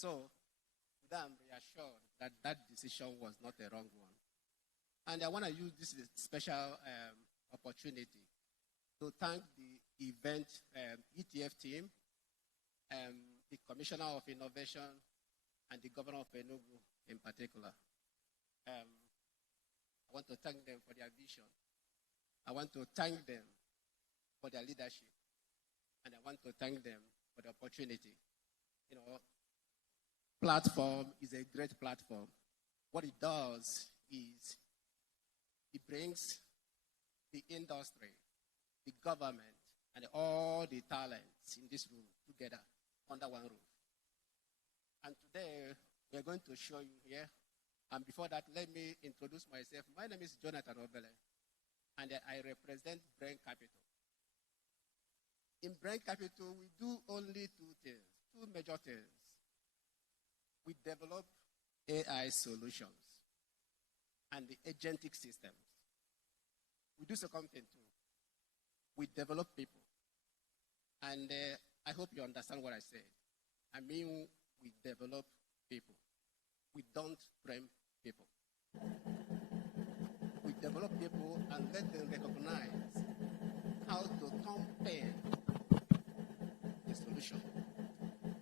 So I'm reassured that that decision was not a wrong one. And I want to use this special opportunity to thank the event ETF team, the Commissioner of Innovation, and the Governor of Enugu in particular. I want to thank them for their vision. I want to thank them for their leadership. And I want to thank them for the opportunity. You know, platform is a great platform. What it does is it brings the industry, the government, and all the talents in this room together under one roof. And today, we're going to show you here. And before that, let me introduce myself. My name is Jonathan Obele, and I represent Brain Capital. In Brain Capital, we do only two major things. We develop AI solutions and the agentic systems. We do second thing too. We develop people. And I hope you understand what I said. I mean, we develop people. We don't frame people. We develop people and let them recognize how to turn pain the solution,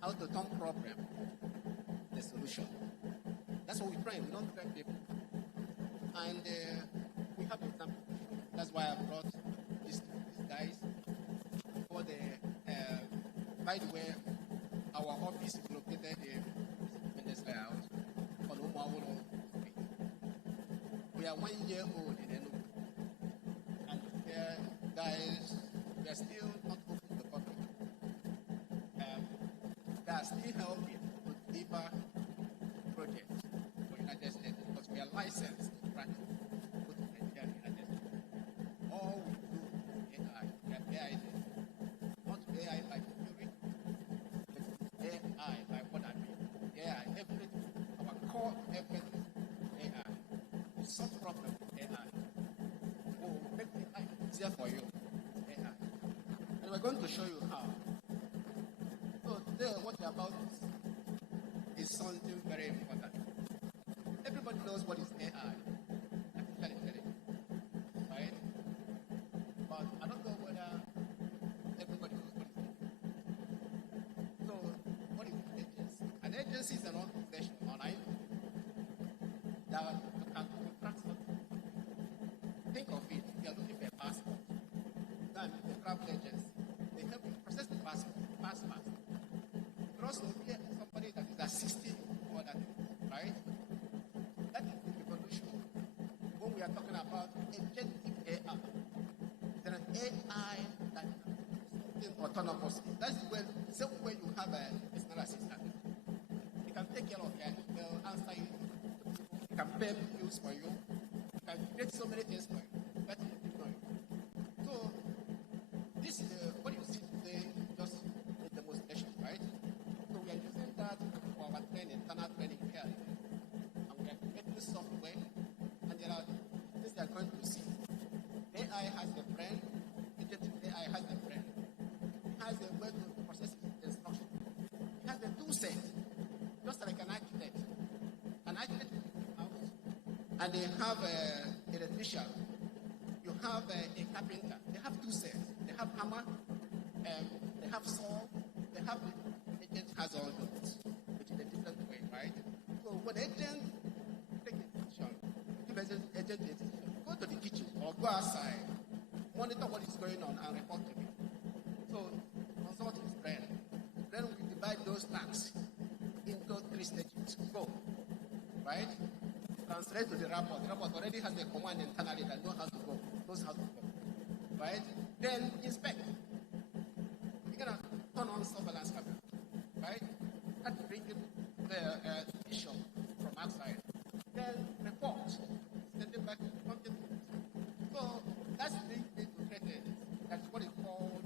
how to turn problem the solution. That's what we train. We don't train people. And we have examples. That's why I brought these guys. For the, by the way, our office is located in Ministry House on Umawolo Street. We are 1 year old in Enugu. And there, guys, we are still not open to the public. They are still helping to deliver projects for United States because we are licensed to practice both Nigeria and United States. All we do is AI. We have AI there. Not AI like theory, but AI by what I mean. AI, everything, our core everything, AI. We solve problems with AI. Oh, make the life easier for you, AI. And we're going to show you how. So today, what we're about is something very important. Everybody knows what is AI, artificial intelligence, right? But I don't know whether everybody knows what is AI. So, what is an agency? An agency is an organization online that you can contract something. Think of it, if you are looking for a passport, then the travel agency, they help you process the passport, fast. But also, somebody that is assisting other things, right? That is the evolution. When we are talking about agentic AI, there is AI that is something autonomous. That's the same way you have a personal assistant. He can take care of your email, answer you, he can pay bills for you, he can create so many things for you. That is the point. So, this is what you see today, just a demonstration, right? So we are using that for our training, internal training here. And we are creating software, and there are things they are going to see. AI has a brain, agentic AI has a brain. It has a way to process instruction. It has a tool set, just like an architect. An architect is in the house, and they have an electrician. You have a carpenter. They have two sets. They have hammer, they have saw, they have the agent has all those, which is a different way, right? So when agent take a decision, give agent a decision, go to the kitchen or go outside, monitor what is going on and report to me. So consult his brain. Then we divide those tasks into 3 stages. Go, right? Translate to the report. The report already has a command internally that knows how to go, right? Then inspect. You're gonna turn on surveillance camera, right? That bring the issue from outside. Then report. Send it back to the content. So that's the thing to create. That's what is called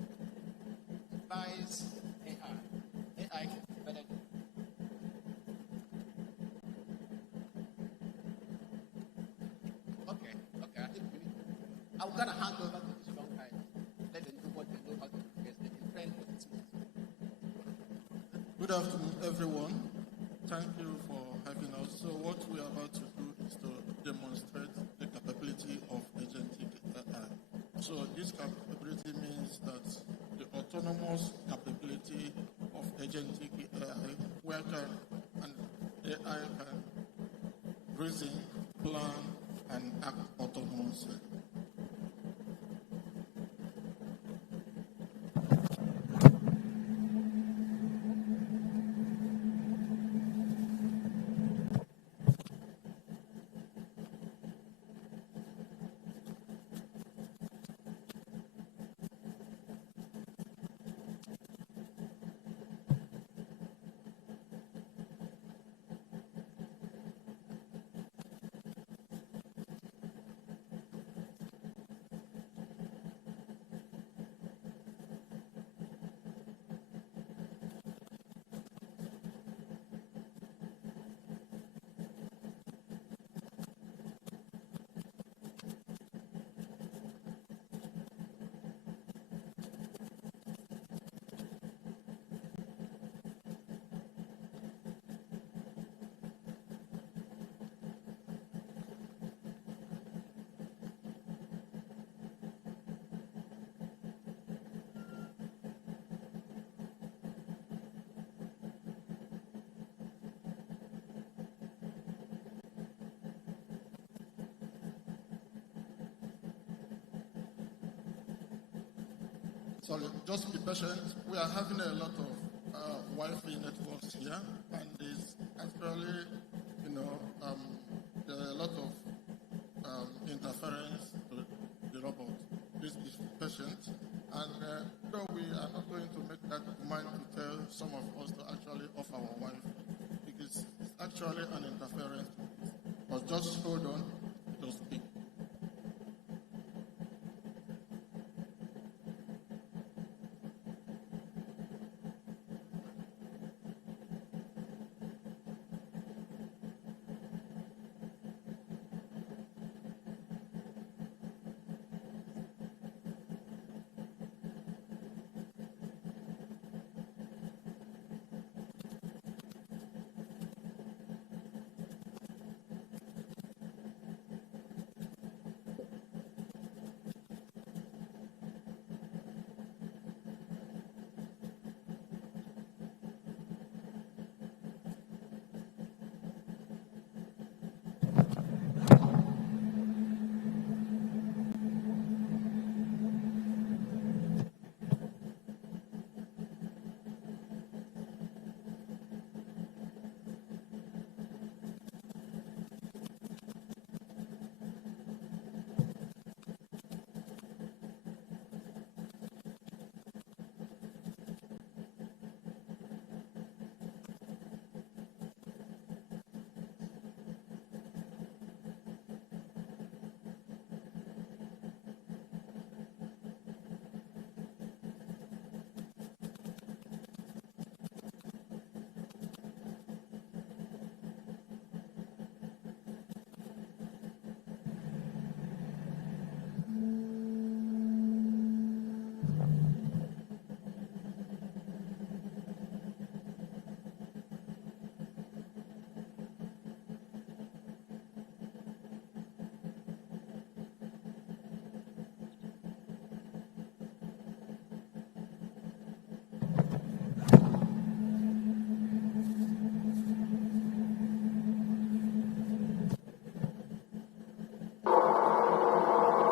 device AI. AI embedded. Okay. I think we need to. I'm gonna hand over to this young guy. Let them do what they know how to do. They can train for this. Good afternoon, everyone. thank you for having us. So what we are about to do is to demonstrate the capability of Agentic AI. So this capability means that the autonomous capability of Agentic AI, where an AI can reason, plan, and act autonomously. Sorry, just be patient. We are having a lot of Wi-Fi networks here, and there's actually, there are a lot of interference to the robot. Please be patient. And though we are not going to make that mind to tell some of us to actually off our Wi-Fi, because it's actually an interference. But just hold on, it will speak.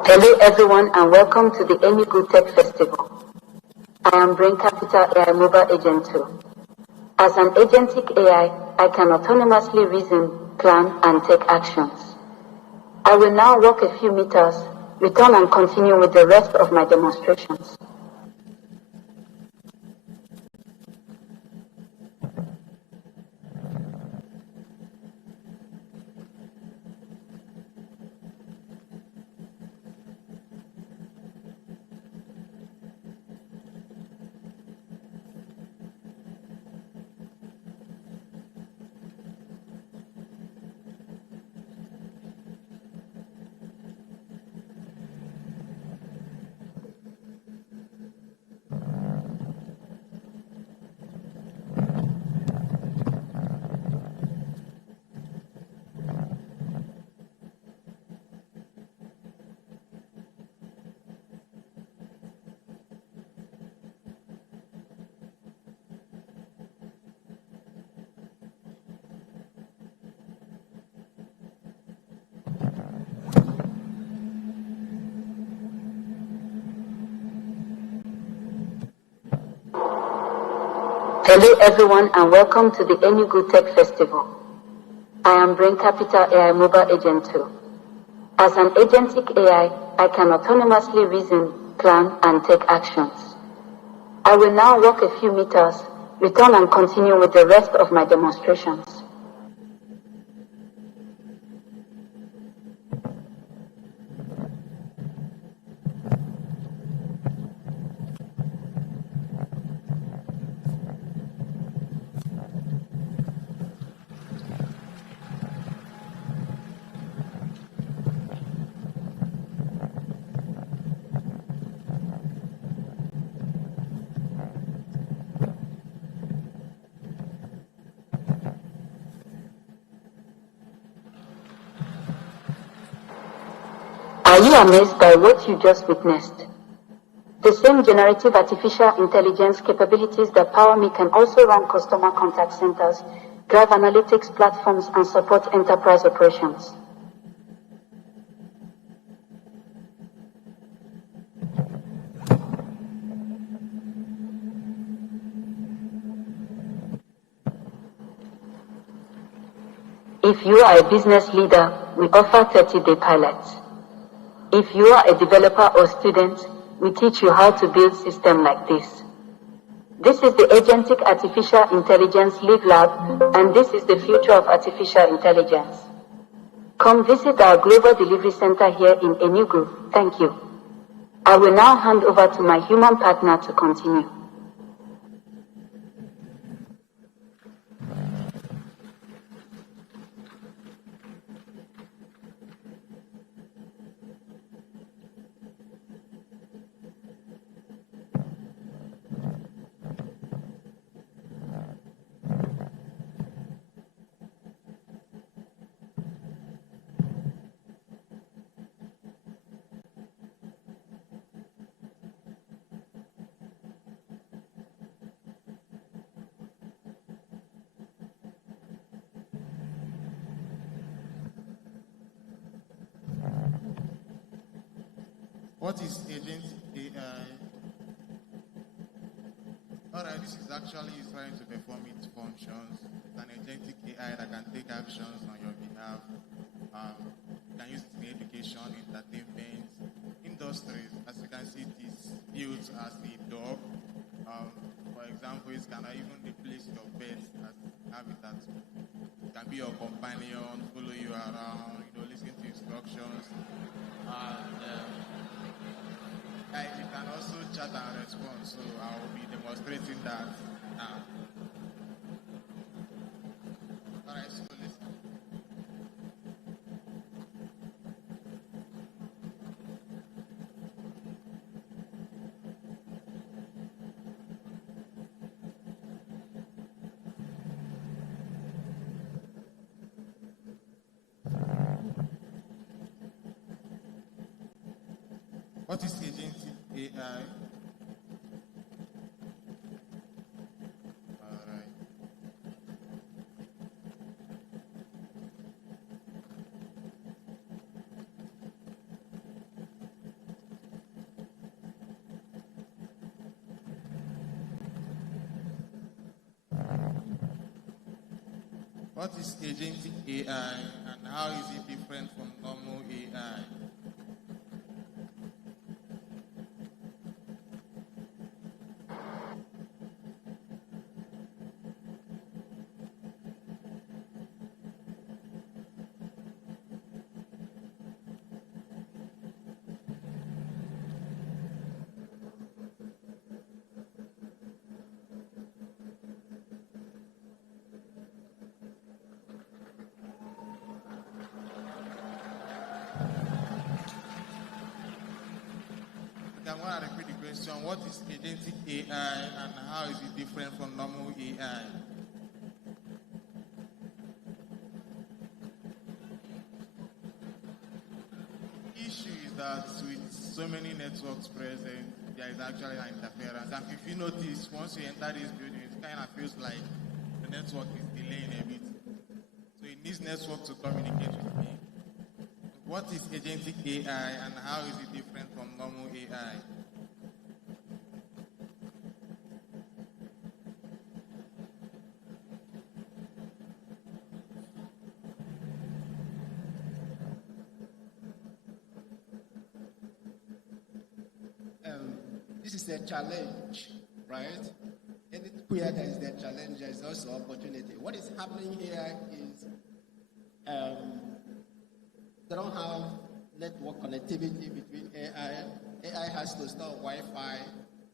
Hello everyone and welcome to the Enugu Tech Festival. I am Brain Capital AI Mobile Agent 2. As an agentic AI, I can autonomously reason, plan, and take actions. I will now walk a few meters, return and continue with the rest of my demonstrations. Hello everyone and welcome to the Enugu Tech Festival. I am Brain Capital AI Mobile Agent 2. As an agentic AI, I can autonomously reason, plan, and take actions. I will now walk a few meters, return and continue with the rest of my demonstrations. Are you amazed by what you just witnessed? The same generative artificial intelligence capabilities that power me can also run customer contact centers, drive analytics platforms, and support enterprise operations. If you are a business leader, we offer 30-day pilots. If you are a developer or student, we teach you how to build systems like this. This is the Agentic Artificial Intelligence Live Lab, and this is the future of artificial intelligence. Come visit our Global Delivery Center here in Enugu. Thank you. I will now hand over to my human partner to continue. What is Agentic AI? Alright, this is actually trying to perform its functions. It's an Agentic AI that can take actions on your behalf. You can use it in education, entertainment, industries. As you can see, it is built as a dog. For example, it can even replace your pet as habitat. It can be your companion, follow you around, listen to instructions. You can also chat and respond, so I will be demonstrating that now. Alright, so listen. What is Agentic AI? Alright. What is Agentic AI and how is it different from normal AI? I want to repeat the question. What is Agentic AI and how is it different from normal AI? The issue is that with so many networks present, there is actually an interference. And if you notice, once you enter this building, it kind of feels like the network is delaying a bit. So it needs network to communicate with me. What is Agentic AI and how is it different from normal AI? this is a challenge, right? Anywhere there is a challenge, there is also opportunity. What is happening here is they don't have network connectivity between AI. AI has to store Wi-Fi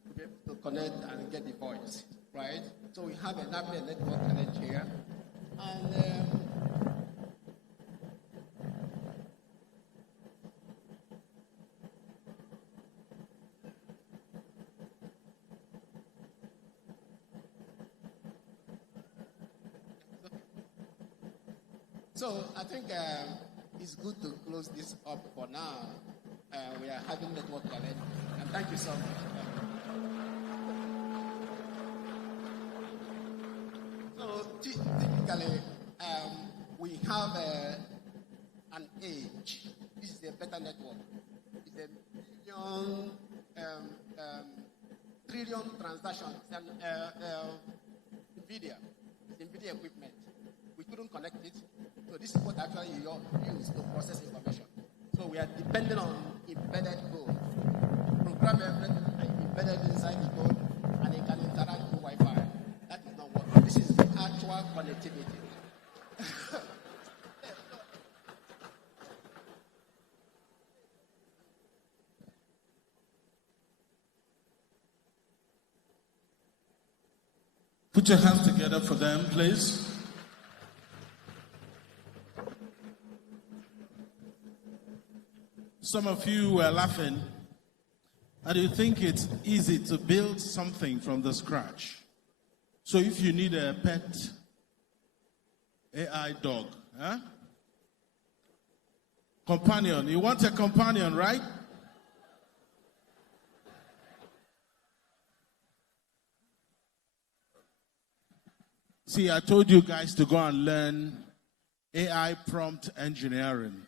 to be able to connect and get the voice, right? So we have a network challenge here. And so I think it's good to close this up for now. We are having network challenge, and thank you so much. So typically, we have an age. This is a better network. It's a trillion transactions and NVIDIA equipment. We couldn't connect it. So this is what actually you use to process information. So we are dependent on embedded code. Program everything embedded inside the code, and it can interact with Wi-Fi. That is not what. This is the actual connectivity. Put your hands together for them, please. Some of you were laughing, and you think it's easy to build something from the scratch. So if you need a pet AI dog, huh? Companion, you want a companion, right? See, I told you guys to go and learn AI prompt engineering.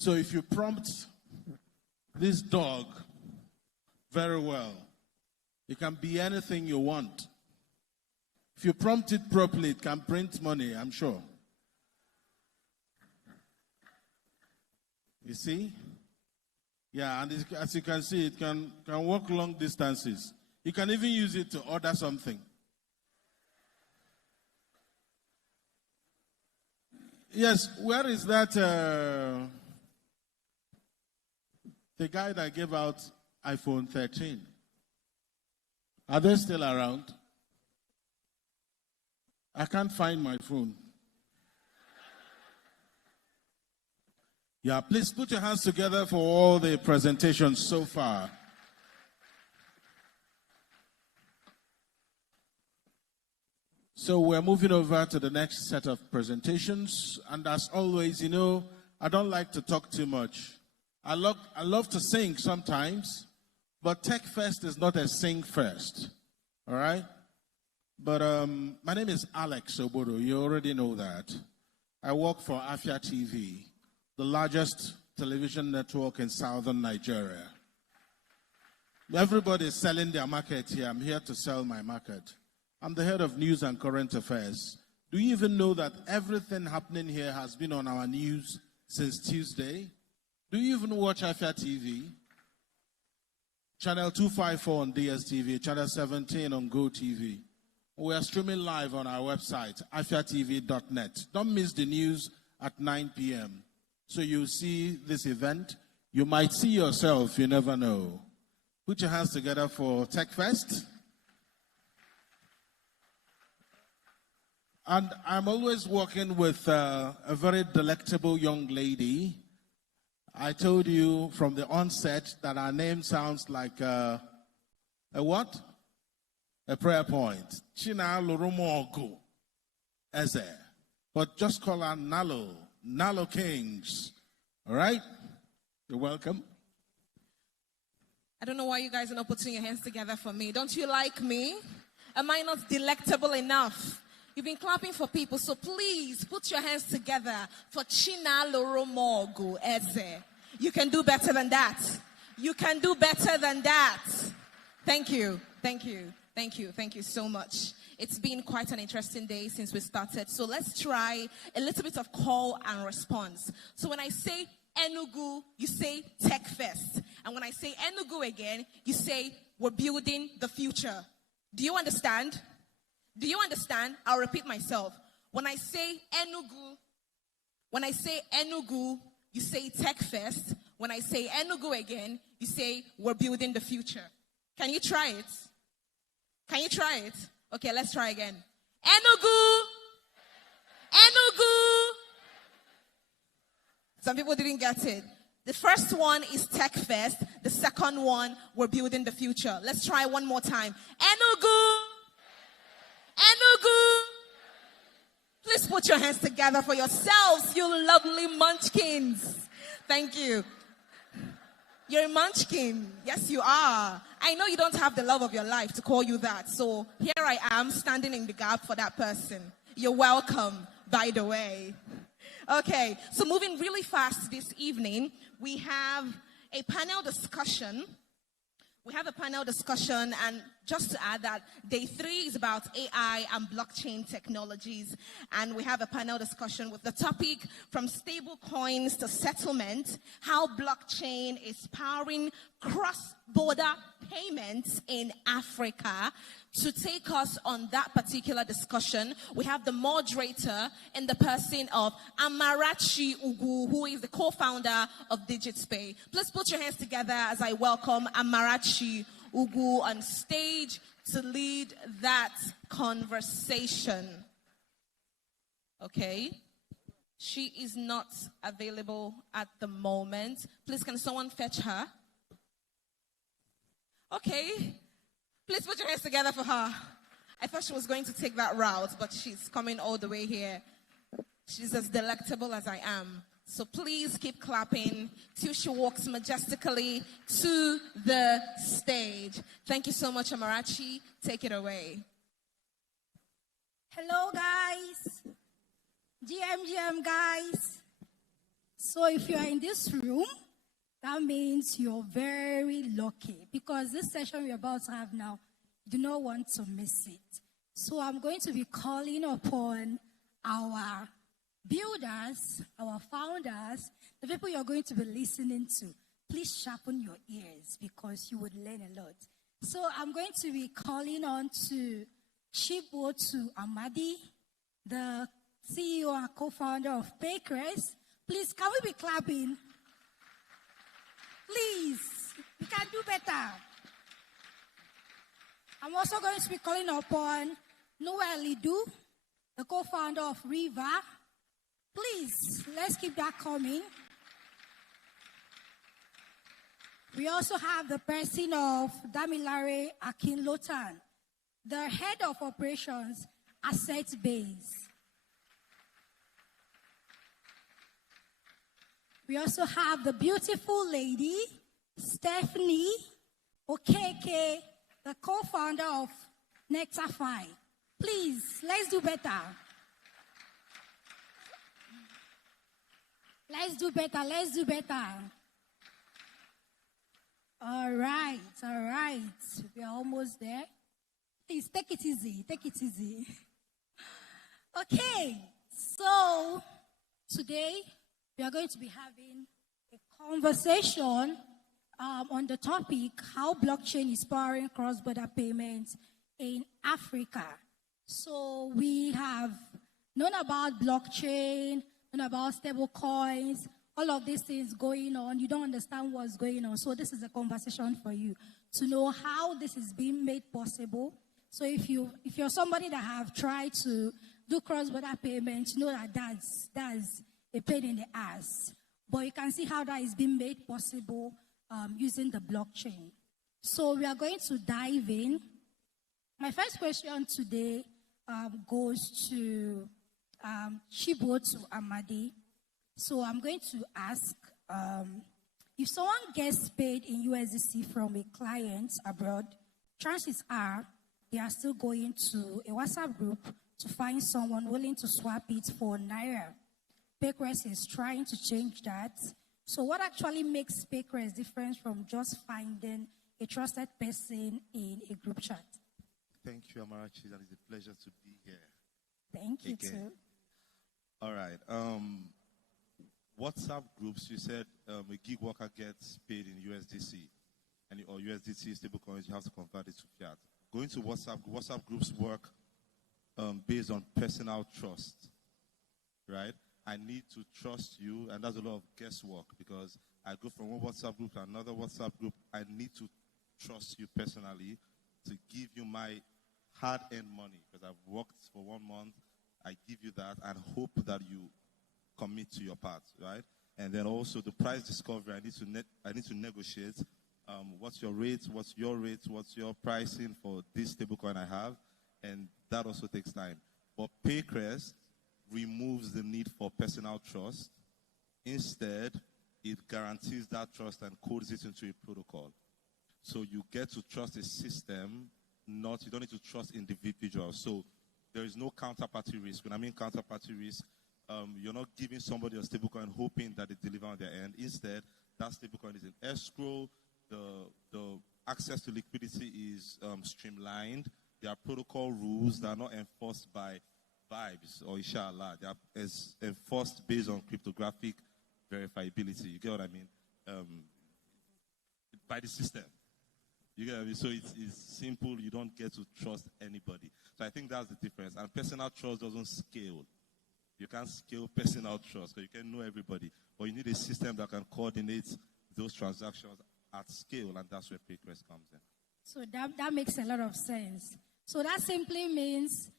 So if you prompt this dog very well, it can be anything you want. If you prompt it properly, it can print money, I'm sure. You see? Yeah, and as you can see, it can walk long distances. You can even use it to order something. Yes, where is that? The guy that gave out iPhone 13. Are they still around? I can't find my phone. Yeah, please put your hands together for all the presentations so far. So we're moving over to the next set of presentations. And as always, you know, I don't like to talk too much. I love to sing sometimes, but Tech Fest is not a sing fest, all right? But my name is Alex Obodo. You already know that. I work for Afia TV, the largest television network in southern Nigeria. Everybody is selling their market here. I'm here to sell my market. I'm the head of news and current affairs. Do you even know that everything happening here has been on our news since Tuesday? Do you even watch Afia TV? Channel 254 on DSTV, Channel 17 on GoTV. We are streaming live on our website, afiatv.net. Don't miss the news at 9 p.m. So you'll see this event. You might see yourself, you never know. Put your hands together for Tech Fest. And I'm always working with a very delectable young lady. I told you from the onset that her name sounds like a what? A prayer point. China Loromogo Eze. But just call her Nalo. Nalo Kings. All right? You're welcome. I don't know why you guys are not putting your hands together for me. Don't you like me? Am I not delectable enough? You've been clapping for people, so please put your hands together for China Loromogo Eze. You can do better than that. You can do better than that. Thank you. Thank you. Thank you. Thank you so much. It's been quite an interesting day since we started. So let's try a little bit of call and response. So when I say Enugu, you say Tech Fest. And when I say Enugu again, you say we're building the future. Do you understand? Do you understand? I'll repeat myself. When I say Enugu, you say Tech Fest. When I say Enugu again, you say we're building the future. Can you try it? Can you try it? Okay, let's try again. Enugu! Enugu! Some people didn't get it. The first one is Tech Fest. The second one, we're building the future. Let's try one more time. Enugu! Enugu! Please put your hands together for yourselves, you lovely munchkins. Thank you. You're a munchkin. Yes, you are. I know you don't have the love of your life to call you that. So here I am standing in the gap for that person. You're welcome, by the way. Okay, so moving really fast this evening, we have a panel discussion. And just to add that day 3 is about AI and blockchain technologies. And we have a panel discussion with the topic from stable coins to settlement, how blockchain is powering cross-border payments in Africa. To take us on that particular discussion, we have the moderator in the person of Amarachi Ugu, who is the co-founder of DigitSpay. Please put your hands together as I welcome Amarachi Ugu on stage to lead that conversation. Okay. She is not available at the moment. Please, can someone fetch her? Okay. Please put your hands together for her. I thought she was going to take that route, but she's coming all the way here. She's as delectable as I am. So please keep clapping till she walks majestically to the stage. Thank you so much, Amarachi. Take it away. Hello, guys. GM guys. So if you are in this room, that means you're very lucky, because this session we're about to have now, you do not want to miss it. So I'm going to be calling upon our builders, our founders, the people you're going to be listening to. Please sharpen your ears, because you would learn a lot. So I'm going to be calling on to Chibotu Amadi, the CEO and co-founder of Paycrest. Please, can we be clapping? Please, we can do better. I'm also going to be calling upon Noel Lidu, the co-founder of Riva. Please, let's keep that coming. We also have the person of Damilare Akinlotan, the head of operations, Asset Base. We also have the beautiful lady, Stephanie Okeke, the co-founder of Nectarfy. Please, let's do better. Let's do better. Let's do better. All right. We're almost there. Please, take it easy. Take it easy. Okay. So, today, we are going to be having a conversation on the topic, how blockchain is powering cross-border payments in Africa. So we have known about blockchain, known about stable coins, all of these things going on. You don't understand what's going on. So this is a conversation for you to know how this is being made possible. So if you're somebody that have tried to do cross-border payments, you know that that's a pain in the ass. But you can see how that is being made possible using the blockchain. So we are going to dive in. My first question today goes to Chibotu Amadi. So I'm going to ask, if someone gets paid in USDC from a client abroad, chances are they are still going to a WhatsApp group to find someone willing to swap it for Naira. Paycrest is trying to change that. So what actually makes Paycrest different from just finding a trusted person in a group chat? Thank you, Amarachi. That is a pleasure to be here. Thank you, too. All right. WhatsApp groups, you said a gig worker gets paid in USDC. or USDT stablecoins, you have to convert it to fiat. Going to WhatsApp groups work based on personal trust, right? I need to trust you, and that's a lot of guesswork because I go from one WhatsApp group to another WhatsApp group. I need to trust you personally to give you my hard-earned money because I've worked for 1 month. I give you that and hope that you commit to your part, right? And then also the price discovery, I need to negotiate. What's your rate? What's your rate? What's your pricing for this stablecoin I have? And that also takes time. But Paycrest removes the need for personal trust. Instead, it guarantees that trust and codes it into a protocol. So you get to trust a system, you don't need to trust individuals. So there is no counterparty risk. When I mean counterparty risk, you're not giving somebody a stablecoin hoping that they deliver on their end. Instead, that stablecoin is in escrow. The access to liquidity is streamlined. There are protocol rules that are not enforced by vibes or inshallah. They are enforced based on cryptographic verifiability. You get what I mean? By the system. You get what I mean? So it's simple. You don't get to trust anybody. So I think that's the difference. And personal trust doesn't scale. You can't scale personal trust because you can know everybody. But you need a system that can coordinate those transactions at scale, and that's where Paycrest comes in. So that makes a lot of sense. So that simply means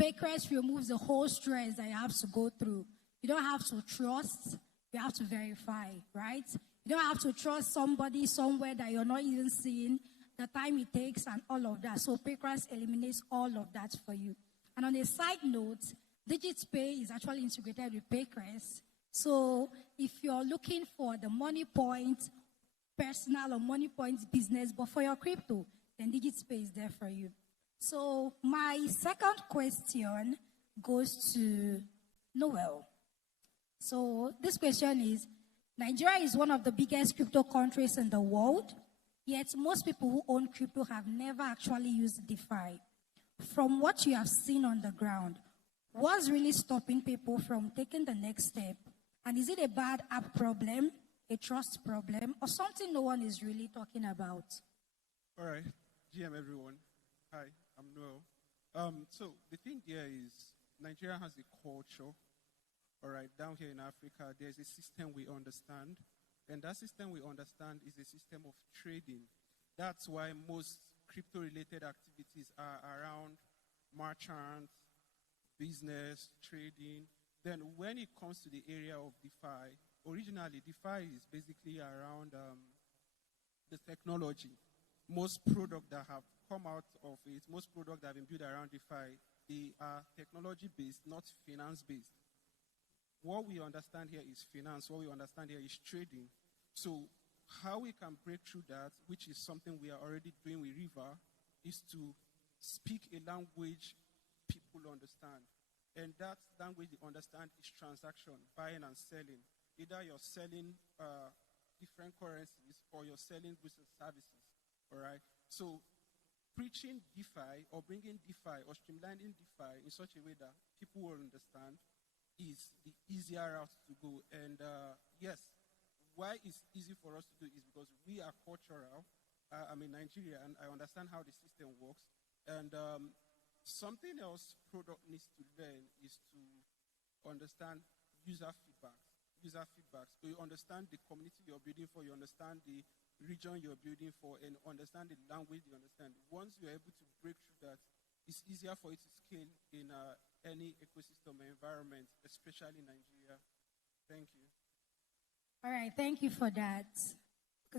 Paycrest removes the whole stress that you have to go through. You don't have to trust, you have to verify, right? You don't have to trust somebody somewhere that you're not even seeing, the time it takes and all of that. So Paycrest eliminates all of that for you. And on a side note, DigitPay is actually integrated with Paycrest. So if you're looking for the money point, personal or money point business, but for your crypto, then DigitPay is there for you. So my second question goes to Noel. So this question is, Nigeria is one of the biggest crypto countries in the world, yet most people who own crypto have never actually used DeFi. From what you have seen on the ground, what's really stopping people from taking the next step? And is it a bad app problem, a trust problem, or something no one is really talking about? All right. GM, everyone. Hi, I'm Noel. So the thing here is Nigeria has a culture. All right, down here in Africa, there's a system we understand. And that system we understand is a system of trading. That's why most crypto-related activities are around merchant, business, trading. Then when it comes to the area of DeFi, originally DeFi is basically around the technology. Most products that have come out of it, most products that have been built around DeFi, they are technology-based, not finance-based. What we understand here is finance. What we understand here is trading. So how we can break through that, which is something we are already doing with River, is to speak a language people understand. And that language they understand is transaction, buying and selling. Either you're selling different currencies or you're selling goods and services. All right? So preaching DeFi or bringing DeFi or streamlining DeFi in such a way that people will understand is the easier route to go. And yes, why it's easy for us to do is because we are cultural. I'm in Nigeria and I understand how the system works. And something else product needs to learn is to understand user feedback. So you understand the community you're building for, you understand the region you're building for, and understand the language you understand. Once you're able to break through that, it's easier for you to scale in any ecosystem or environment, especially Nigeria. Thank you. All right, thank you for that.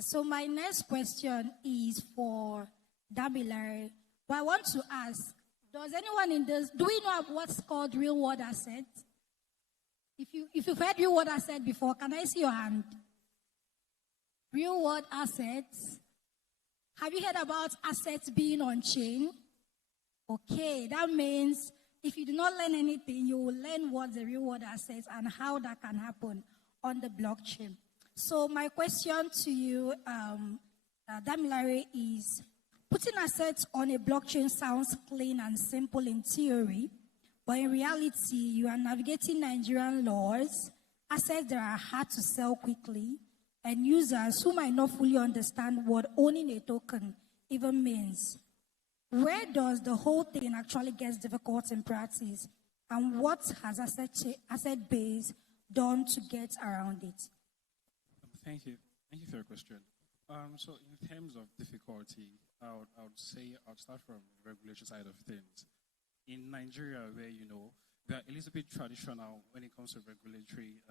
So my next question is for Damilare. But I want to ask, does anyone in this, do we know what's called real world assets? If you've heard real world asset before, can I see your hand? Real world assets. Have you heard about assets being on chain? Okay, that means if you do not learn anything, you will learn what the real world assets and how that can happen on the blockchain. So my question to you, Damilare, is putting assets on a blockchain sounds clean and simple in theory, but in reality, you are navigating Nigerian laws, assets that are hard to sell quickly, and users who might not fully understand what owning a token even means. Where does the whole thing actually get difficult in practice? And what has asset base done to get around it? Thank you. Thank you for your question. So in terms of difficulty, I would say I'll start from the regulatory side of things. In Nigeria, where, we are a little bit traditional when it comes to regulatory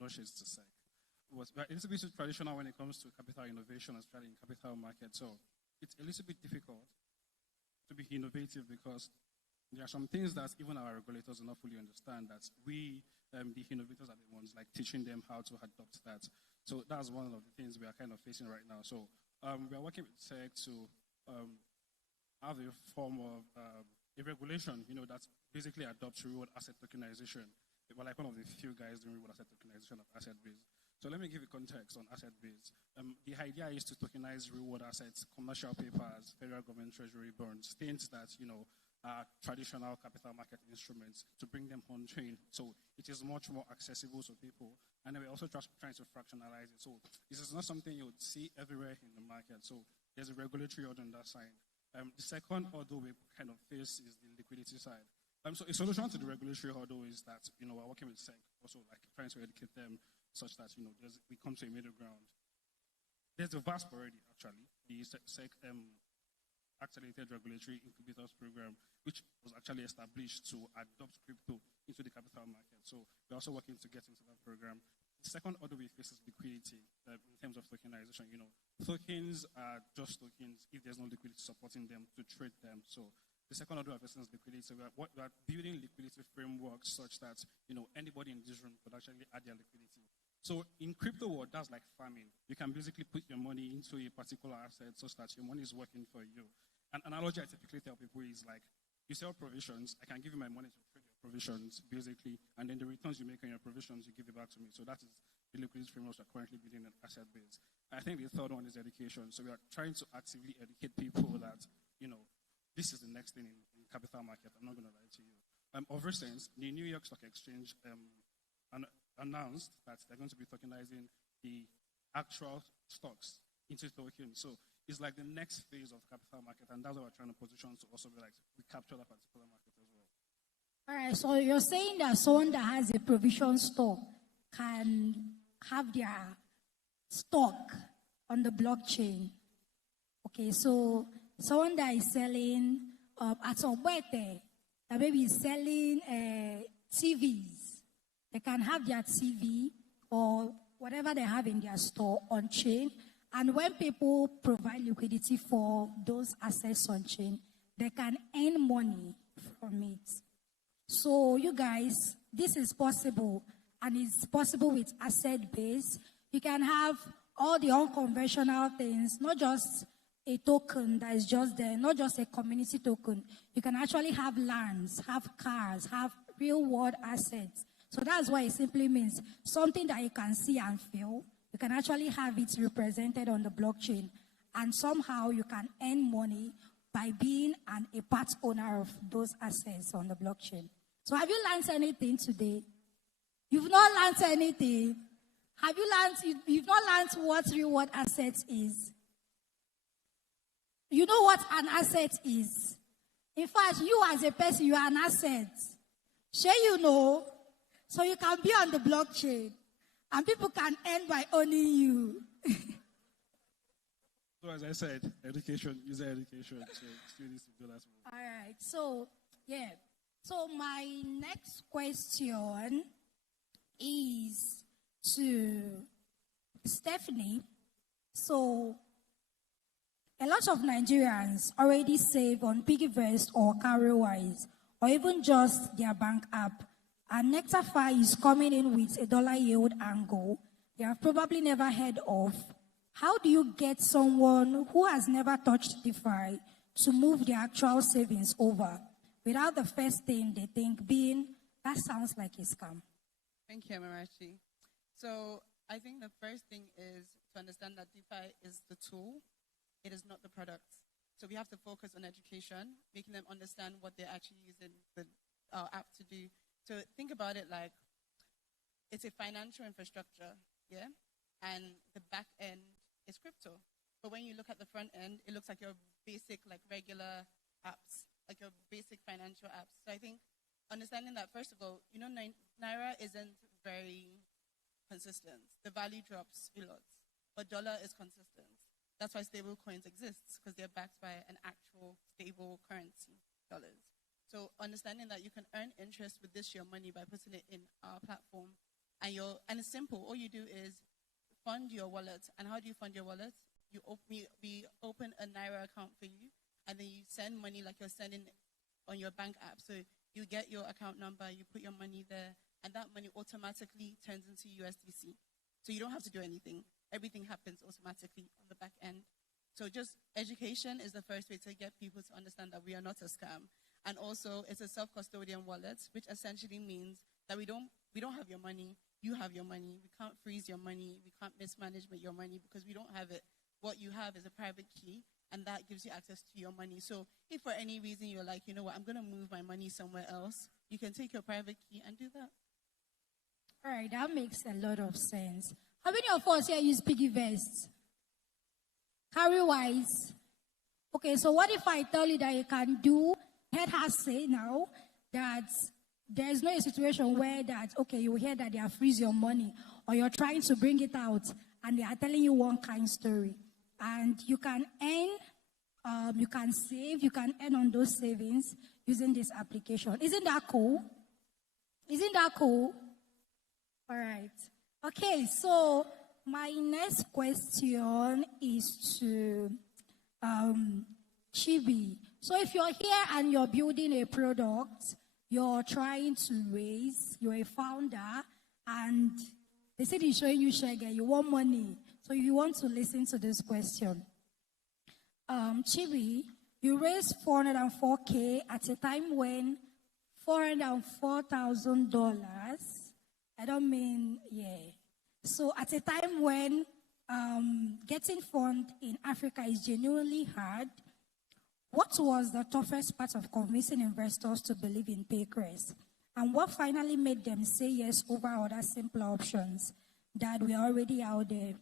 notions to SEC. We are a little bit traditional when it comes to capital innovation, especially in capital markets. So it's a little bit difficult to be innovative because there are some things that even our regulators do not fully understand, that we, the innovators, are the ones like teaching them how to adopt that. So that's one of the things we are kind of facing right now. So we are working with SEC to have a form of a regulation, that basically adopts reward asset tokenization. We're like one of the few guys doing reward asset tokenization of asset base. So let me give you context on asset base. The idea is to tokenize reward assets, commercial papers, federal government treasury bonds, things that, are traditional capital market instruments, to bring them on chain. So it is much more accessible to people. And then we're also trying to fractionalize it. So this is not something you would see everywhere in the market. So there's a regulatory order on that side. The second hurdle we kind of face is the liquidity side. So a solution to the regulatory hurdle is that, we're working with SEC, also like trying to educate them such that, we come to a middle ground. There's a VASP already, actually, the SEC Accelerated Regulatory Incubators Program, which was actually established to adopt crypto into the capital market. So we're also working to get into that program. The second order we face is liquidity in terms of tokenization. Tokens are just tokens if there's no liquidity supporting them to trade them. So the second order of essence is liquidity. So we are building liquidity frameworks such that, anybody in this room could actually add their liquidity. So in crypto world, that's like farming. You can basically put your money into a particular asset such that your money is working for you. An analogy I typically tell people is like, you sell provisions, I can give you my money to trade your provisions, basically, and then the returns you make on your provisions, you give it back to me. So that is the liquidity frameworks we're currently building an asset base. I think the third one is education. So we are trying to actively educate people that, this is the next thing in capital market. I'm not going to lie to you. Of recent, the New York Stock Exchange announced that they're going to be tokenizing the actual stocks into tokens. So it's like the next phase of capital market, and that's what we're trying to position to also be like, we capture that particular market as well. All right, so you're saying that someone that has a provision store can have their stock on the blockchain. Okay, so someone that is selling at Obete, that maybe is selling TVs, they can have their TV or whatever they have in their store on chain. And when people provide liquidity for those assets on chain, they can earn money from it. So you guys, this is possible, and it's possible with asset base. You can have all the unconventional things, not just a token that is just there, not just a community token. You can actually have lands, have cars, have real world assets. So that's what it simply means. Something that you can see and feel, you can actually have it represented on the blockchain. And somehow you can earn money by being a part owner of those assets on the blockchain. So have you learned anything today? You've not learned anything. Have you learned? You've not learned what reward assets is. You know what an asset is. In fact, you as a person, you are an asset. Sure you know. So you can be on the blockchain. And people can earn by owning you. So as I said, education, user education. So students do that. All right. So, yeah. So my next question is to Stephanie. So a lot of Nigerians already save on Piggyvest or Carrywise, or even just their bank app. And NectarFi is coming in with a dollar yield angle they have probably never heard of. How do you get someone who has never touched DeFi to move their actual savings over without the first thing they think being, that sounds like a scam? Thank you, Amarachi. So I think the first thing is to understand that DeFi is the tool. It is not the product. So we have to focus on education, making them understand what they're actually using the app to do. So think about it like it's a financial infrastructure, yeah? and the back end is crypto. But when you look at the front end, it looks like your basic, like regular apps, like your basic financial apps. So I think understanding that, first of all, Naira isn't very consistent. The value drops a lot, but dollar is consistent. That's why stable coins exist, because they're backed by an actual stable currency, dollars. So understanding that you can earn interest with your money by putting it in our platform, and it's simple. All you do is fund your wallet. And how do you fund your wallet? We open a Naira account for you, and then you send money like you're sending on your bank app. So you get your account number, you put your money there, and that money automatically turns into USDC. So you don't have to do anything. Everything happens automatically on the back end. So just education is the first way to get people to understand that we are not a scam. And also, it's a self-custodian wallet, which essentially means that we don't have your money, you have your money. We can't freeze your money, we can't mismanage your money because we don't have it. What you have is a private key, and that gives you access to your money. So if for any reason you're like, you know what, I'm going to move my money somewhere else, you can take your private key and do that. All right, that makes a lot of sense. How many of us here use piggy vests? Carry-wise. Okay, so what if I tell you that you can do, head has say now, that there is no situation where that, okay, you hear that they are freeze your money, or you're trying to bring it out, and they are telling you one kind story. And you can earn, you can save, you can earn on those savings using this application. Isn't that cool? Isn't that cool? All right. Okay, so my next question is to Chibi. So if you're here and you're building a product, you're trying to raise, you're a founder, and they said they're showing you Shege, you want money. So you want to listen to this question. Chibi, you raised $404K at a time when $404,000, I don't mean, yeah. So at a time when getting funds in Africa is genuinely hard, what was the toughest part of convincing investors to believe in Paycrest? And what finally made them say yes over other simpler options that were already out there?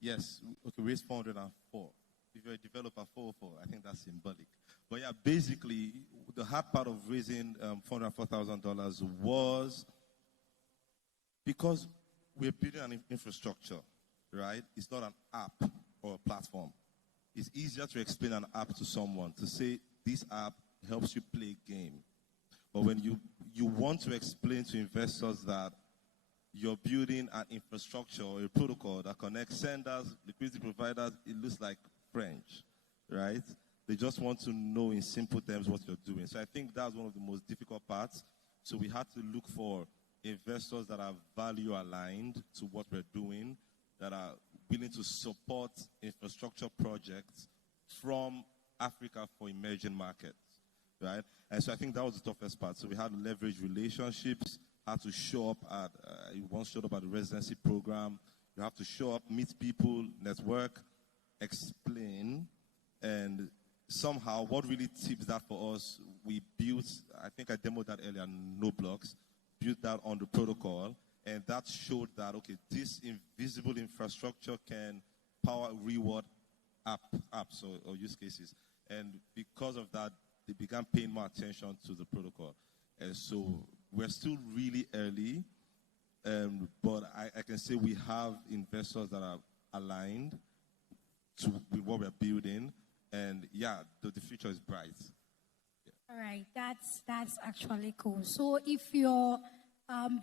Yes, okay, raise 404. If you're a developer, 404, I think that's symbolic. But yeah, basically, the hard part of raising $404,000 was because we're building an infrastructure, right? It's not an app or a platform. It's easier to explain an app to someone, to say this app helps you play a game. But when you want to explain to investors that you're building an infrastructure or a protocol that connects senders, liquidity providers, it looks like French, right? They just want to know in simple terms what you're doing. So I think that's one of the most difficult parts. So we had to look for investors that are value aligned to what we're doing, that are willing to support infrastructure projects from Africa for emerging markets, right? And so I think that was the toughest part. So we had to leverage relationships, had to show up at, you once showed up at the residency program, you have to show up, meet people, network, explain, and somehow what really tips that for us, we built, I think I demoed that earlier, no blocks, built that on the protocol, and that showed that, okay, this invisible infrastructure can power reward apps or use cases. And because of that, they began paying more attention to the protocol. And so we're still really early, but I can say we have investors that are aligned with what we're building. And yeah, the future is bright. Yeah. All right, that's actually cool. So if you're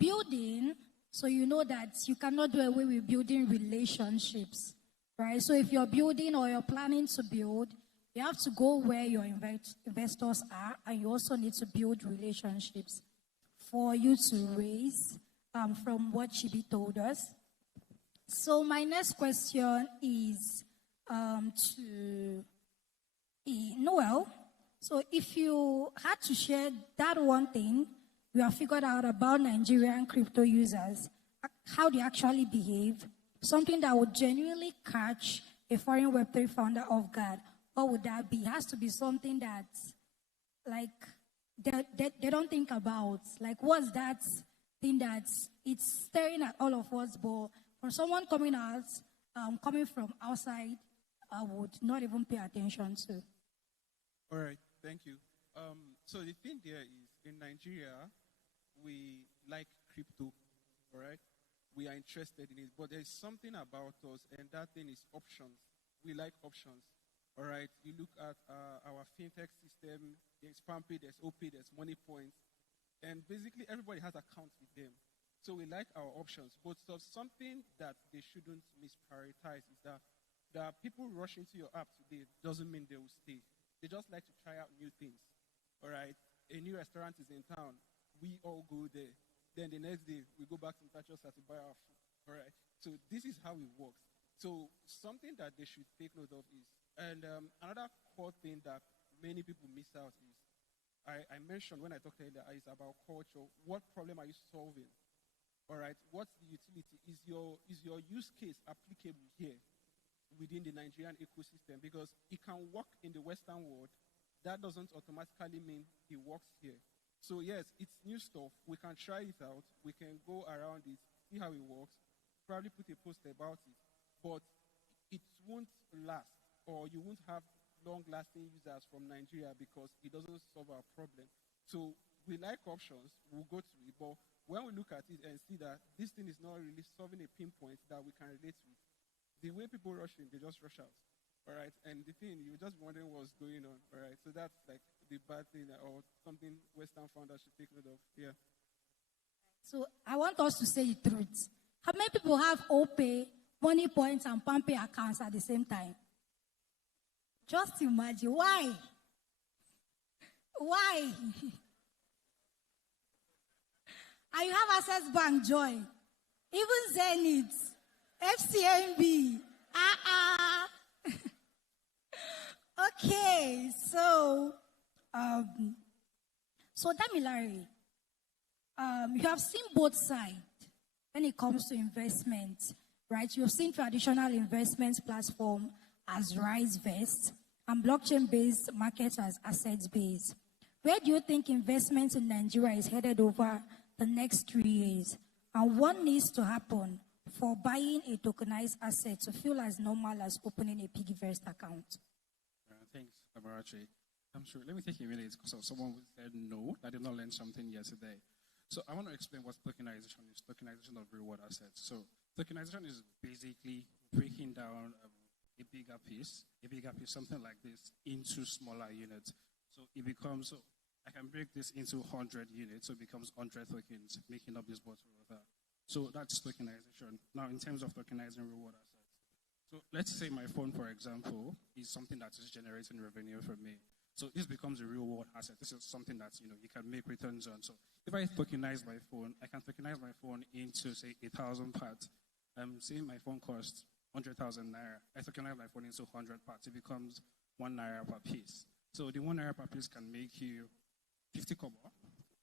building, so you know that you cannot do away with building relationships, right? So if you're building or you're planning to build, you have to go where your investors are, and you also need to build relationships for you to raise from what Chibi told us. So my next question is to Noel. So if you had to share that one thing you have figured out about Nigerian crypto users, how they actually behave, something that would genuinely catch a foreign Web3 founder off guard, what would that be? It has to be something that, like, they don't think about. Like, what's that think that it's staring at all of us, but for someone coming from outside, I would not even pay attention to. All right, thank you. So the thing there is, in Nigeria, we like crypto, all right? We are interested in it, but there's something about us, and that thing is options. We like options, all right? You look at our fintech system, there's PAMPay, there's OP, there's Money Points, and basically everybody has accounts with them. So we like our options, but something that they shouldn't misprioritize is that people rush into your app today doesn't mean they will stay. They just like to try out new things, all right? A new restaurant is in town. We all go there. Then the next day, we go back to Tachos to buy our food, all right? So this is how it works. So something that they should take note of is, and another core thing that many people miss out is, I mentioned when I talked earlier, is about culture. What problem are you solving? All right, what's the utility? Is your use case applicable here within the Nigerian ecosystem? Because it can work in the Western world. That doesn't automatically mean it works here. So yes, it's new stuff. We can try it out. We can go around it, see how it works, probably put a post about it. But it won't last, or you won't have long-lasting users from Nigeria because it doesn't solve our problem. So we like options. We'll go to it. But when we look at it and see that this thing is not really solving a pinpoint that we can relate with, the way people rush in, they just rush out. All right, and the thing, you're just wondering what's going on. All right, so that's like the bad thing or something Western founders should take note of. Yeah. So I want us to say the truth. How many people have OPay, Money Points, and PAMPay accounts at the same time? Just imagine. Why? Why? And you have Access Bank, Joy, even Zenith, FCMB. Okay, so Damilare, you have seen both sides when it comes to investment, right? You've seen traditional investment platform as rice-based and blockchain-based markets as assets-based. Where do you think investment in Nigeria is headed over the next 3 years? And what needs to happen for buying a tokenized asset to feel as normal as opening a piggyverse account? Thanks, Amarachi. I'm sure. Let me take a minute because someone said no. I did not learn something yesterday. So I want to explain what tokenization is. Tokenization of real-world assets. So tokenization is basically breaking down a bigger piece, something like this, into smaller units. So it becomes, so I can break this into 100 units, so it becomes 100 tokens, making up this bottle of that. So that's tokenization. Now, in terms of tokenizing real-world assets, so let's say my phone, for example, is something that is generating revenue for me. So this becomes a real-world asset. This is something that you can make returns on. So if I tokenize my phone, I can tokenize my phone into, say, 1,000 parts. Say my phone costs 100,000 naira. I tokenize my phone into 100 parts. It becomes 1 naira per piece. So the 1 naira per piece can make you 50 kobo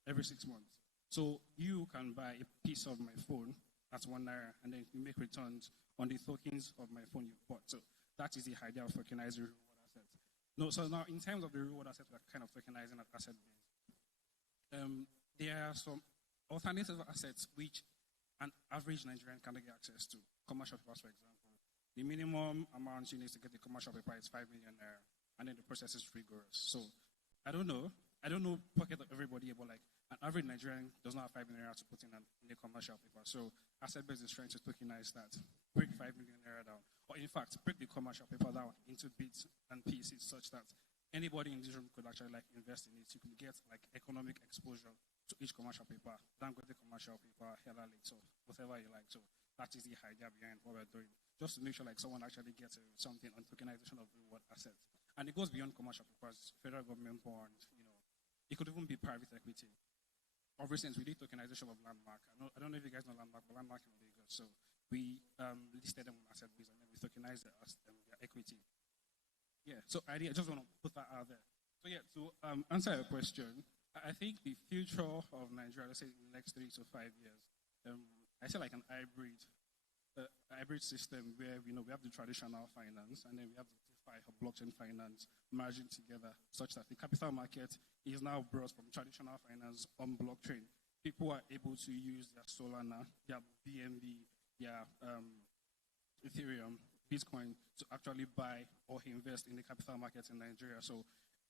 every 6 months. So you can buy a piece of my phone at 1 naira, and then you make returns on the tokens of my phone you bought. So that is the idea of tokenizing reward assets. No, so now in terms of the reward assets, we're kind of tokenizing an asset base. There are some alternative assets which an average Nigerian cannot get access to. Commercial papers, for example. The minimum amount you need to get the commercial paper is 5 million naira, and then the process is rigorous. So I don't know pocket of everybody, but like an average Nigerian does not have 5 million naira to put in a commercial paper. So asset base is trying to tokenize that, break 5 million naira down, or in fact break the commercial paper down into bits and pieces such that anybody in this room could actually like invest in it. You can get like economic exposure to each commercial paper, then go to the commercial paper, Helali, so whatever you like. So that is the idea behind what we're doing, just to make sure like someone actually gets something on tokenization of reward assets. And it goes beyond commercial papers, federal government bonds, it could even be private equity. Of recent, we did tokenization of Landmark. I don't know if you guys know Landmark, but Landmark in Lagos. So we listed them on asset base and then we tokenized their equity. Yeah, so I just want to put that out there. So yeah, to answer your question, I think the future of Nigeria, let's say in the next 3 to 5 years, I say like an hybrid system where we have the traditional finance and then we have the DeFi or blockchain finance merging together, such that the capital market is now brought from traditional finance on blockchain. people are able to use their Solana, their BNB, their Ethereum, Bitcoin to actually buy or invest in the capital markets in Nigeria. So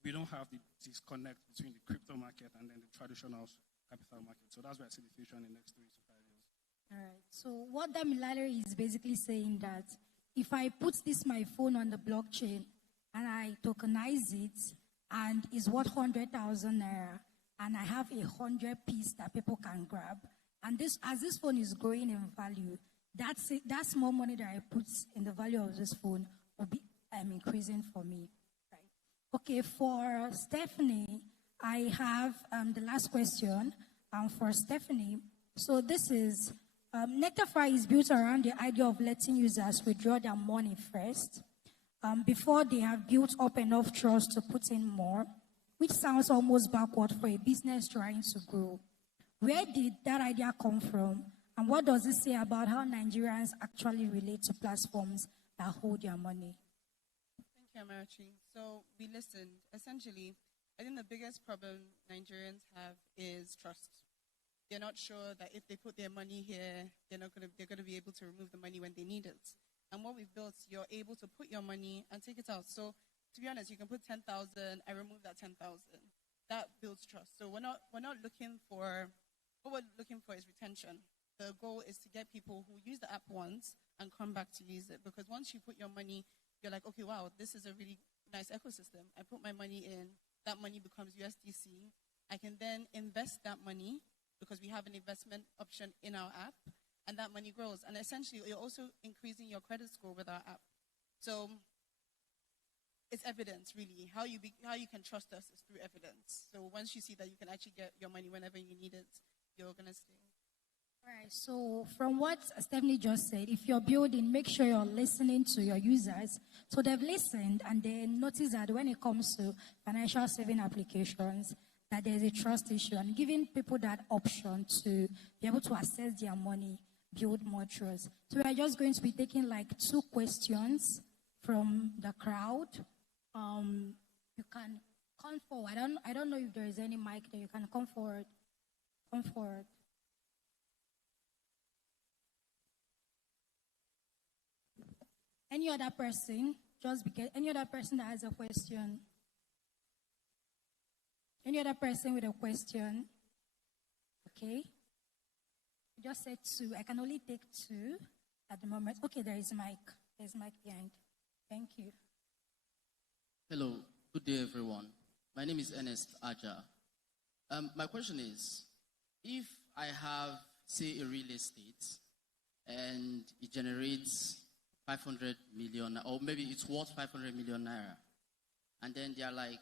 we don't have the disconnect between the crypto market and then the traditional capital market. So that's where I see the future in the next 3 to 5 years. All right. So what Damilare is basically saying that if I put my phone on the blockchain and I tokenize it and it's worth 100,000 naira and I have 100 piece that people can grab, and as this phone is growing in value, that's more money that I put in the value of this phone will be increasing for me. Right. Okay, for Stephanie, I have the last question for Stephanie. So this is, Nectarfy is built around the idea of letting users withdraw their money first before they have built up enough trust to put in more, which sounds almost backward for a business trying to grow. Where did that idea come from? And what does it say about how Nigerians actually relate to platforms that hold their money? Thank you, Amarachi. So we listened. Essentially, I think the biggest problem Nigerians have is trust. They're not sure that if they put their money here, they're going to be able to remove the money when they need it. And what we've built, you're able to put your money and take it out. So to be honest, you can put 10,000 and remove that 10,000. That builds trust. So we're not looking for, what we're looking for is retention. The goal is to get people who use the app once and come back to use it. Because once you put your money, you're like, okay, wow, this is a really nice ecosystem. I put my money in, that money becomes USDC. I can then invest that money because we have an investment option in our app, and that money grows. And essentially, you're also increasing your credit score with our app. So it's evidence, really. How you can trust us is through evidence. So once you see that you can actually get your money whenever you need it, you're going to stay. All right, so from what Stephanie just said, if you're building, make sure you're listening to your users. So they've listened and they notice that when it comes to financial saving applications, that there's a trust issue, and giving people that option to be able to access their money, build more trust. So we're just going to be taking like 2 questions from the crowd. You can come forward. I don't know if there is any mic there. You can come forward. Come forward. Any other person? Just because any other person that has a question? Any other person with a question? Okay. You just said 2. I can only take 2 at the moment. Okay, there is mic. There's mic behind. Thank you. Hello. Good day, everyone. My name is Ernest Aja. My question is, if I have, say, a real estate and it generates 500 million, or maybe it's worth 500 million naira, and then there are like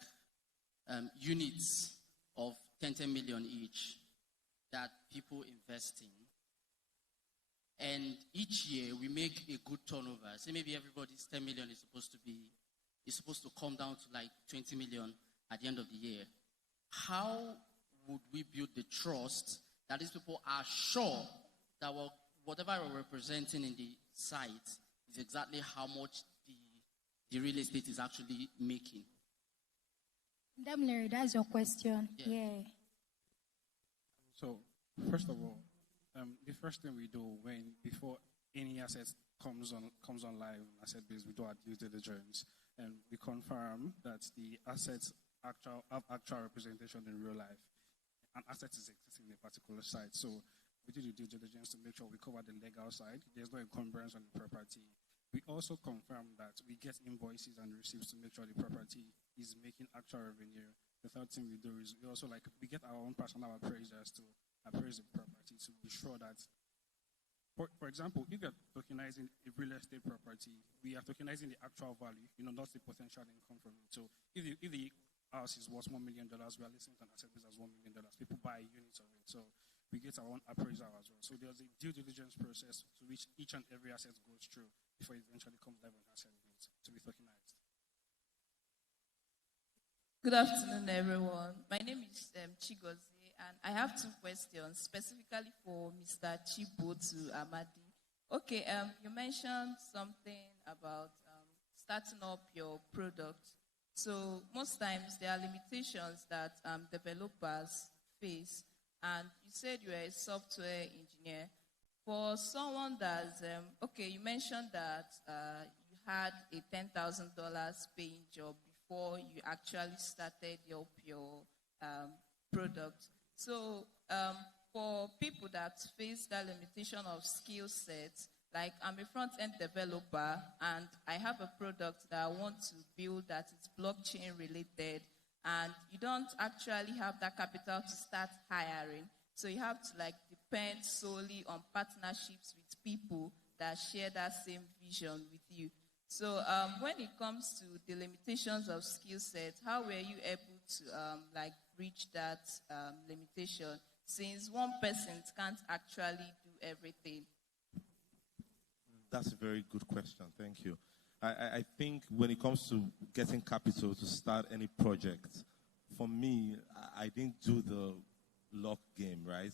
units of 10 million each that people invest in, and each year we make a good turnover. Say maybe everybody's 10 million is supposed to come down to like 20 million at the end of the year. How would we build the trust that these people are sure that whatever we're representing in the site is exactly how much the real estate is actually making? Damilare, that's your question. Yeah. So, first of all, the first thing we do before any asset comes on live, asset base, we do our due diligence, and we confirm that the assets have actual representation in real life. An asset is existing in a particular site. So we do the due diligence to make sure we cover the legal side. There's no encumbrance on the property. We also confirm that we get invoices and receipts to make sure the property is making actual revenue. The third thing we do is we get our own personal appraisers to appraise the property to be sure that, for example, if you're tokenizing a real estate property, we are tokenizing the actual value, not the potential income from it. So if the house is worth $1 million, we are listing an asset base as $1 million. People buy units of it. So we get our own appraisal as well. So there's a due diligence process to which each and every asset goes through before it eventually comes live on asset base to be tokenized. Good afternoon, everyone. My name is Chigozie, and I have 2 questions specifically for Mr. Chibotu Amadi. Okay, you mentioned something about starting up your product. So most times there are limitations that developers face and you said you are a software engineer. For someone that's, okay, you mentioned that you had a $10,000 paying job before you actually started your product. So for people that face that limitation of skill sets, like I'm a front-end developer and I have a product that I want to build that is blockchain related, and you don't actually have that capital to start hiring. So you have to depend solely on partnerships with people that share that same vision with you. So when it comes to the limitations of skill set, how were you able to reach that limitation, since one person can't actually do everything? That's a very good question. Thank you. I think when it comes to getting capital to start any project, for me, I didn't do the luck game, right?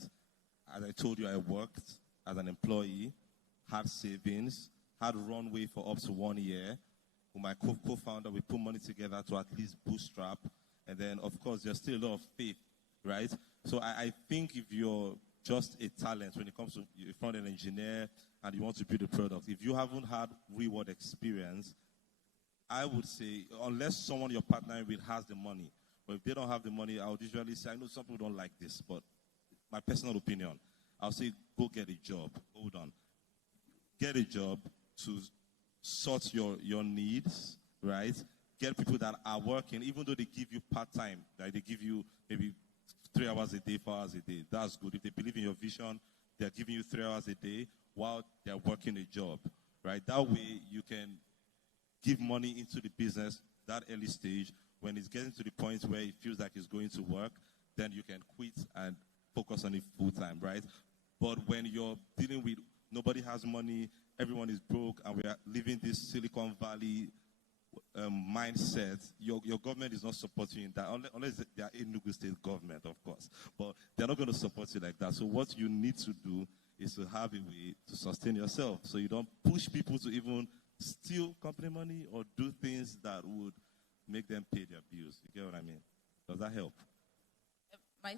As I told you, I worked as an employee, had savings, had runway for up to 1 year. With my co-founder, we put money together to at least bootstrap. And then, of course, there's still a lot of faith, right? So I think if you're just a talent when it comes to a front-end engineer and you want to build a product, if you haven't had real-world experience, I would say, unless someone you're partnering with has the money, but if they don't have the money, I would usually say, I know some people don't like this, but my personal opinion, I'll say, go get a job. Hold on. Get a job to sort your needs, right? Get people that are working, even though they give you part-time, like they give you maybe 3 hours a day, 4 hours a day. That's good. If they believe in your vision, they're giving you 3 hours a day while they're working a job, right? That way you can give money into the business that early stage. When it's getting to the point where it feels like it's going to work, then you can quit and focus on it full-time, right? But when you're dealing with nobody has money, everyone is broke, and we are living this Silicon Valley mindset, your government is not supporting you in that, unless they are Enugu state government, of course. But they're not going to support you like that. So what you need to do is to have a way to sustain yourself, so you don't push people to even steal company money or do things that would make them pay their bills. You get what I mean? Does that help? My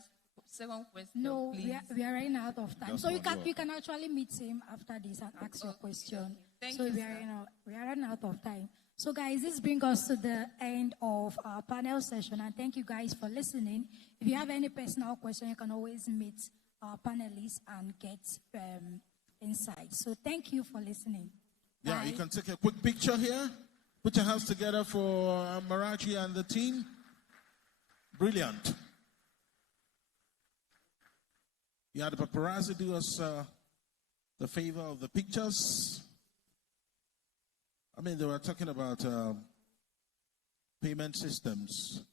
second question, No, please. we are running out of time. Just So you one can actually meet him after this and ask your question. Okay. Thank So you, we sir. are running out of time. So guys, this brings us to the end of our panel session, and thank you guys for listening. If you have any personal question, you can always meet our panelists and get insights. So thank you for listening. Yeah, Bye. you can take a quick picture here. Put your hands together for Marachi and the team. Brilliant. Yeah, the paparazzi do us the favor of the pictures. I mean, they were talking about payment systems.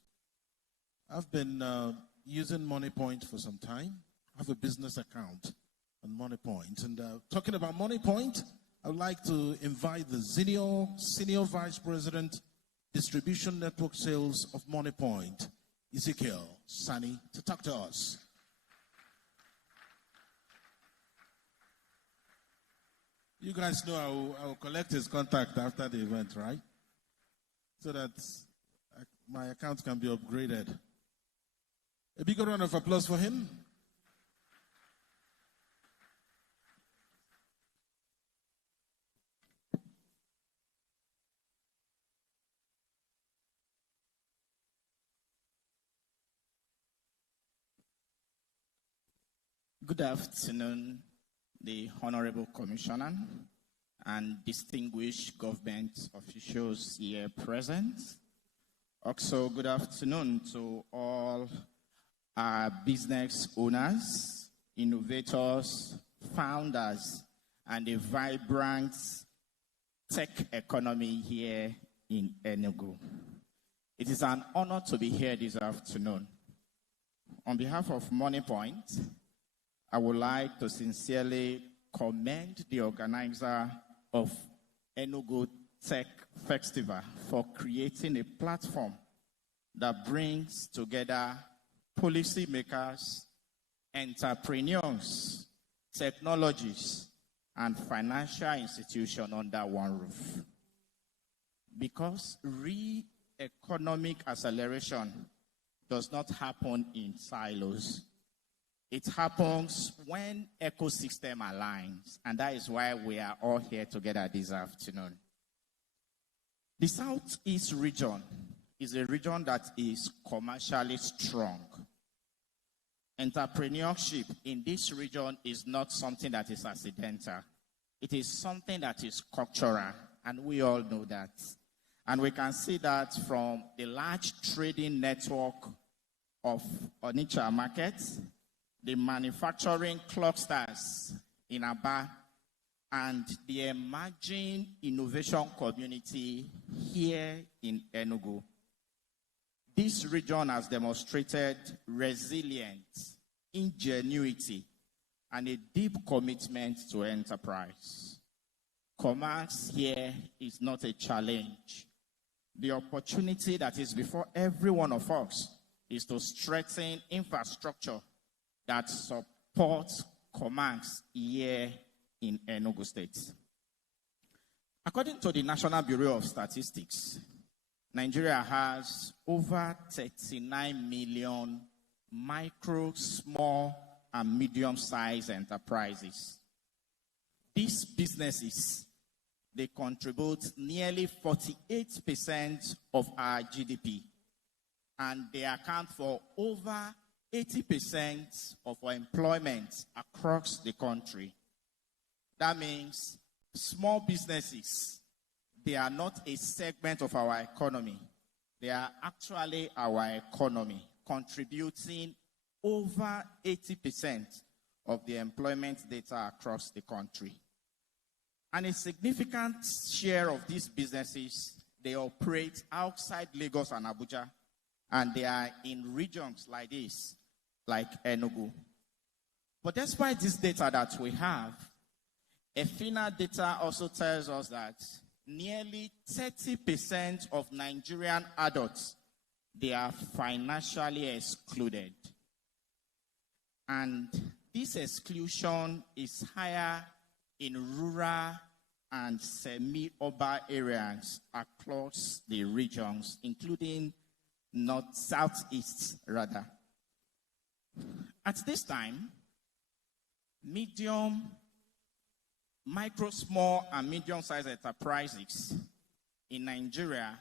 I've been using MoneyPoint for some time. I have a business account on MoneyPoint. And talking about MoneyPoint, I would like to invite the Senior Vice President, Distribution Network Sales of MoneyPoint, Ezekiel Sani, to talk to us. You guys know I will collect his contact after the event, right? So that my account can be upgraded. A big round of applause for him. Good afternoon, the Honorable Commissioner and distinguished government officials here present. Also, good afternoon to all our business owners, innovators, founders, and a vibrant tech economy here in Enugu. It is an honor to be here this afternoon. On behalf of MoneyPoint, I would like to sincerely commend the organizer of Enugu Tech Festival for creating a platform that brings together policymakers, entrepreneurs, technologies, and financial institutions under one roof. Because real economic acceleration does not happen in silos. It happens when ecosystem aligns, and that is why we are all here together this afternoon. The Southeast region is a region that is commercially strong. Entrepreneurship in this region is not something that is accidental. It is something that is cultural, and we all know that. And we can see that from the large trading network of Onitsha markets, the manufacturing clusters in Aba, and the emerging innovation community here in Enugu. This region has demonstrated resilience, ingenuity, and a deep commitment to enterprise. Commerce here is not a challenge. The opportunity that is before every one of us is to strengthen infrastructure that supports commerce here in Enugu State. According to the National Bureau of Statistics, Nigeria has over 39 million micro, small, and medium-sized enterprises. These businesses, they contribute nearly 48% of our GDP, and they account for over 80% of our employment across the country. That means small businesses, they are not a segment of our economy. They are actually our economy, contributing over 80% of the employment data across the country. And a significant share of these businesses, they operate outside Lagos and Abuja, and they are in regions like this, like Enugu. But despite this data that we have, EFINA data also tells us that nearly 30% of Nigerian adults, they are financially excluded. And this exclusion is higher in rural and semi-urban areas across the regions, including southeast rather. At this time, micro, small, and medium-sized enterprises in Nigeria,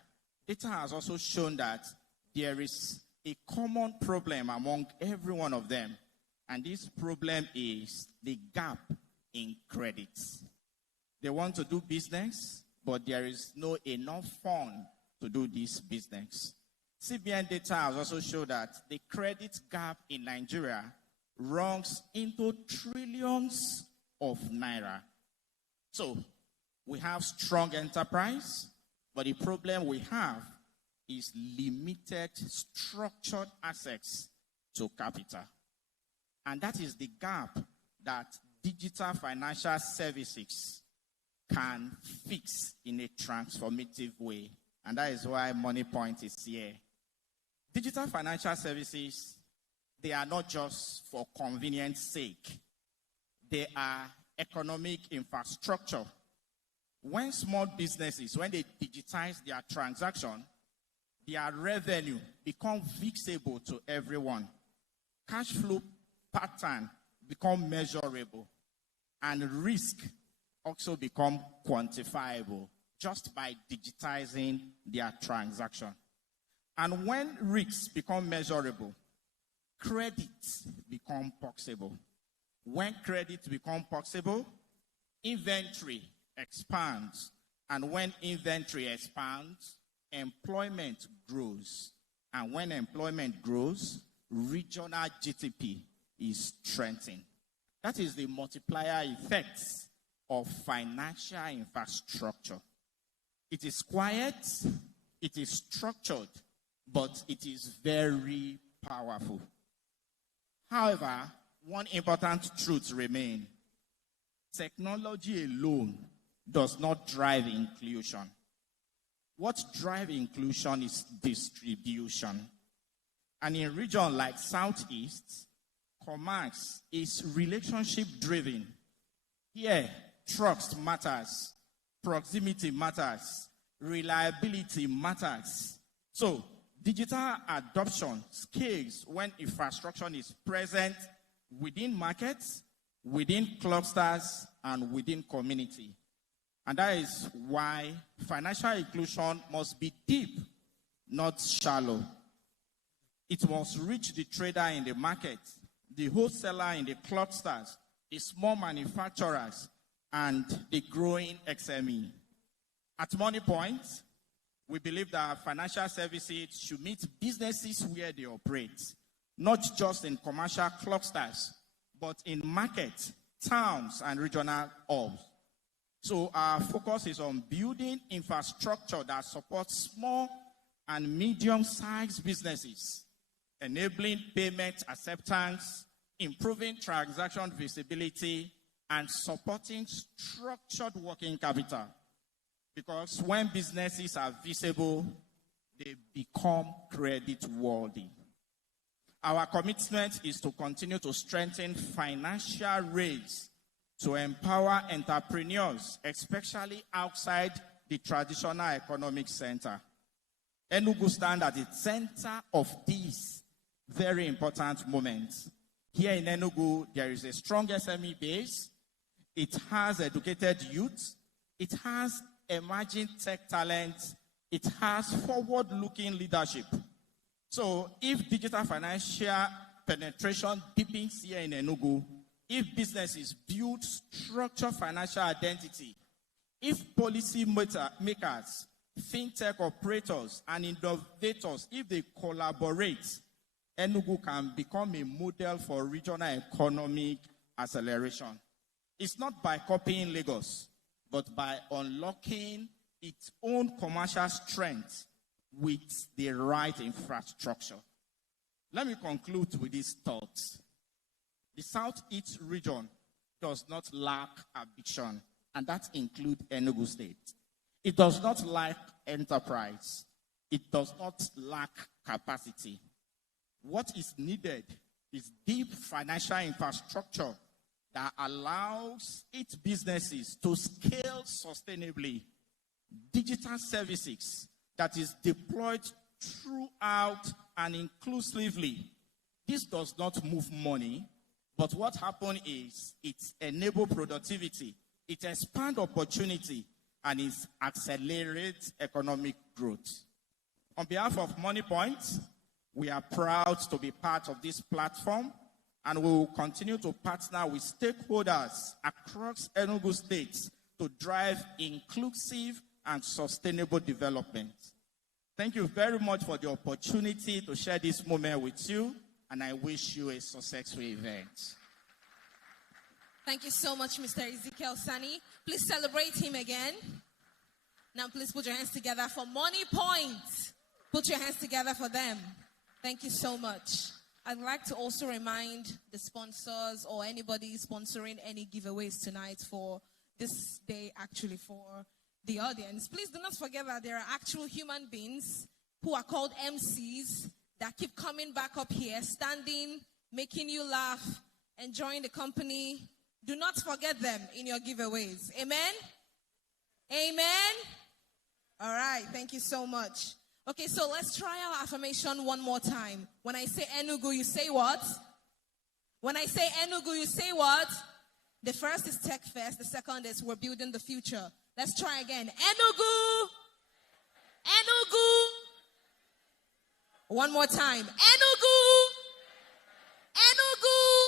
data has also shown that there is a common problem among every one of them, and this problem is the gap in credit. They want to do business, but there is no enough fund to do this business. CBN data has also shown that the credit gap in Nigeria runs into trillions of naira. So, we have strong enterprise, but the problem we have is limited structured access to capital. And that is the gap that digital financial services can fix in a transformative way. And that is why MoneyPoint is here. Digital financial services, they are not just for convenience sake. They are economic infrastructure. When small businesses, when they digitize their transaction, their revenue becomes visible to everyone. Cash flow pattern become measurable, and risk also become quantifiable just by digitizing their transaction. And when risks become measurable, credit become possible. When credit become possible, inventory expands. And when inventory expands, employment grows. And when employment grows, regional GDP is strengthened. That is the multiplier effects of financial infrastructure. It is quiet, it is structured, but it is very powerful. However, one important truth remains. Technology alone does not drive inclusion. What drives inclusion is distribution. And in a region like Southeast, commerce is relationship-driven. Here, trust matters, proximity matters, reliability matters. So, digital adoption scales when infrastructure is present within markets, within clusters, and within community. And that is why financial inclusion must be deep, not shallow. It must reach the trader in the market, the wholesaler in the clusters, the small manufacturers, and the growing SME. At MoneyPoint, we believe that financial services should meet businesses where they operate, not just in commercial clusters, but in markets, towns, and regional hubs. So our focus is on building infrastructure that supports small and medium-sized businesses, enabling payment acceptance, improving transaction visibility, and supporting structured working capital. Because when businesses are visible, they become credit-worthy. Our commitment is to continue to strengthen financial rails to empower entrepreneurs, especially outside the traditional economic center. Enugu stands at the center of these very important moments. Here in Enugu, there is a strong SME base. It has educated youth. It has emerging tech talent. It has forward-looking leadership. So if digital financial penetration deepens here in Enugu, if businesses build structured financial identity, if policy makers, fintech operators, and innovators, if they collaborate, Enugu can become a model for regional economic acceleration. It's not by copying Lagos, but by unlocking its own commercial strength with the right infrastructure. Let me conclude with these thoughts. The Southeast region does not lack ambition, and that includes Enugu State. It does not lack enterprise. It does not lack capacity. What is needed is deep financial infrastructure that allows its businesses to scale sustainably, digital services that is deployed throughout and inclusively. This does not move money, but what happens is it enables productivity, it expands opportunity, and it accelerates economic growth. On behalf of MoneyPoint, we are proud to be part of this platform, and we will continue to partner with stakeholders across Enugu State to drive inclusive and sustainable development. Thank you very much for the opportunity to share this moment with you, and I wish you a successful event. Thank you so much, Mr. Ezekiel Sani. Please celebrate him again. Now, please put your hands together for MoneyPoint. Put your hands together for them. Thank you so much. I'd like to also remind the sponsors or anybody sponsoring any giveaways tonight for this day, actually for the audience. Please do not forget that there are actual human beings who are called MCs that keep coming back up here, standing, making you laugh, enjoying the company. Do not forget them in your giveaways. Amen? Amen? All right. Thank you so much. Okay, so let's try our affirmation one more time. When I say Enugu, you say what? When I say Enugu, you say what? The first is Tech Fest. The second is we're building the future. Let's try again. Enugu. Enugu. One more time. Enugu. Enugu.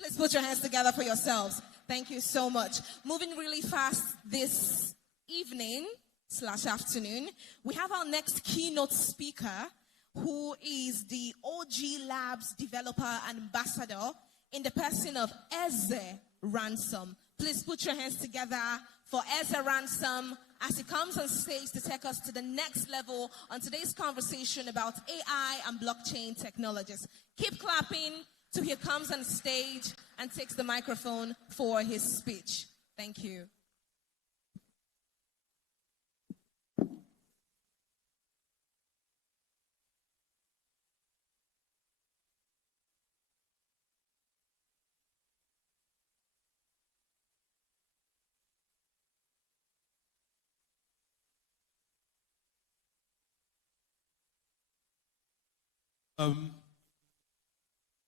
Let's put your hands together for yourselves. Thank you so much. Moving really fast this evening/afternoon, we have our next keynote speaker, who is the OG Labs developer and ambassador in the person of Eze Ransom. Please put your hands together for Eze Ransom as he comes on stage to take us to the next level on today's conversation about AI and blockchain technologies. Keep clapping till he comes on stage and takes the microphone for his speech. Thank you.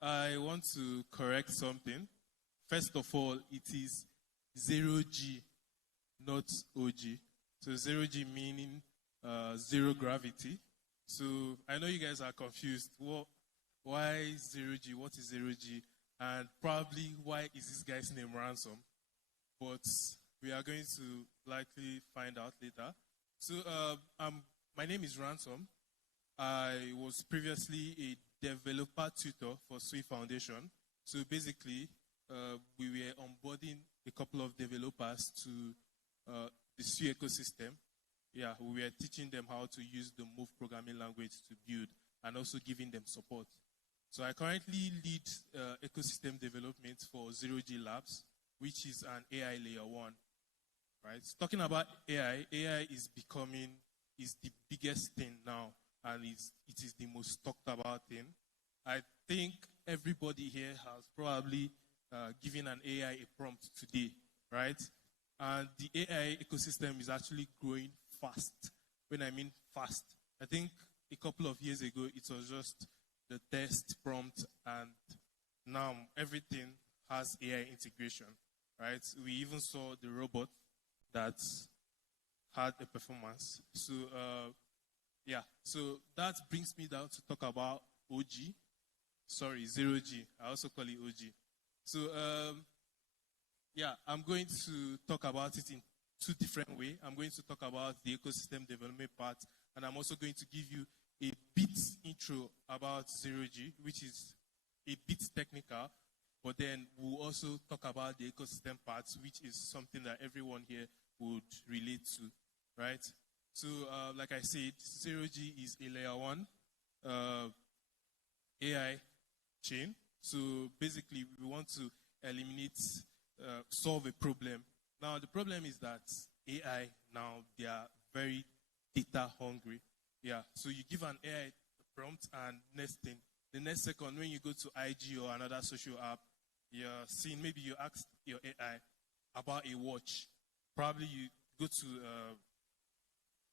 I want to correct something. First of all, it is ZeroG, not OG. So ZeroG meaning zero gravity. So I know you guys are confused. Why ZeroG? What is ZeroG? And probably why is this guy's name Ransom? But we are going to likely find out later. So my name is Ransom. I was previously a developer tutor for Sui Foundation. So basically, we were onboarding a couple of developers to the Sui ecosystem. Yeah, we were teaching them how to use the Move programming language to build and also giving them support. So I currently lead ecosystem development for ZeroG Labs, which is an AI layer 1. Right? Talking about AI is the biggest thing now, and it is the most talked about thing. I think everybody here has probably given an AI a prompt today, right? And the AI ecosystem is actually growing fast. When I mean fast, I think a couple of years ago, it was just the test prompt, and now everything has AI integration, right? We even saw the robot that had a performance. So, so that brings me down to talk about ZeroG. I also call it OG. So, I'm going to talk about it in two different ways. I'm going to talk about the ecosystem development part, and I'm also going to give you a bit intro about ZeroG, which is a bit technical, but then we'll also talk about the ecosystem parts, which is something that everyone here would relate to, right? So, like I said, ZeroG is a layer 1 AI chain. So basically, we want to solve a problem. Now, the problem is that AI now, they are very data hungry. Yeah, so you give an AI a prompt, and the next second, when you go to IG or another social app, you're seeing, maybe you ask your AI about a watch. Probably you go to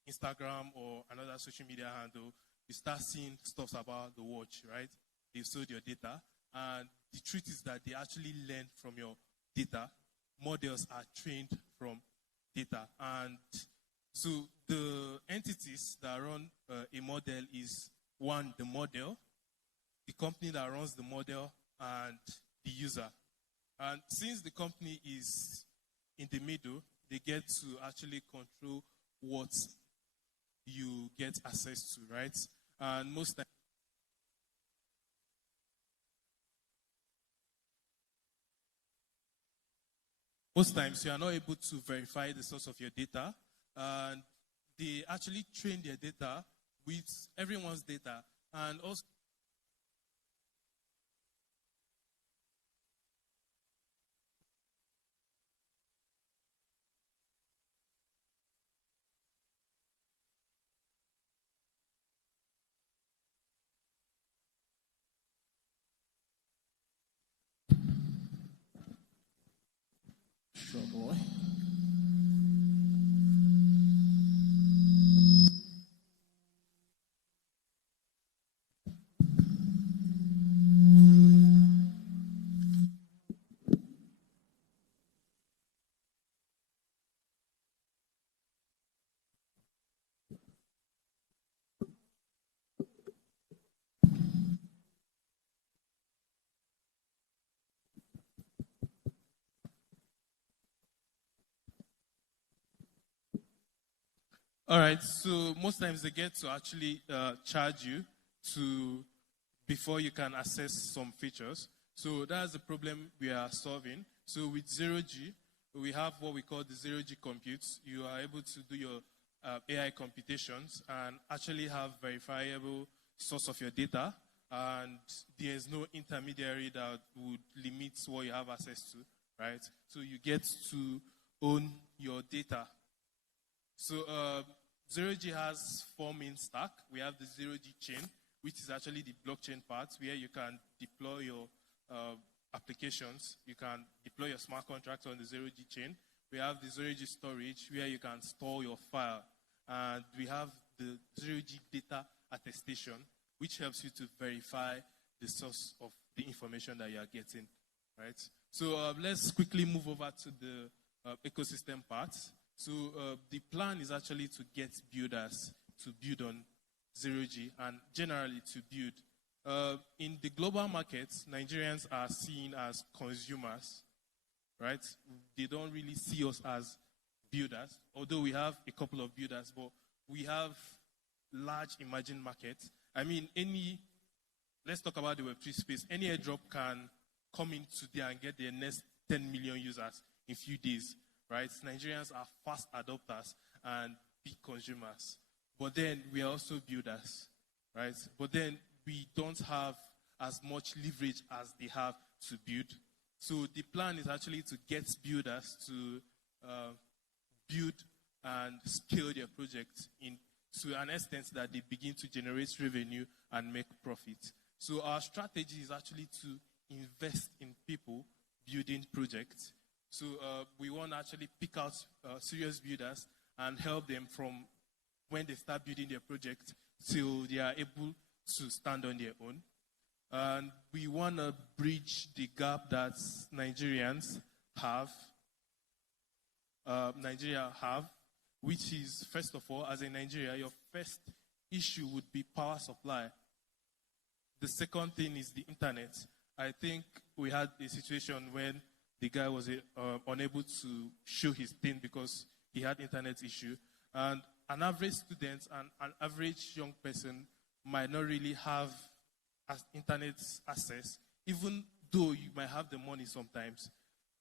Instagram or another social media handle, you start seeing stuff about the watch, right? They've sold your data. And the truth is that they actually learn from your data. Models are trained from data. And so the entities that run a model is, one, the model, the company that runs the model, and the user. And since the company is in the middle, they get to actually control what you get access to, right? And most times you are not able to verify the source of your data, and they actually train their data with everyone's data. And also, sure, boy. all right, so most times they get to actually charge you before you can access some features. So that's the problem we are solving. So with ZeroG, we have what we call the ZeroG compute. You are able to do your AI computations and actually have verifiable source of your data, and there's no intermediary that would limit what you have access to, right? So you get to own your data. So ZeroG has 4 main stack. We have the ZeroG chain, which is actually the blockchain part, where you can deploy your applications. You can deploy your smart contracts on the ZeroG chain. We have the ZeroG storage, where you can store your file. And we have the ZeroG data attestation, which helps you to verify the source of the information that you are getting, right? So let's quickly move over to the ecosystem part. So the plan is actually to get builders to build on ZeroG and generally to build. In the global market, Nigerians are seen as consumers, right? They don't really see us as builders, although we have a couple of builders, but we have large emerging markets. I mean, let's talk about the Web3 space. Any airdrop can come in today and get their next 10 million users in a few days, right? Nigerians are fast adopters and big consumers. But then we are also builders, right? But then we don't have as much leverage as they have to build. So the plan is actually to get builders to build and scale their project to an extent that they begin to generate revenue and make profit. So our strategy is actually to invest in people building projects. So we want to actually pick out serious builders and help them from when they start building their project till they are able to stand on their own. And we want to bridge the gap that Nigeria have, which is, first of all, as a Nigeria, your first issue would be power supply. The second thing is the internet. I think we had a situation when the guy was unable to show his thing because he had internet issue. And an average student and an average young person might not really have internet access, even though you might have the money sometimes.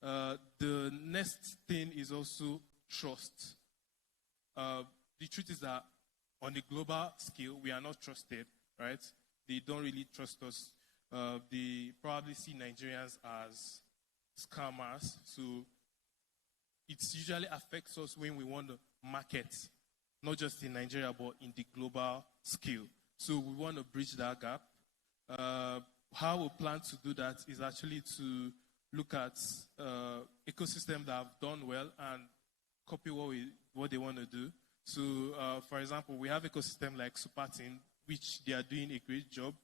The next thing is also trust. The truth is that on the global scale, we are not trusted, right? They don't really trust us. They probably see Nigerians as scammers. So it usually affects us when we want to market, not just in Nigeria, but in the global scale. So we want to bridge that gap. How we plan to do that is actually to look at ecosystems that have done well and copy what they want to do. So, for example, we have ecosystem like Superteam, which they are doing a great job.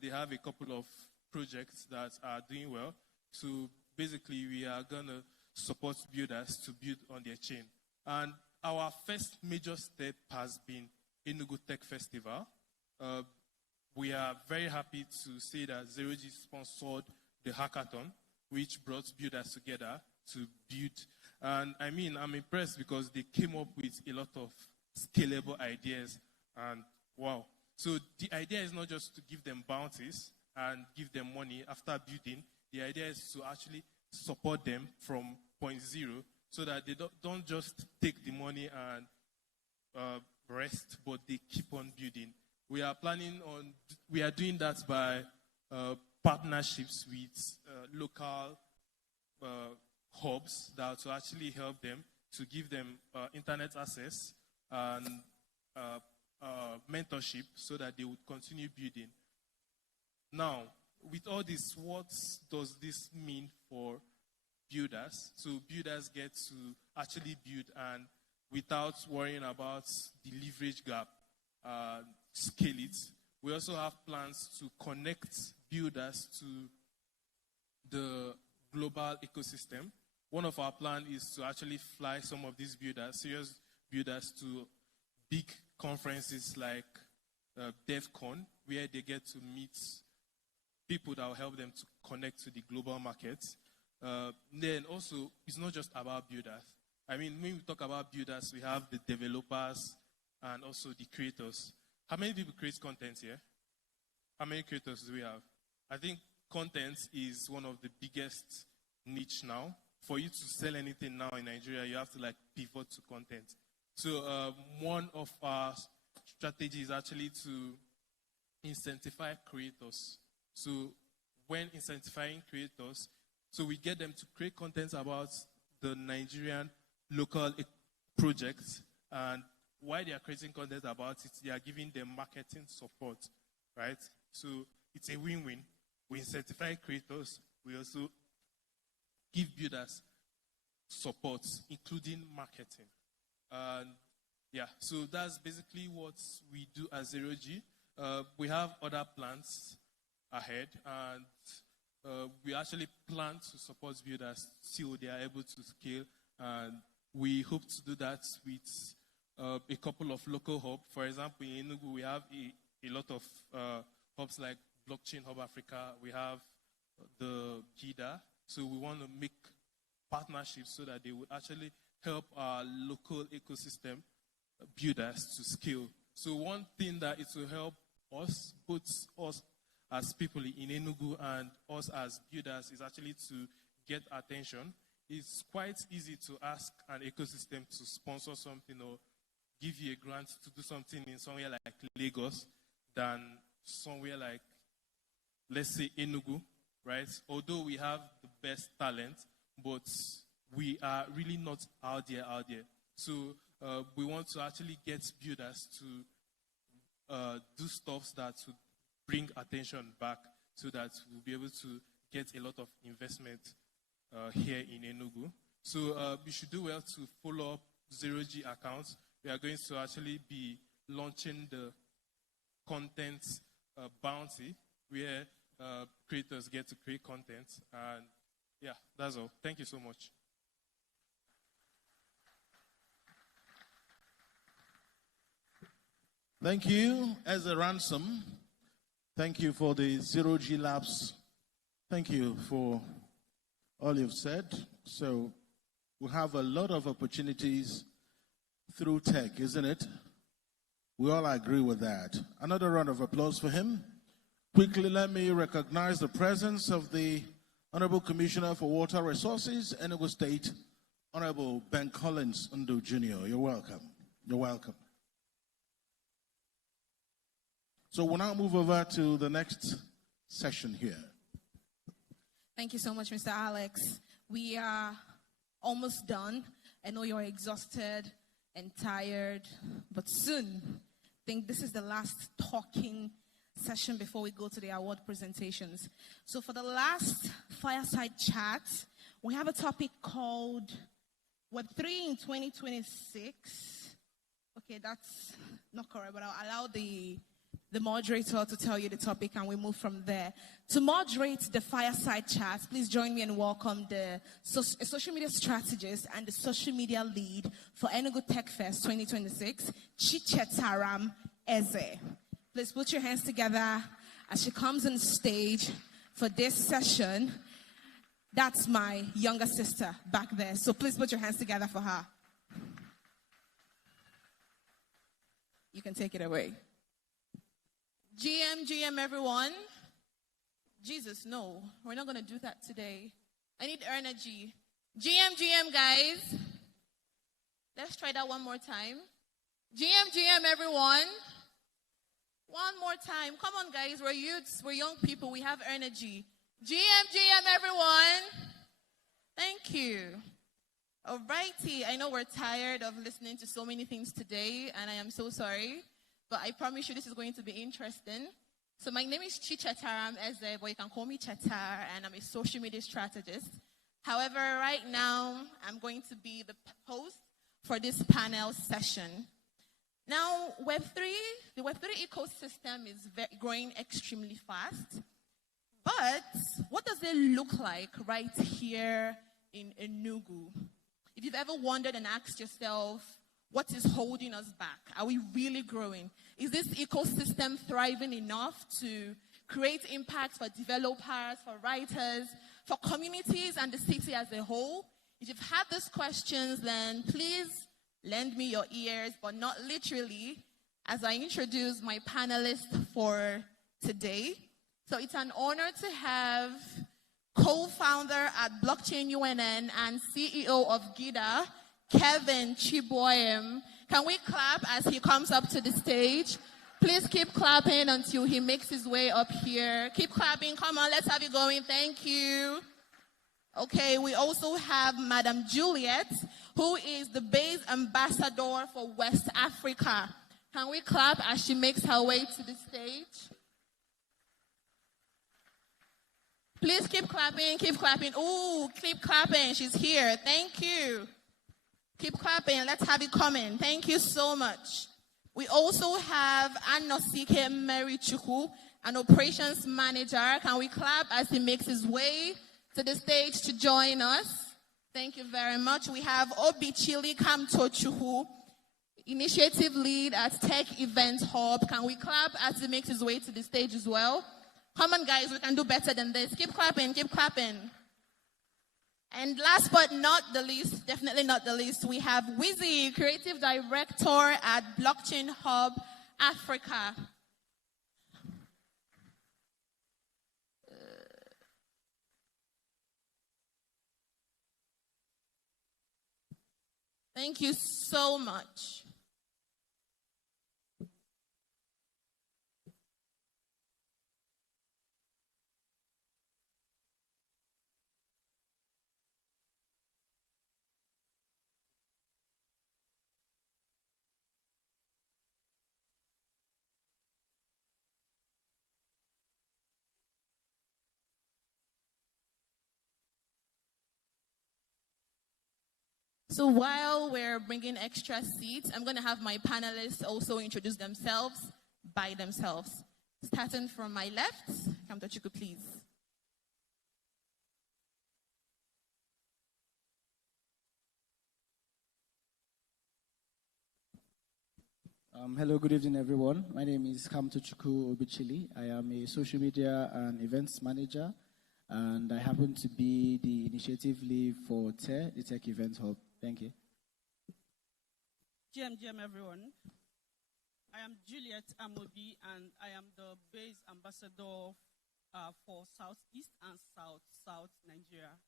They have a couple of projects that are doing well. So basically, we are going to support builders to build on their chain. And our first major step has been Enugu Tech Festival. We are very happy to say that ZeroG sponsored the Hackathon, which brought builders together to build. And I mean, I'm impressed because they came up with a lot of scalable ideas. And wow. So the idea is not just to give them bounties and give them money after building. The idea is to actually support them from point zero so that they don't just take the money and rest, but they keep on building. We are doing that by partnerships with local hubs that will actually help them to give them internet access and mentorship so that they would continue building. Now, with all this, what does this mean for builders? So builders get to actually build and without worrying about the leverage gap, scale it. We also have plans to connect builders to the global ecosystem. One of our plans is to actually fly some of these builders, serious builders, to big conferences like DevCon, where they get to meet people that will help them to connect to the global market. Then also, it's not just about builders. I mean, when we talk about builders, we have the developers and also the creators. How many people create content here? How many creators do we have? I think content is one of the biggest niche now. For you to sell anything now in Nigeria, you have to pivot to content. So one of our strategies is actually to incentivize creators. So when incentivizing creators, so we get them to create content about the Nigerian local projects, and while they are creating content about it, they are giving them marketing support, right? So it's a win-win. We incentivize creators. We also give builders support, including marketing. And yeah, so that's basically what we do at ZeroG. We have other plans ahead, and we actually plan to support builders till they are able to scale, and we hope to do that with a couple of local hubs. For example, in Enugu, we have a lot of hubs like Blockchain Hub Africa. We have the GIDA. So we want to make partnerships so that they would actually help our local ecosystem builders to scale. So one thing that it will help us, both us as people in Enugu and us as builders, is actually to get attention. It's quite easy to ask an ecosystem to sponsor something or give you a grant to do something in somewhere like Lagos than somewhere like, let's say, Enugu, right? Although we have the best talent, but we are really not out there. So we want to actually get builders to do stuff that would bring attention back so that we'll be able to get a lot of investment here in Enugu. So you should do well to follow up ZeroG accounts. We are going to actually be launching the content bounty where creators get to create content. And yeah, that's all. Thank you so much. Thank you, as a ransom. Thank you for the ZeroG Labs. Thank you for all you've said. So we have a lot of opportunities through tech, isn't it? We all agree with that. Another round of applause for him. Quickly, let me recognize the presence of the Honorable Commissioner for Water Resources, Enugu State, Honorable Ben Collins Ndu Jr. You're welcome. You're welcome. So we'll now move over to the next session here. Thank you so much, Mr. Alex. We are almost done. I know you're exhausted and tired, but soon, I think this is the last talking session before we go to the award presentations. So for the last fireside chat, we have a topic called Web3 in 2026. Okay, that's not correct, but I'll allow the moderator to tell you the topic and we move from there. To moderate the fireside chat, please join me and welcome the social media strategist and the social media lead for Enugu Tech Fest 2026, Chichetaram Eze. Please put your hands together as she comes on stage for this session. That's my younger sister back there, so please put your hands together for her. You can take it away. GM, everyone. Jesus, no. We're not going to do that today. I need energy. GM, guys. Let's try that one more time. GM, everyone. One more time. Come on, guys. We're youths. We're young people. We have energy. GM, everyone. Thank you. Alrighty. I know we're tired of listening to so many things today, and I am so sorry. But I promise you this is going to be interesting. So my name is Chichetaram Eze, but you can call me Chetar, and I'm a social media strategist. However, right now, I'm going to be the host for this panel session. Now, the Web3 ecosystem is growing extremely fast. But what does it look like right here in Enugu? If you've ever wondered and asked yourself, what is holding us back? Are we really growing? Is this ecosystem thriving enough to create impact for developers, for writers, for communities and the city as a whole? If you've had these questions, then please lend me your ears, but not literally, as I introduce my panelists for today. So it's an honor to have co-founder at Blockchain UNN and CEO of GIDA, Kevin Chiboyem. Can we clap as he comes up to the stage? Please keep clapping until he makes his way up here. Keep clapping. Come on, let's have you going. Thank you. Okay, we also have Madam Juliet, who is the base ambassador for West Africa. Can we clap as she makes her way to the stage? Please keep clapping, keep clapping. Ooh, keep clapping. She's here. Thank you. Keep clapping. Let's have it coming. Thank you so much. We also have Anosike Merichuku, an operations manager. Can we clap as he makes his way to the stage to join us? Thank you very much. We have Obichili Kamtochuhu, initiative lead at Tech Event Hub. Can we clap as he makes his way to the stage as well? Come on, guys, we can do better than this. Keep clapping, keep clapping. And last but not the least, definitely not the least, we have Wizzy, Creative Director at Blockchain Hub Africa. Thank you so much. So while we're bringing extra seats, I'm going to have my panelists also introduce themselves by themselves. Starting from my left, Kamtochuku, please. Hello, good evening, everyone. My name is Kamtochuku Obichili. I am a social media and events manager, and I happen to be the initiative lead for TE, the Tech Event Hub. Thank you. GM, everyone. I am Juliet Amobi, and I am the base ambassador for Southeast and South Nigeria.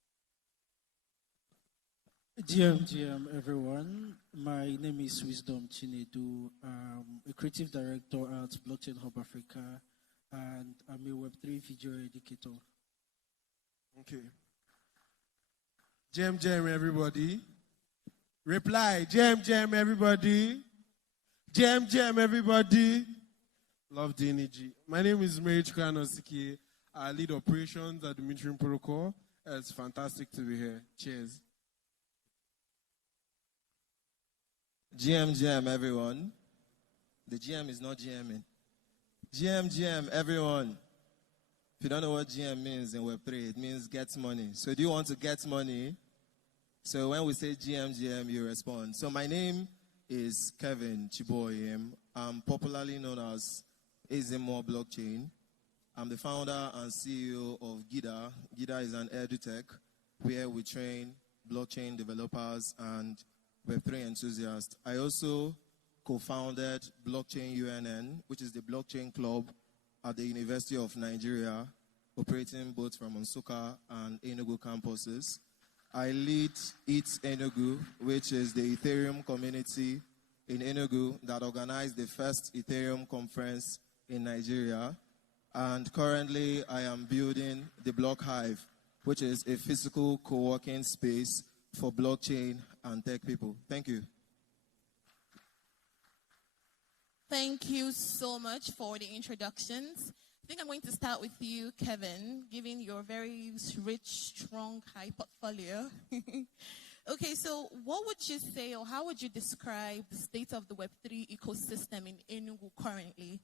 GM, everyone. My name is Wisdom Chinedu. I'm a creative director at Blockchain Hub Africa, and I'm a Web3 video educator. Okay. GM, everybody. Reply, GM, everybody. GM, everybody. Love the energy. My name is Mary Chukanosiki. I lead operations at the Metering Protocol. It's fantastic to be here. Cheers. GM, everyone. The GM is not GMing. GM, everyone. If you don't know what GM means in Web3, it means get money. So do you want to get money? So when we say GM, you respond. So my name is Kevin Chiboyem. I'm popularly known as Azimo Blockchain. I'm the founder and CEO of GIDA. GIDA is an edutech where we train blockchain developers and Web3 enthusiasts. I also co-founded Blockchain UNN, which is the blockchain club at the University of Nigeria, operating both from Nsukka and Enugu campuses. I lead Enugu, which is the Ethereum community in Enugu that organized the first Ethereum conference in Nigeria. And currently, I am building the Block Hive, which is a physical co-working space for blockchain and tech people. Thank you. Thank you so much for the introductions. I think I'm going to start with you, Kevin, given your very rich, strong, high portfolio. Okay, so what would you say, or how would you describe the state of the Web3 ecosystem in Enugu currently?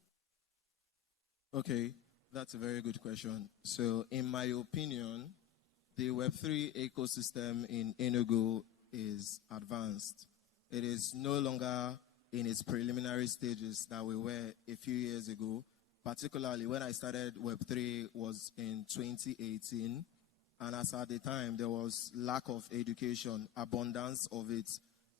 Okay, that's a very good question. So in my opinion, the Web3 ecosystem in Enugu is advanced. It is no longer in its preliminary stages that we were a few years ago. Particularly when I started Web3 was in 2018. And as at the time, there was lack of education, abundance of it,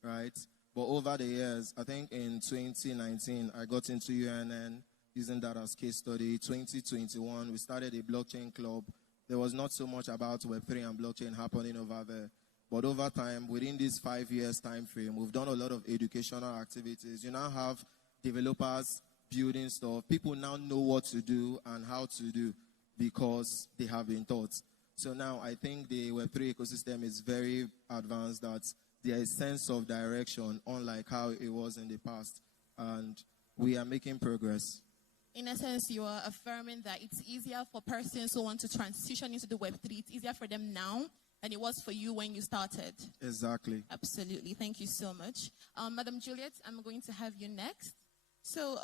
right? But over the years, I think in 2019, I got into UNN, using that as case study. 2021, we started a blockchain club. There was not so much about Web3 and blockchain happening over there. But over time, within this 5 years time frame, we've done a lot of educational activities. You now have developers building stuff. People now know what to do and how to do because they have been taught. So now I think the Web3 ecosystem is very advanced, that there is a sense of direction, unlike how it was in the past. And we are making progress. In essence, you are affirming that it's easier for persons who want to transition into the Web3. It's easier for them now than it was for you when you started. Exactly. Absolutely. Thank you so much. Madam Juliet, I'm going to have you next. So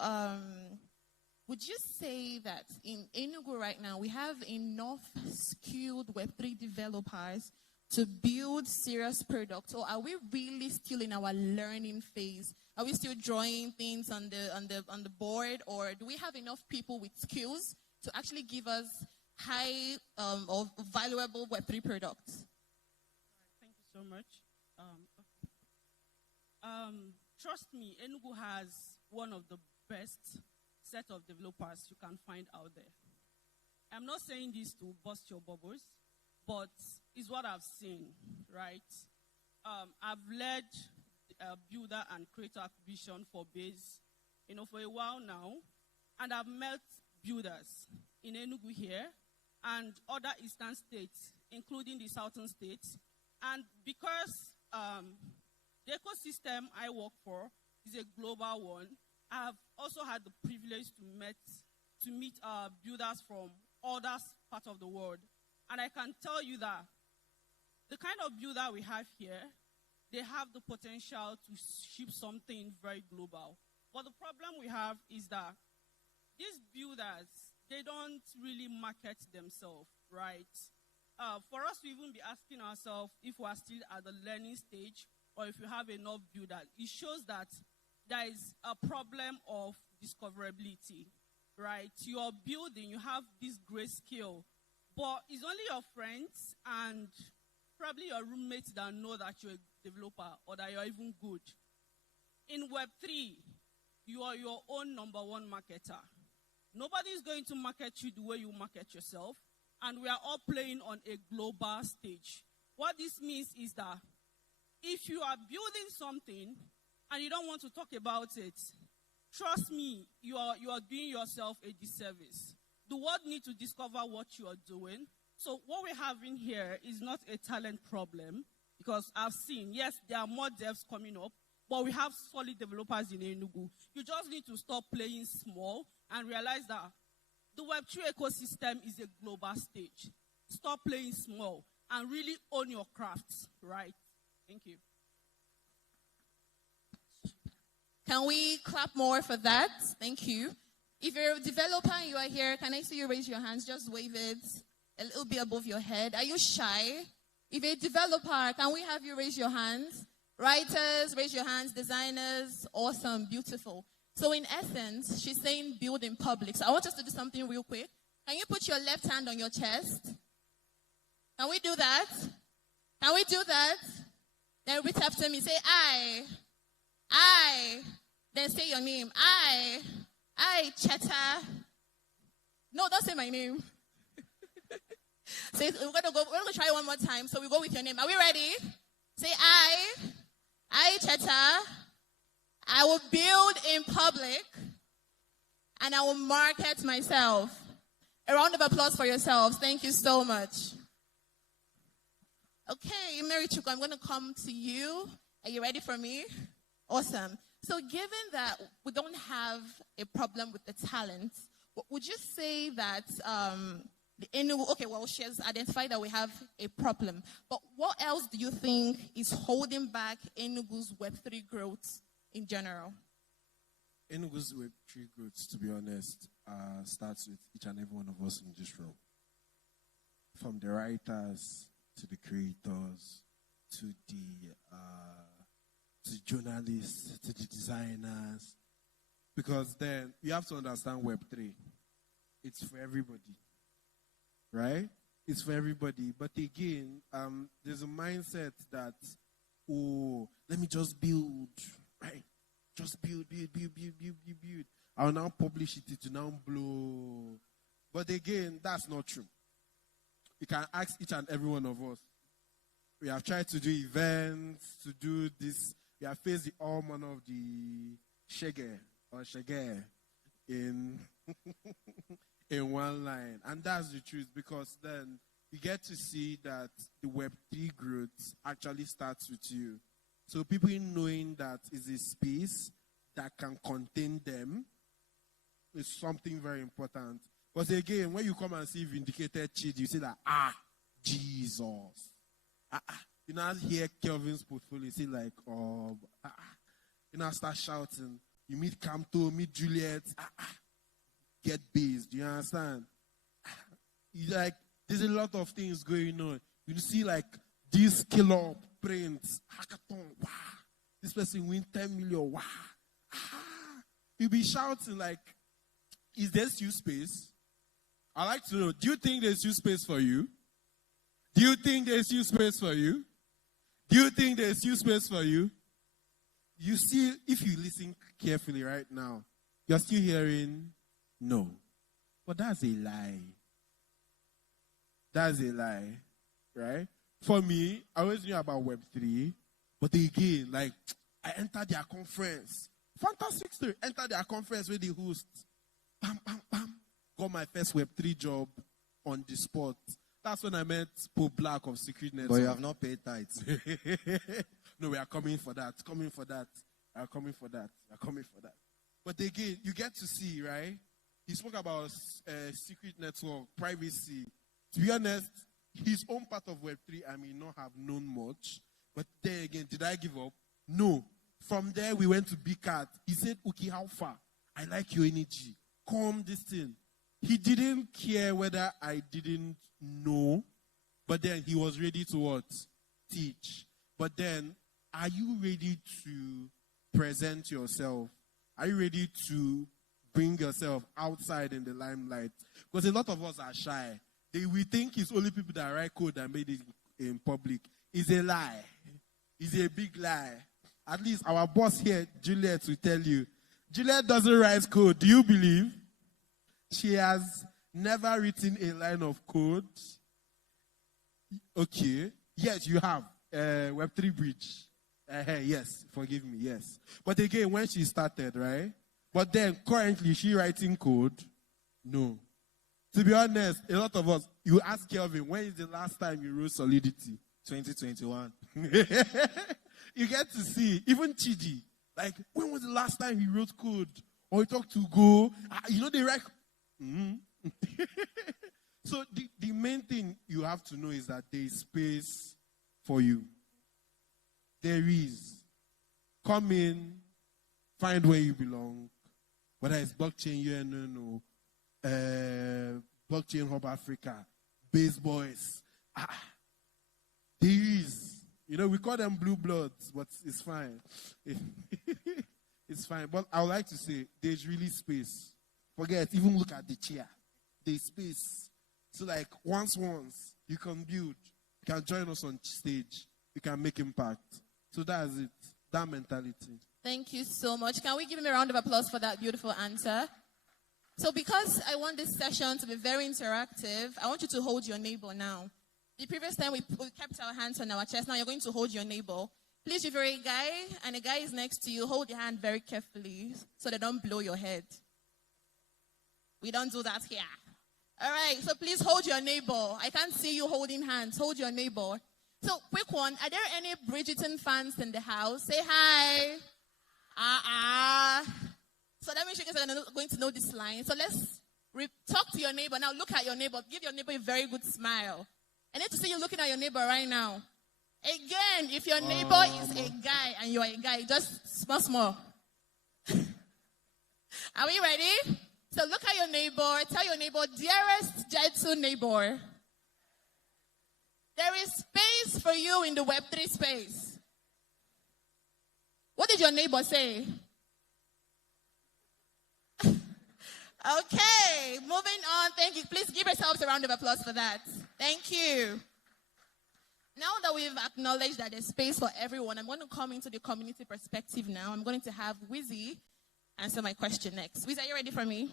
would you say that in Enugu right now, we have enough skilled Web3 developers to build serious products, or are we really still in our learning phase? Are we still drawing things on the board, or do we have enough people with skills to actually give us high or valuable Web3 products? Thank you so much. Trust me, Enugu has one of the best set of developers you can find out there. I'm not saying this to bust your bubbles, but it's what I've seen, right? I've led builder and creator acquisition for Base, for a while now, and I've met builders in Enugu here and other eastern states, including the southern states. And because the ecosystem I work for is a global one, I've also had the privilege to meet builders from other parts of the world. And I can tell you that the kind of builder we have here, they have the potential to ship something very global. But the problem we have is that these builders, they don't really market themselves, right? For us to even be asking ourselves if we are still at the learning stage or if you have enough builders, it shows that there is a problem of discoverability, right? You are building, you have this great skill, but it's only your friends and probably your roommates that know that you're a developer or that you're even good. In Web3, you are your own number one marketer. Nobody is going to market you the way you market yourself, and we are all playing on a global stage. What this means is that if you are building something and you don't want to talk about it, trust me, you are doing yourself a disservice. The world needs to discover what you are doing. So what we're having here is not a talent problem, because I've seen, yes, there are more devs coming up, but we have solid developers in Enugu. You just need to stop playing small and realize that the Web3 ecosystem is a global stage. Stop playing small and really own your crafts, right? Thank you. Can we clap more for that? Thank you. If you're a developer and you are here, can I see you raise your hands? Just wave it a little bit above your head. Are you shy? If you're a developer, can we have you raise your hands? Writers, raise your hands. Designers, awesome, beautiful. So in essence, she's saying build in public. So I want us to do something real quick. Can you put your left hand on your chest? Can we do that? Can we do that? Then repeat after me. Say I. Then say your name. I, Cheta. No, don't say my name. Say, we're gonna try one more time. So we go with your name. Are we ready? Say I, Cheta. I will build in public and I will market myself. A round of applause for yourselves. Thank you so much. Okay, Mary Chuku, I'm going to come to you. Are you ready for me? Awesome. So given that we don't have a problem with the talent, would you say that the Enugu, okay, well, she has identified that we have a problem, but what else do you think is holding back Enugu's Web3 growth in general? Enugu's Web3 growth, to be honest, starts with each and every one of us in this room. From the writers, to the creators, to the journalists, to the designers. Because then you have to understand Web3. It's for everybody, right? It's for everybody. But again, there's a mindset that, oh, let me just build, right? Just build. I'll now publish it to now blow. But again, that's not true. You can ask each and every one of us. We have tried to do events, to do this. We have faced all manner of the shege in one line. And that's the truth, because then you get to see that the Web3 growth actually starts with you. So people knowing that is a space that can contain them is something very important. But again, when you come and see Vindicated Chid, you see that, Jesus. You now hear Kelvin's portfolio, you see like, you now start shouting. You meet Camto, meet Juliet. get based. You understand? Like, there's a lot of things going on. You see, like, this scale-up prints, hackathon, wow. This person win 10 million, wow. You'll be shouting like, is there still space? I'd like to know, do you think there's still space for you? Do you think there's still space for you? Do you think there's still space for you? You see, if you listen carefully right now, you're still hearing no. But that's a lie. That's a lie, right? For me, I always knew about Web3, but again, like, I entered their conference. Fantastic story. Entered their conference where they host. Bam, bam, bam. Got my first Web3 job on the spot. That's when I met Pope Black of Secret Network. But you have not paid tithes. No, we are coming for that. Coming for that. We are coming for that. We are coming for that. But again, you get to see, right? He spoke about secret network, privacy. To be honest, his own part of Web3, I may not have known much. But then again, did I give up? No. From there, we went to Big Cat. He said, okay, how far? I like your energy. Come this thing. He didn't care whether I didn't know, but then he was ready to what? Teach. But then, are you ready to present yourself? Are you ready to bring yourself outside in the limelight? Because a lot of us are shy. We think it's only people that write code that made it in public. It's a lie. It's a big lie. At least our boss here, Juliet, will tell you. Juliet doesn't write code. Do you believe? She has never written a line of code. Okay. Yes, you have. Web3 Bridge. Yes, forgive me, yes. But again, when she started, right? But then, currently, is she writing code? No. To be honest, a lot of us, you ask Kelvin, when is the last time you wrote Solidity? 2021. You get to see, even Chidi, like, when was the last time he wrote code? Or he talked to Go? You know, they write. So the main thing you have to know is that there is space for you. There is. Come in, find where you belong. Whether it's blockchain UNN or blockchain Hub Africa, Base Boys. There is. You know, we call them blue bloods, but it's fine. It's fine. But I would like to say, there's really space. Forget, even look at the chair. There's space. So like, once you can build. You can join us on stage. You can make impact. So that's it. That mentality. Thank you so much. Can we give him a round of applause for that beautiful answer? So because I want this session to be very interactive, I want you to hold your neighbor now. The previous time we kept our hands on our chest. Now you're going to hold your neighbor. Please, if you're a guy and a guy is next to you, hold your hand very carefully so they don't blow your head. We don't do that here. All right, so please hold your neighbor. I can't see you holding hands. Hold your neighbor. So, quick one. Are there any Bridgerton fans in the house? Say hi. So that means you guys are going to know this line. So let's talk to your neighbor. Now look at your neighbor. Give your neighbor a very good smile. I need to see you looking at your neighbor right now. Again, if your neighbor is a guy and you are a guy, just small. Are we ready? So look at your neighbor. Tell your neighbor, dearest gentle neighbor, there is space for you in the Web3 space. What did your neighbor say? Okay, moving on. Thank you. Please give yourselves a round of applause for that. Thank you. Now that we've acknowledged that there's space for everyone, I'm going to come into the community perspective now. I'm going to have Wizzy answer my question next. Wizzy, are you ready for me?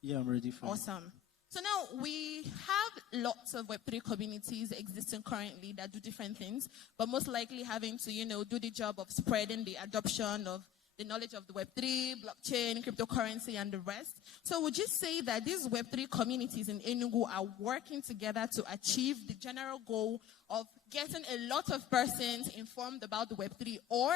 Yeah, I'm ready for Awesome. So now we have lots of Web3 communities existing currently that do different things, but most likely having to, do the job of spreading the adoption of the knowledge of the Web3, blockchain, cryptocurrency, and the rest. So would you say that these Web3 communities in Enugu are working together to achieve the general goal of getting a lot of persons informed about the Web3, or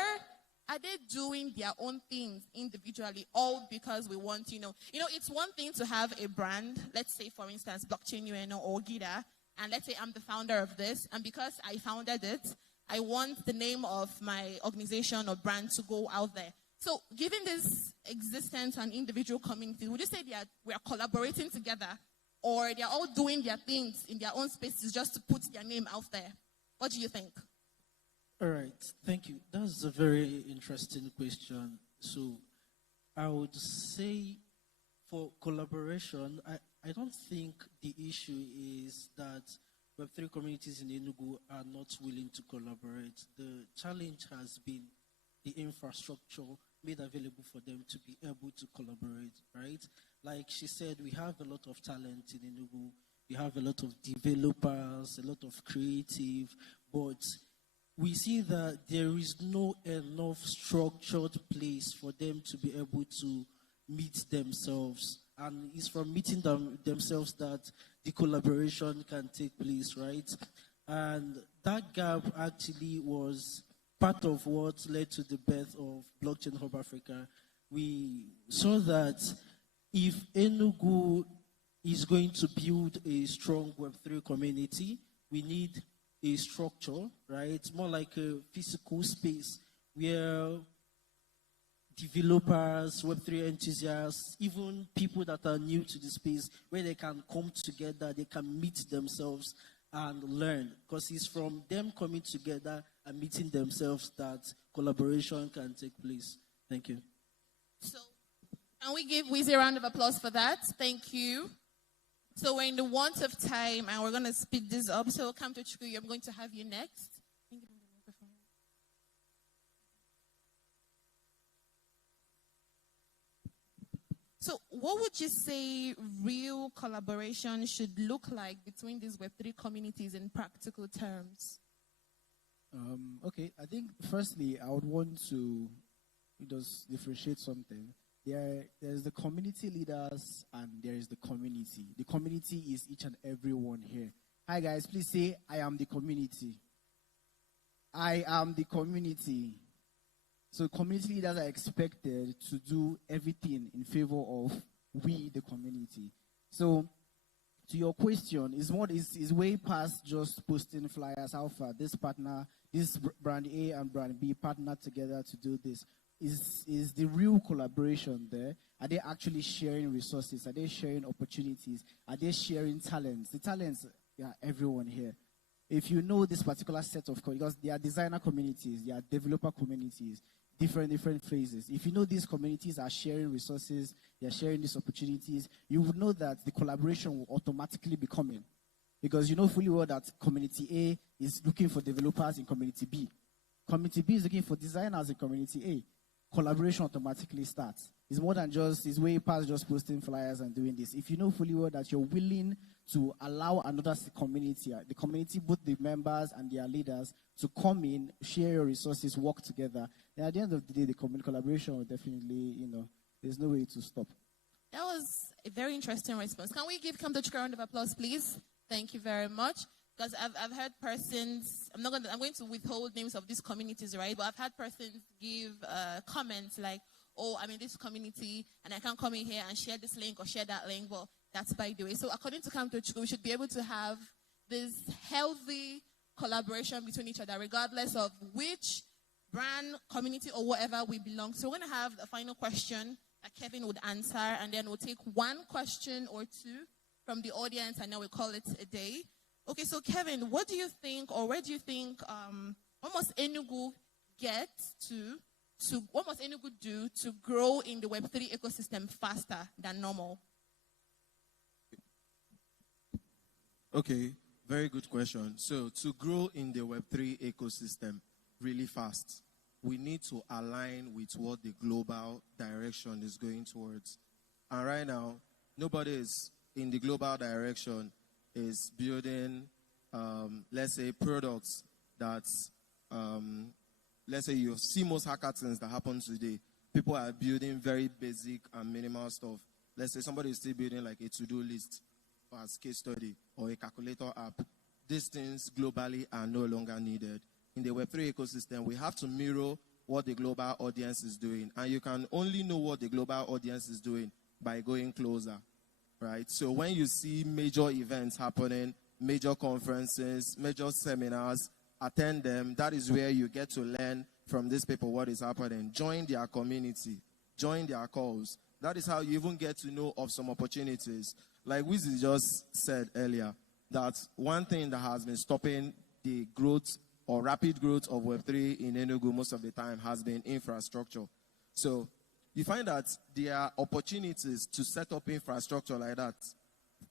are they doing their own things individually, all because we want, it's one thing to have a brand, let's say, for instance, Blockchain UNO or GIDA, and let's say I'm the founder of this, and because I founded it, I want the name of my organization or brand to go out there. So given this existence and individual communities, would you say we are collaborating together, or they're all doing their things in their own spaces just to put their name out there? What do you think? All right, thank you. That's a very interesting question. So I would say for collaboration, I don't think the issue is that Web3 communities in Enugu are not willing to collaborate. The challenge has been the infrastructure made available for them to be able to collaborate, right? Like she said, we have a lot of talent in Enugu. We have a lot of developers, a lot of creative, but we see that there is no enough structured place for them to be able to meet themselves. And it's from meeting themselves that the collaboration can take place, right? And that gap actually was part of what led to the birth of Blockchain Hub Africa. We saw that if Enugu is going to build a strong Web3 community, we need a structure, right? More like a physical space where developers, Web3 enthusiasts, even people that are new to the space, where they can come together, they can meet themselves and learn. Because it's from them coming together and meeting themselves that collaboration can take place. Thank you. So, can we give Wheezy a round of applause for that? Thank you. So we're in the want of time, and we're going to speed this up. So come to Chuku, I'm going to have you next. So what would you say real collaboration should look like between these Web3 communities in practical terms? Okay, I think firstly, I would want to just differentiate something. There's the community leaders and there is the community. The community is each and every one here. Hi guys, please say, I am the community. I am the community. So community leaders are expected to do everything in favor of we, the community. So to your question, is way past just posting flyers. How far this brand A and brand B partner together to do this. Is the real collaboration there? Are they actually sharing resources? Are they sharing opportunities? Are they sharing talents? The talents, yeah, everyone here. If you know this particular set of, because there are designer communities, there are developer communities, different phases. If you know these communities are sharing resources, they are sharing these opportunities, you would know that the collaboration will automatically be coming. Because you know fully well that community A is looking for developers in community B. Community B is looking for designers in community A. Collaboration automatically starts. It's way past just posting flyers and doing this. If you know fully well that you're willing to allow another community, the community, both the members and their leaders, to come in, share your resources, work together, then at the end of the day, the collaboration will definitely, there's no way to stop. That was a very interesting response. Can we give Kamtochka a round of applause, please? Thank you very much. Because I've heard persons, I'm going to withhold names of these communities, right? But I've had persons give comments like, oh, I'm in this community and I can't come in here and share this link or share that link. Well, that's by the way. So according to Kamtochka, we should be able to have this healthy collaboration between each other, regardless of which brand, community, or whatever we belong to. So we're going to have a final question that Kevin would answer, and then we'll take one question or two from the audience, and then we'll call it a day. Okay, so Kevin, what do you think, or where do you think, what must Enugu get what must Enugu do to grow in the Web3 ecosystem faster than normal? Okay, very good question. So to grow in the Web3 ecosystem really fast, we need to align with what the global direction is going towards. And right now, nobody is in the global direction is building, let's say, products that's, let's say you see most hackathons that happen today. People are building very basic and minimal stuff. Let's say somebody is still building like a to-do list as case study or a calculator app. These things globally are no longer needed. In the Web3 ecosystem, we have to mirror what the global audience is doing. And you can only know what the global audience is doing by going closer. Right? So when you see major events happening, major conferences, major seminars, attend them. That is where you get to learn from these people what is happening. Join their community, join their calls. That is how you even get to know of some opportunities. Like Wizzy just said earlier, that one thing that has been stopping the growth or rapid growth of Web3 in Enugu most of the time has been infrastructure. So you find that there are opportunities to set up infrastructure like that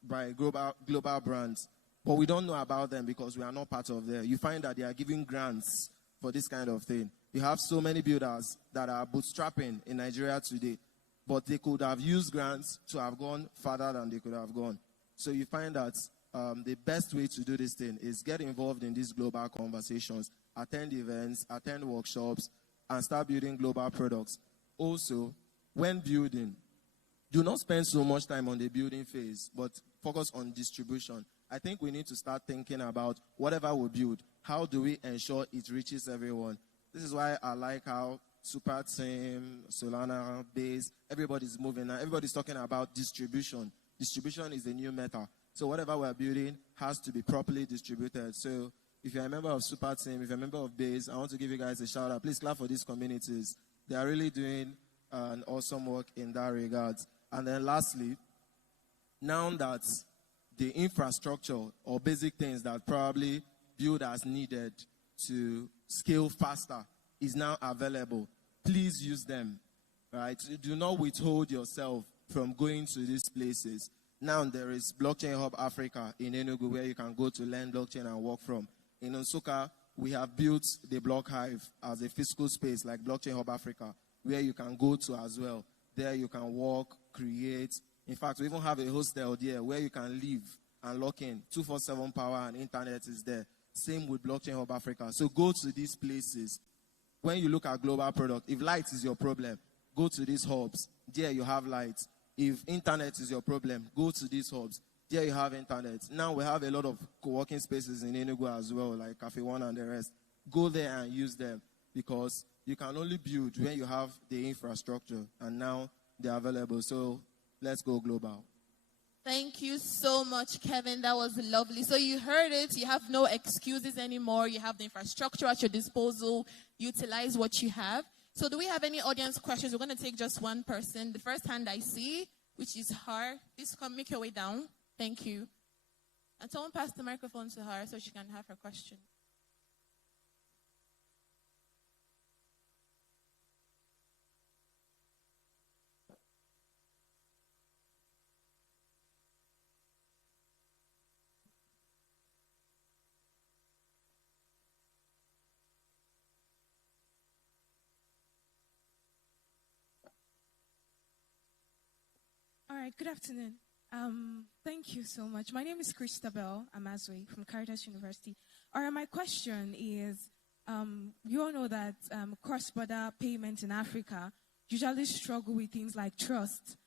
by global brands, but we don't know about them because we are not part of them. You find that they are giving grants for this kind of thing. You have so many builders that are bootstrapping in Nigeria today, but they could have used grants to have gone further than they could have gone. So you find that the best way to do this thing is get involved in these global conversations, attend events, attend workshops, and start building global products. Also, when building, do not spend so much time on the building phase, but focus on distribution. I think we need to start thinking about whatever we build, how do we ensure it reaches everyone? This is why I like how Super Team, Solana, Base, everybody's moving now. Everybody's talking about distribution. Distribution is the new meta. So whatever we're building has to be properly distributed. So if you're a member of Super Team, if you're a member of Base, I want to give you guys a shout out. Please clap for these communities. They are really doing an awesome work in that regard. And then lastly, now that the infrastructure or basic things that probably builders needed to scale faster is now available, please use them, right? Do not withhold yourself from going to these places. Now there is Blockchain Hub Africa in Enugu where you can go to learn blockchain and work from. In Nsukka, we have built the Block Hive as a physical space like Blockchain Hub Africa where you can go to as well. There you can work, create. In fact, we even have a hostel there where you can live and lock in. 24/7 power and internet is there. Same with Blockchain Hub Africa. So go to these places. When you look at global product, if light is your problem, go to these hubs. There you have light. If internet is your problem, go to these hubs. There you have internet. Now we have a lot of co-working spaces in Enugu as well, like Cafe One and the rest. Go there and use them because you can only build when you have the infrastructure, and now they're available. So let's go global. Thank you so much, Kevin. That was lovely. So you heard it. You have no excuses anymore. You have the infrastructure at your disposal. Utilize what you have. So do we have any audience questions? We're going to take just one person. The first hand I see, which is her. Please come, make your way down. Thank you. And someone pass the microphone to her so she can have her question. All right, good afternoon. Thank you so much. My name is Christabel Amazwe from Caritas University. All right, my question is, you all know that cross-border payments in Africa usually struggle with things like trust.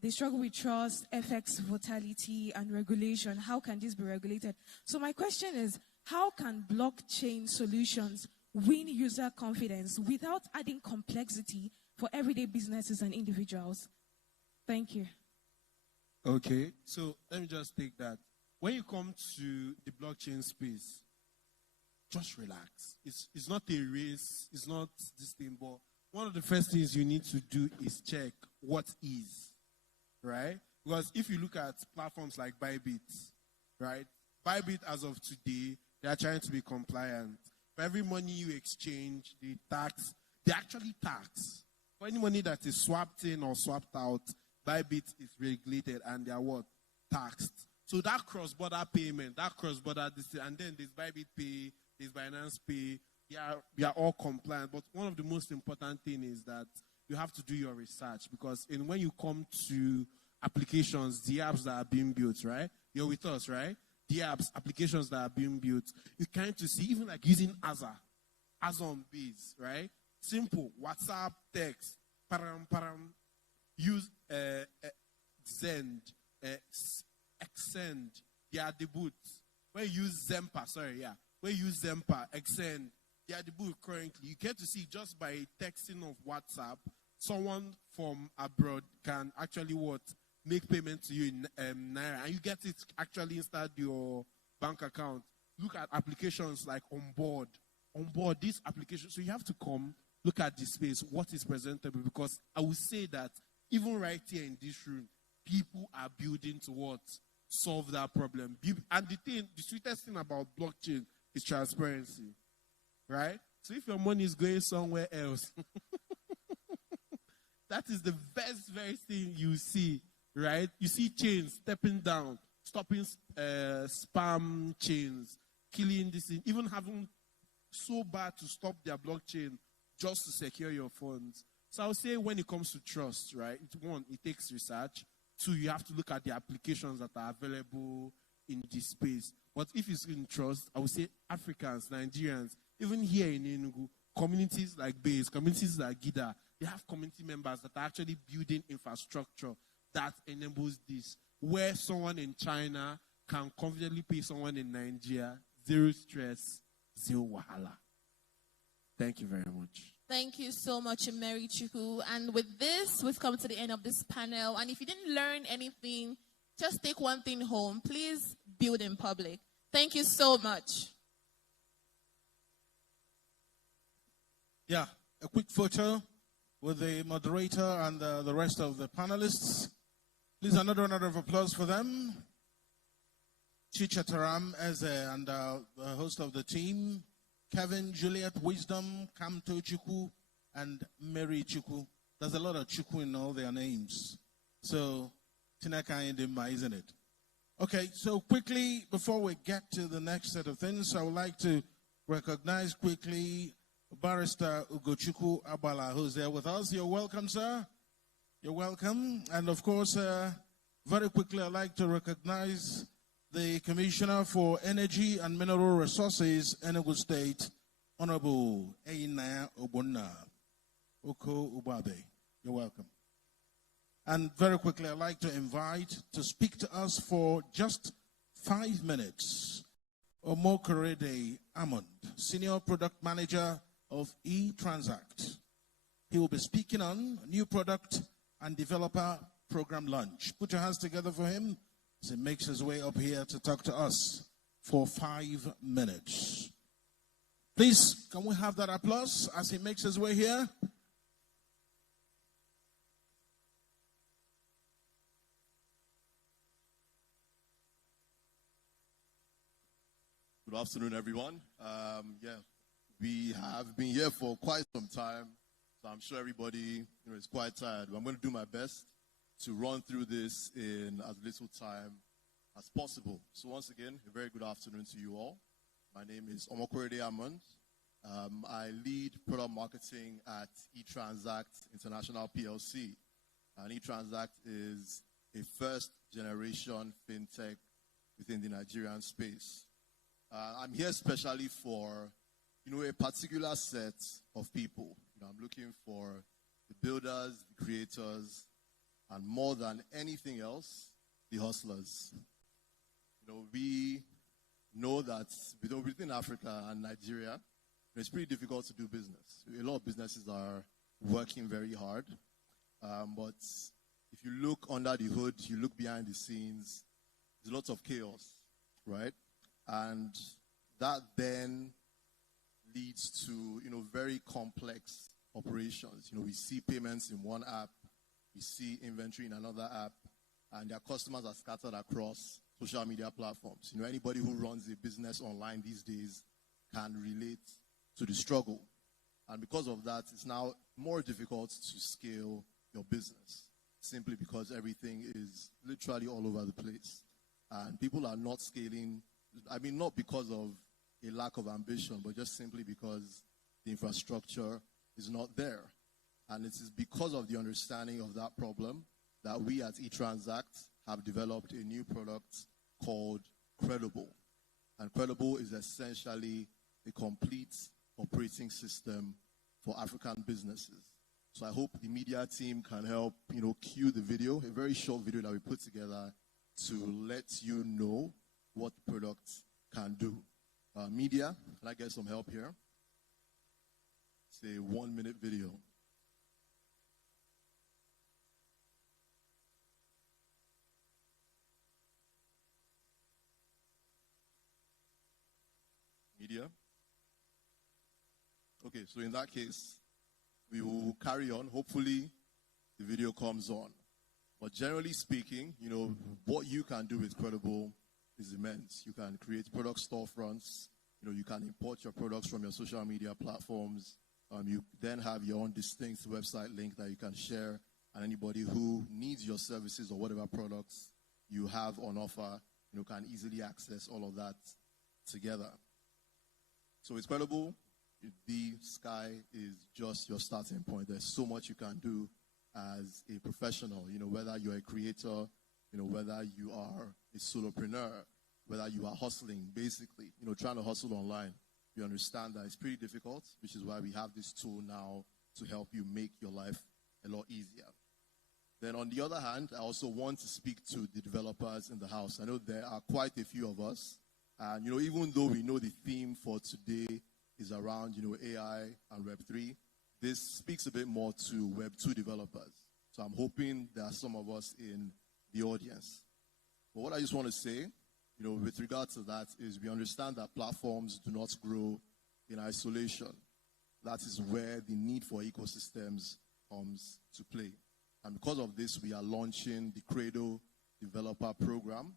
They struggle with trust, FX volatility, and regulation. How can this be regulated? So my question is, how can blockchain solutions win user confidence without adding complexity for everyday businesses and individuals? Thank you. Okay, so let me just take that. When you come to the blockchain space, just relax. It's not a race, it's not this thing, but one of the first things you need to do is check what is, right? Because if you look at platforms like Bybit, right? Bybit as of today, they are trying to be compliant. For every money you exchange, they actually tax. For any money that is swapped in or swapped out, Bybit is regulated and they are what? Taxed. So that cross-border payment, that cross-border, and then there's Bybit Pay, there's Binance Pay, they are all compliant. But one of the most important things is that you have to do your research because when you come to applications, the apps that are being built, right? You're with us, right? The apps, applications that are being built, you kind of see, even like using Azza on Base, right? Simple, WhatsApp, text, param, use Zend, Extend, they are the boot. When you use when you use Zempa, Extend, they are the boot currently. You get to see just by texting of WhatsApp, someone from abroad can actually make payment to you in Naira, and you get it actually inside your bank account. look at applications like onboard this application. So you have to come, look at the space, what is presentable, because I would say that even right here in this room, people are building to what? Solve that problem. And the sweetest thing about blockchain is transparency, right? So if your money is going somewhere else, that is the very thing you see, right? You see chains stepping down, stopping spam chains, killing this thing, even having so bad to stop their blockchain just to secure your funds. So I would say when it comes to trust, right, it takes research. Two, you have to look at the applications that are available in this space. But if it's in trust, I would say Africans, Nigerians, even here in Enugu, communities like Base, communities like Gida, they have community members that are actually building infrastructure that enables this, where someone in China can confidently pay someone in Nigeria, zero stress, zero wahala. Thank you very much. Thank you so much, Mary Chuku. And with this, we've come to the end of this panel. And if you didn't learn anything, just take one thing home. Please build in public. Thank you so much. Yeah, a quick photo with the moderator and the rest of the panelists. Please, another round of applause for them. Chicha Taram and the host of the team. Kevin, Juliet, Wisdom, Kamto Chuku, and Mary Chuku. There's a lot of Chuku in all their names. So, Tinaka Indima, isn't it? Okay, so quickly, before we get to the next set of things, I would like to recognize quickly Barrister Ugochukwu Abala, who's there with us. You're welcome, sir. You're welcome. And of course, very quickly, I'd like to recognize the Commissioner for Energy and Mineral Resources, Enugu State, Honorable Eina Obonna Oko Ubabe. You're welcome. And very quickly, I'd like to invite to speak to us for just 5 minutes, Omokorede Amond, Senior Product Manager of eTransact. He will be speaking on new product and developer program launch. Put your hands together for him as he makes his way up here to talk to us for 5 minutes. Please, can we have that applause as he makes his way here? Good afternoon, everyone. We have been here for quite some time, so I'm sure everybody is quite tired. But I'm going to do my best to run through this in as little time as possible. So once again, a very good afternoon to you all. My name is Omokorede Amond. I lead product marketing at eTransact International PLC. And eTransact is a first-generation fintech within the Nigerian space. I'm here especially for, a particular set of people. I'm looking for the builders, the creators, and more than anything else, the hustlers. We know that within Africa and Nigeria, it's pretty difficult to do business. A lot of businesses are working very hard. But if you look under the hood, you look behind the scenes, there's lots of chaos, right? And that then leads to, very complex operations. We see payments in one app, we see inventory in another app, and their customers are scattered across social media platforms. Anybody who runs a business online these days can relate to the struggle. And because of that, it's now more difficult to scale your business, simply because everything is literally all over the place. And people are not scaling, not because of a lack of ambition, but just simply because the infrastructure is not there. And it is because of the understanding of that problem that we at eTransact have developed a new product called Credible. And Credible is essentially a complete operating system for African businesses. So I hope the media team can help, cue the video, a very short video that we put together to let you know what the product can do. Media, can I get some help here? It's a 1-minute video. media? Okay, so in that case, we will carry on. Hopefully, the video comes on. But generally speaking, what you can do with Credible is immense. You can create product storefronts. You can import your products from your social media platforms. You then have your own distinct website link that you can share, and anybody who needs your services or whatever products you have on offer, can easily access all of that together. So it's Credible. The sky is just your starting point. There's so much you can do as a professional, whether you're a creator, whether you are a solopreneur, whether you are hustling, basically, trying to hustle online. You understand that it's pretty difficult, which is why we have this tool now to help you make your life a lot easier. Then on the other hand, I also want to speak to the developers in the house. I know there are quite a few of us. And, even though we know the theme for today is around, AI and Web3, this speaks a bit more to Web2 developers. So I'm hoping there are some of us in the audience. But what I just want to say, with regard to that is we understand that platforms do not grow in isolation. That is where the need for ecosystems comes to play. And because of this, we are launching the Credo Developer Program,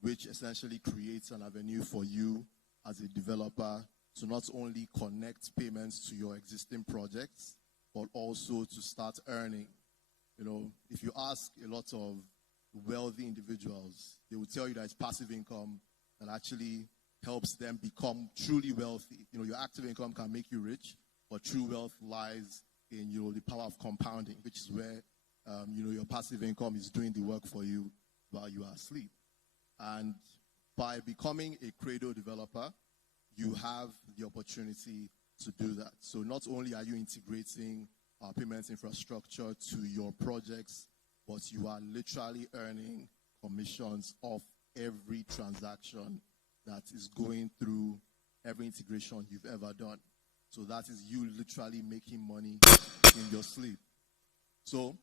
which essentially creates an avenue for you as a developer to not only connect payments to your existing projects, but also to start earning. If you ask a lot of wealthy individuals, they will tell you that it's passive income that actually helps them become truly wealthy. Your active income can make you rich, but true wealth lies in the power of compounding, which is where your passive income is doing the work for you while you are asleep. And by becoming a Credo developer, you have the opportunity to do that. So not only are you integrating our payments infrastructure to your projects, but you are literally earning commissions off every transaction that is going through every integration you've ever done. So that is you literally making money in your sleep. So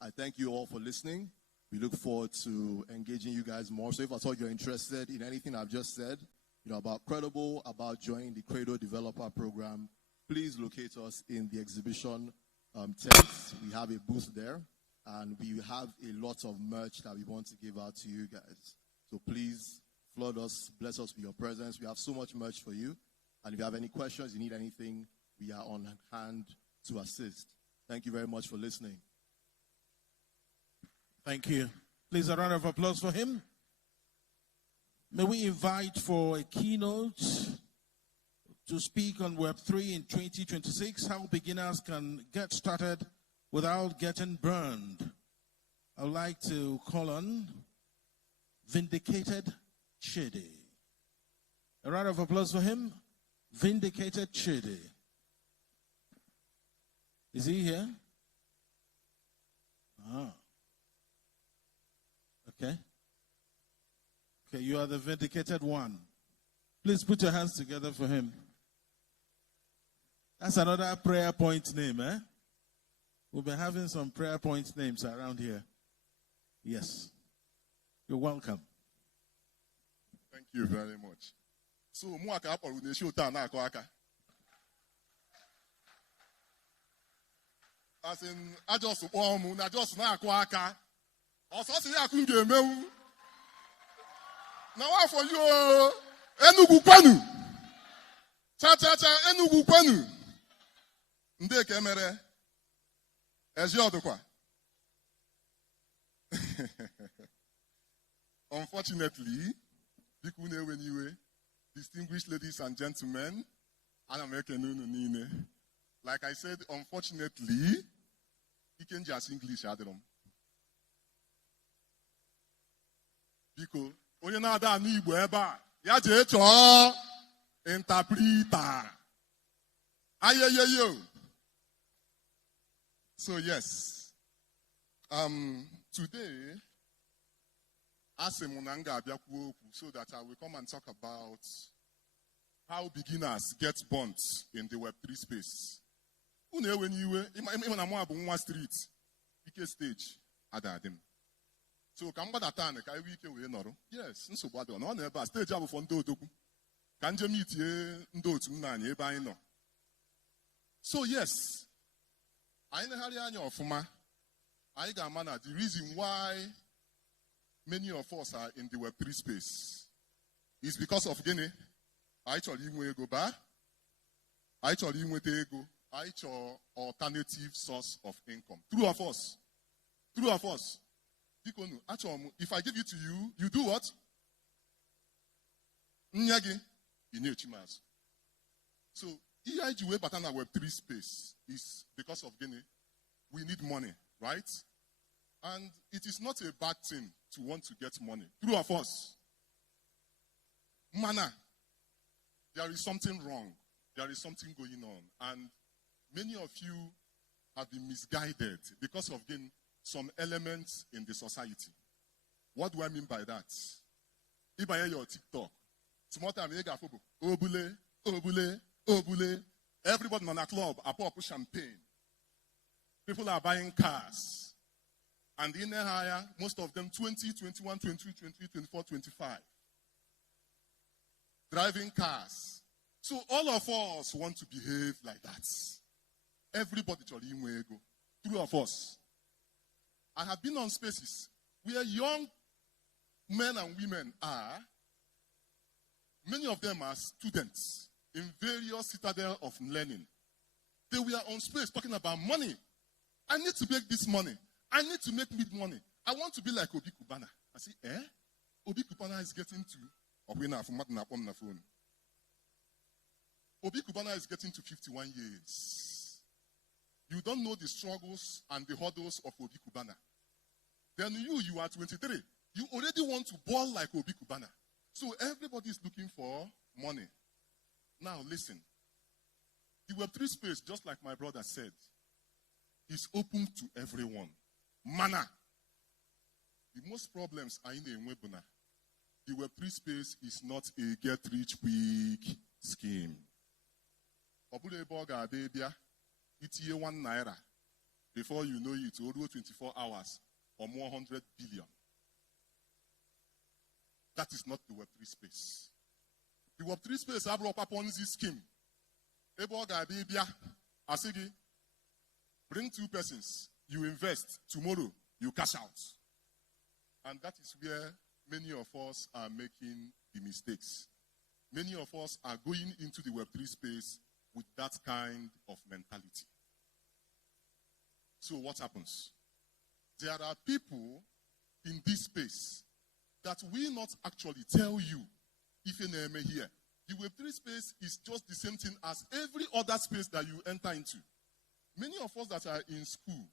I thank you all for listening. We look forward to engaging you guys more. So if at all you're interested in anything I've just said, about Credible, about joining the Credo Developer Program, please locate us in the exhibition tent. We have a booth there, and we have a lot of merch that we want to give out to you guys. So please flood us, bless us with your presence. We have so much merch for you. And if you have any questions, you need anything, we are on hand to assist. Thank you very much for listening. Thank you. Please, a round of applause for him. May we invite for a keynote to speak on Web3 in 2026, how beginners can get started without getting burned. I would like to call on Vindicated Chidi. A round of applause for him. Vindicated Chidi. Is he here? Okay. Okay, you are the vindicated one. Please put your hands together for him. That's another prayer point name, eh? We'll be having some prayer point names around here. Yes. You're welcome. Thank you very much. So, mwaka apọ unesho ta na akọ aka. As in, I just na akọ aka. Also, si ya kun ga-emewu. Now, what for you? Enugu kwenu. Cha, Enugu kwenu. Nde kemere. Ejiodukwa. Unfortunately, distinguished ladies and gentlemen, like I said, unfortunately, you can just English adrom. Because onye na-ada anụ Igbo ebe a, ya jee chọọ interpreter. Ayeyeyo. So yes, today, so that I will come and talk about how beginners get burnt in the Web3 space. Street, PK stage, Adadim. So, yes, so bad on stage. So yes, I the reason why many of us are in the Web3 space is because of Guinea. I alternative source of income. True of us. If I give it to you, you do what? So, EIG way Batana Web3 space is because of Guinea. We need money, right? And it is not a bad thing to want to get money. True of us. Mana, there is something wrong. There is something going on. And many of you have been misguided because of some elements in the society. What do I mean by that? If I hear your TikTok, tomorrow time you go obule. Everybody in a club are popping champagne. People are buying cars. And in the higher, most of them 20, 21, 22, 23, 24, 25. Driving cars. So all of us want to behave like that. Everybody go. Three of us. I have been on spaces where young men and women are. Many of them are students in various citadel of learning. They were on space talking about money. I need to make this money. I need to make money. I want to be like Obi Kubana. I say, Obi Kubana is getting to Obi Kubana is getting to 51 years. You don't know the struggles and the hurdles of Obi Kubana. Then you are 23. You already want to ball like Obi Kubana. So everybody is looking for money. Now listen. The Web3 space, just like my brother said, is open to everyone. Mana. The most problems are in the Nwebuna. The Web3 space is not a get-rich-quick scheme. It's year ₦1. Before you know it, over 24 hours or more 100 billion. That is not the Web3 space. The Web3 space have a Ponzi scheme. Bring 2 persons, you invest, tomorrow you cash out. And that is where many of us are making the mistakes. Many of us are going into the Web3 space with that kind of mentality. So what happens? There are people in this space that will not actually tell you if you name here. The Web3 space is just the same thing as every other space that you enter into. Many of us that are in school,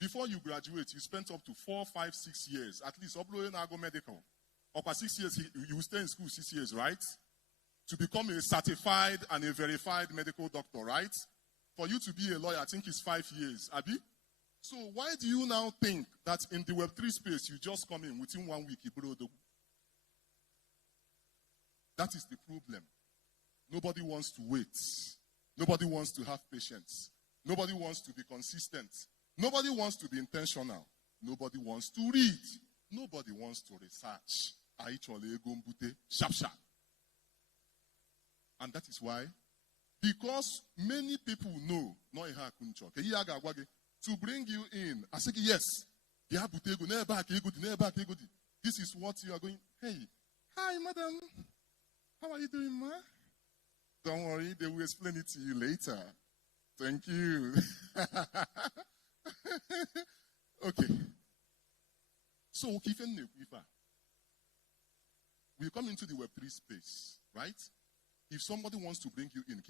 before you graduate, you spend up to 4, 5, 6 years, at least, medical. Or 6 years, you stay in school 6 years, right? To become a certified and a verified medical doctor, right? For you to be a lawyer, I think it's 5 years, Abi? So why do you now think that in the Web3 space, you just come in within 1 week, that is the problem. Nobody wants to wait. Nobody wants to have patience. Nobody wants to be consistent. Nobody wants to be intentional. Nobody wants to read. Nobody wants to research. Sharp, sharp. And that is why, because many people know, to bring you in, I say, yes, this is what you are going. Hey, hi, madam. How are you doing, ma? Don't worry, they will explain it to you later. Thank you. Okay. So, we come into the Web3 space, right? If somebody wants to bring you in,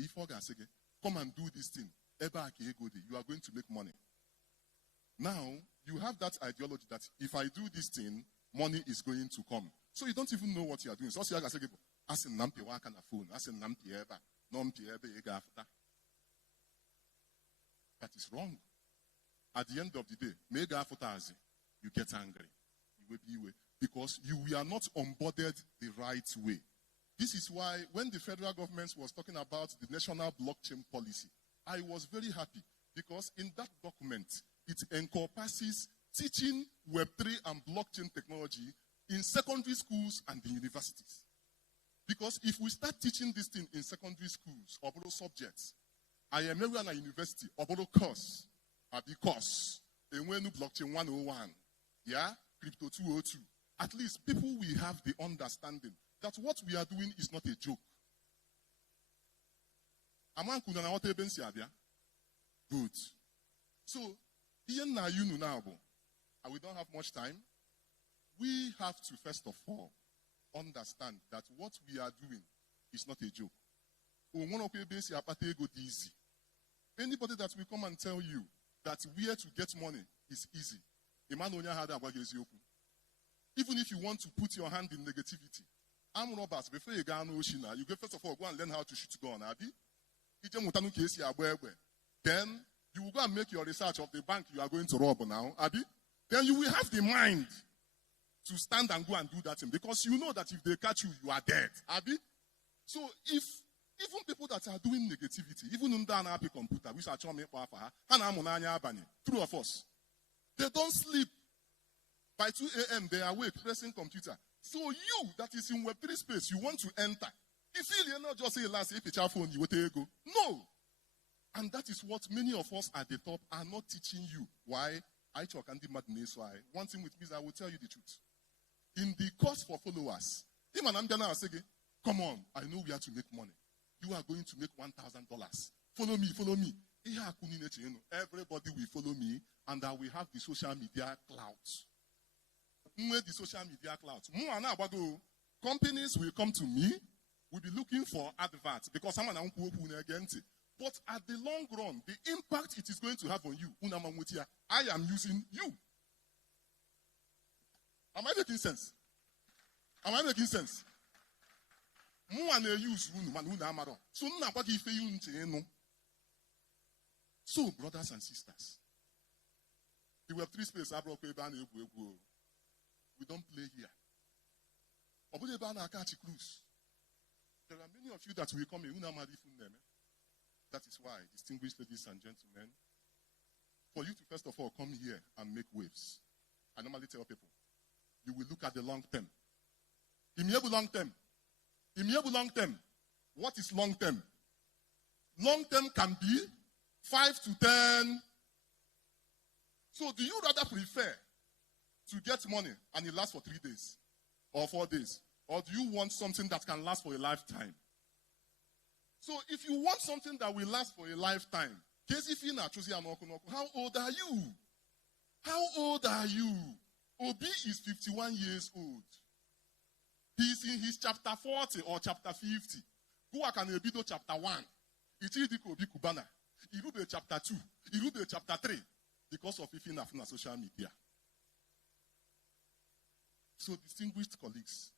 come and do this thing. You are going to make money. Now, you have that ideology that if I do this thing, money is going to come. So you don't even know what you are doing. So you are saying, that is wrong. At the end of the day, you get angry. Because you are not onboarded the right way. This is why when the federal government was talking about the national blockchain policy, I was very happy because in that document, it encompasses teaching Web3 and blockchain technology in secondary schools and the universities. Because if we start teaching this thing in secondary schools, or subjects, I am everyone at university, or course, at the course, and when blockchain 101, yeah, crypto 202, at least people will have the understanding that what we are doing is not a joke. Good. So, here now you know now, and we don't have much time. We have to first of all understand that what we are doing is not a joke. Anybody that will come and tell you that where to get money is easy, even if you want to put your hand in negativity, armed robbers, before you go on ocean, you go first of all go and learn how to shoot gun, then you will go and make your research of the bank you are going to rob now, then you will have the mind to stand and go and do that thing, because you know that if they catch you, you are dead. So if even people that are doing negativity, even on the computer, which are true of us, they don't sleep. By 2 a.m., they are awake, pressing computer. So you, that is in Web3 space, you want to enter. You feel you're not just say last if it's your phone, you will go. No. And that is what many of us at the top are not teaching you. Why? I talk and the madness. Why? One thing with me is I will tell you the truth. In the course for followers, come on, I know we have to make money. You are going to make $1,000. Follow me, follow me. Everybody will follow me, and I will have the social media clout. The social media clout. Companies will come to me, will be looking for adverts, because someone but at the long run, the impact it is going to have on you, I am using you. Am I making sense? Am I making sense? So, brothers and sisters, the Web3 space, we don't play here. There are many of you that will come here. That is why, distinguished ladies and gentlemen, for you to first of all come here and make waves, I normally tell people, you will look at the long term. Long term. Long term. What is long term? Long term can be 5 to 10. So do you rather prefer to get money and it lasts for 3 days or 4 days? Or do you want something that can last for a lifetime? So if you want something that will last for a lifetime, how old are you? How old are you? Obi is 51 years old. He's in his chapter 40 or chapter 50. Go back and read chapter 1. It is the Obi Kubana. It will be chapter 2. It will be chapter 3. Because of ifin after social media. So distinguished colleagues,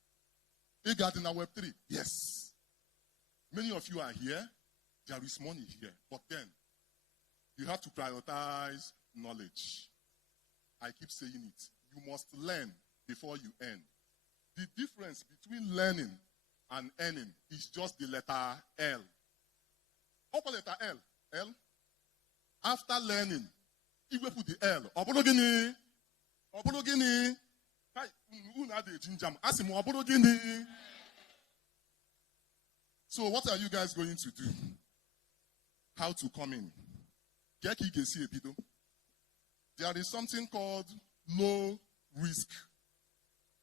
a garden Web 3, yes. Many of you are here. There is money here. But then, you have to prioritize knowledge. I keep saying it. You must learn before you earn. The difference between learning and earning is just the letter L. What letter L? L. After learning, you will put the L. Obologini. Obologini. So what are you guys going to do? How to come in? There is something called low risk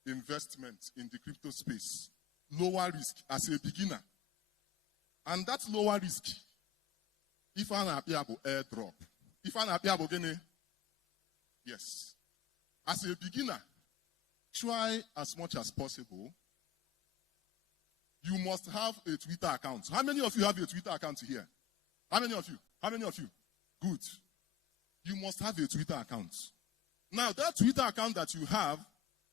investment in the crypto space. Lower risk as a beginner. And that lower risk, if I'm happy about airdrop, if I'm happy about getting, yes. As a beginner, try as much as possible. You must have a Twitter account. How many of you have a Twitter account here? How many of you? How many of you? Good. You must have a Twitter account. Now, that Twitter account that you have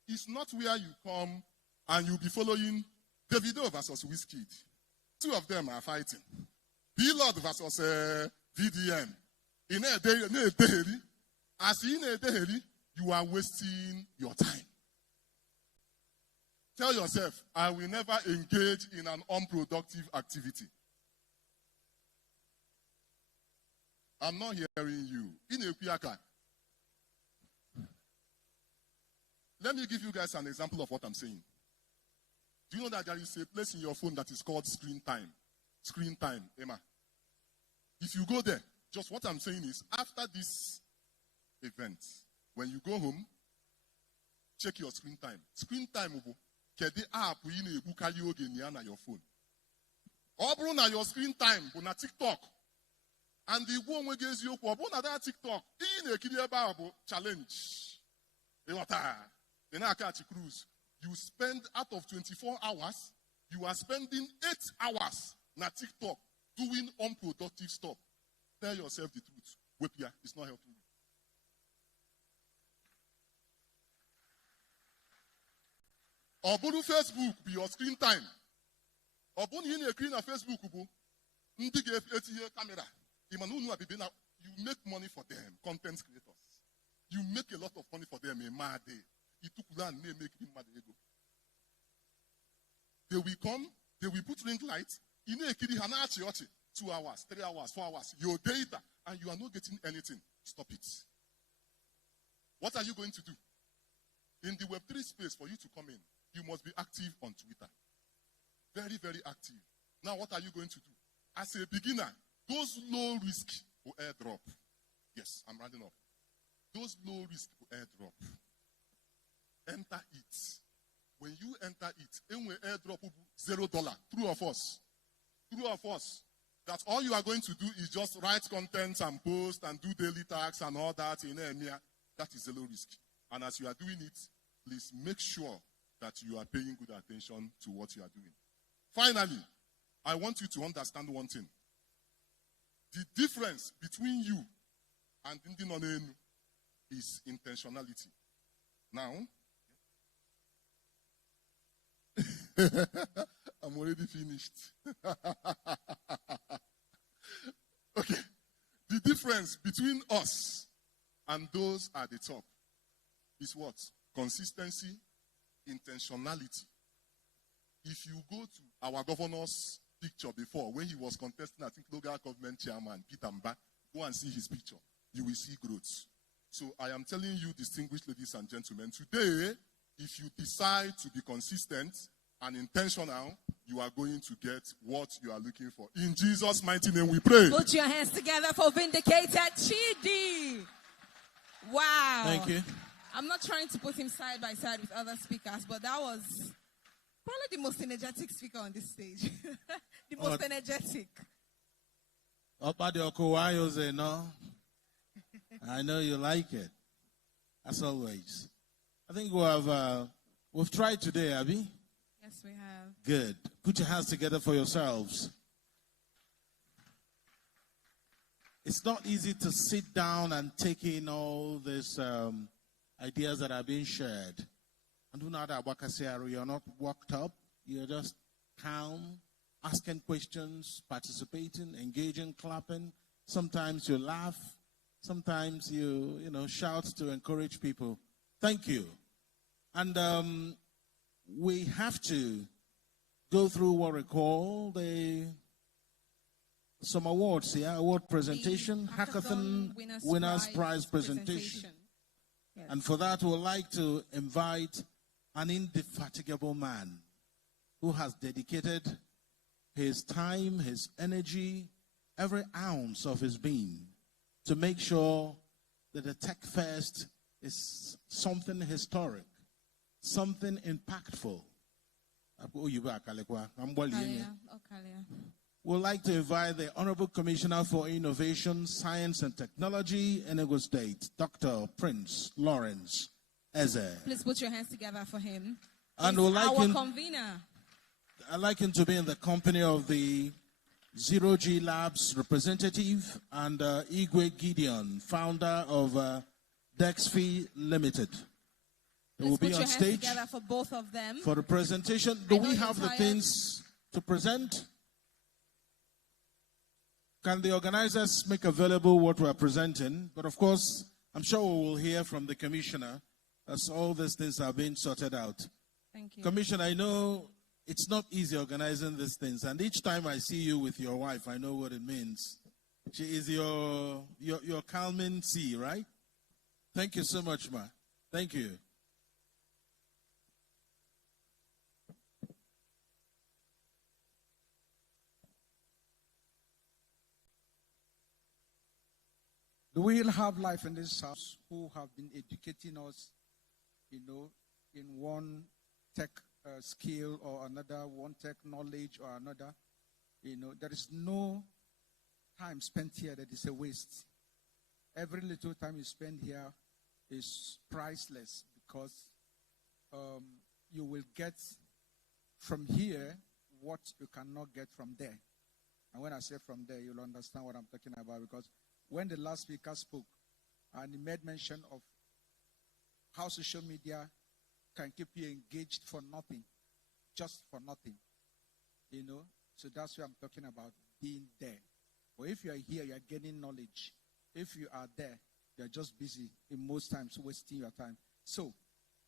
is not where you come and you'll be following Davido versus Wizkid. Two of them are fighting. B-Lord versus VDM. As in a day, you are wasting your time. Tell yourself, I will never engage in an unproductive activity. I'm not hearing you. In a Piaka. Let me give you guys an example of what I'm saying. Do you know that there is a place in your phone that is called screen time? Screen time, Emma. If you go there, just what I'm saying is, after this event, when you go home, check your screen time. Screen time, kede app you na-egbukali oge na your phone. Ọ bụrụ na your screen time bụ na TikTok, and the one we gives you ọ bụrụ na that TikTok, ihe na-ekiri ebe ahụ bụ challenge. Then I catch a cruise. You spend out of 24 hours, you are spending 8 hours na TikTok doing unproductive stuff. Tell yourself the truth. Wepia, it's not helping you. Obodo Facebook be your screen time. Obodo you need na Facebook bu ndi ga-etinye camera. You make money for them, content creators. You make a lot of money for them a mad day. They will come, they will put ring lights. 2 hours, 3 hours, 4 hours. Your data, and you are not getting anything. Stop it. What are you going to do? In the Web3 space, for you to come in, you must be active on Twitter. Very, very active. Now, what are you going to do? As a beginner, those low risk will airdrop. Yes, I'm rounding up. Those low risk will airdrop. Enter it. When you enter it, and we airdrop $0. True or false? True or false? That all you are going to do is just write content and post and do daily tasks and all that in EMEA. That is low risk. And as you are doing it, please make sure that you are paying good attention to what you are doing. Finally, I want you to understand one thing. The difference between you and Ndi Nonenu is intentionality. Now, I'm already finished. Okay. The difference between us and those at the top is what? Consistency, intentionality. If you go to our governor's picture before, when he was contesting, I think, local government chairman, Peter Mba, go and see his picture. You will see growth. So I am telling you, distinguished ladies and gentlemen, today, if you decide to be consistent and intentional, you are going to get what you are looking for. In Jesus' mighty name we pray. Put your hands together for Vindicated Chidi. Wow. Thank you. I'm not trying to put him side by side with other speakers, but that was probably the most energetic speaker on this stage. The most energetic. I know you like it. As always. I think we've tried today, Abby. Yes, we have. Good. Put your hands together for yourselves. It's not easy to sit down and take in all these ideas that are being shared. And do not you're not worked up. You're just calm, asking questions, participating, engaging, clapping. Sometimes you laugh. Sometimes you shout to encourage people. Thank you. And we have to go through what we call some awards, award presentation, Hackathon Winners Prize presentation. Yes. And for that, we would like to invite an indefatigable man who has dedicated his time, his energy, every ounce of his being to make sure that the Tech Fest is something historic, something impactful. We'd like to invite the Honorable Commissioner for Innovation, Science and Technology, Enugu State, Dr. Prince Lawrence Eze. Please put your hands together for him. And we'd like our convener. I'd like him to be in the company of the ZeroG Labs representative and Igwe Gideon, founder of DexFi Limited. They will be on stage together for both of them. For the presentation. Do we have the things to present? Can the organizers make available what we are presenting? But of course, I'm sure we will hear from the commissioner as all these things are being sorted out. Thank you. Commissioner, I know it's not easy organizing these things. And each time I see you with your wife, I know what it means. She is your calming sea, right? Thank you so much, ma. Thank you. Do we have life in this house who have been educating us, in one tech skill or another, one tech knowledge or another? There is no time spent here that is a waste. Every little time you spend here is priceless because you will get from here what you cannot get from there. And when I say from there, you'll understand what I'm talking about, because when the last speaker spoke and he made mention of how social media can keep you engaged for nothing, just for nothing, so that's what I'm talking about, being there. But if you are here, you are gaining knowledge. If you are there, you are just busy, in most times wasting your time. So,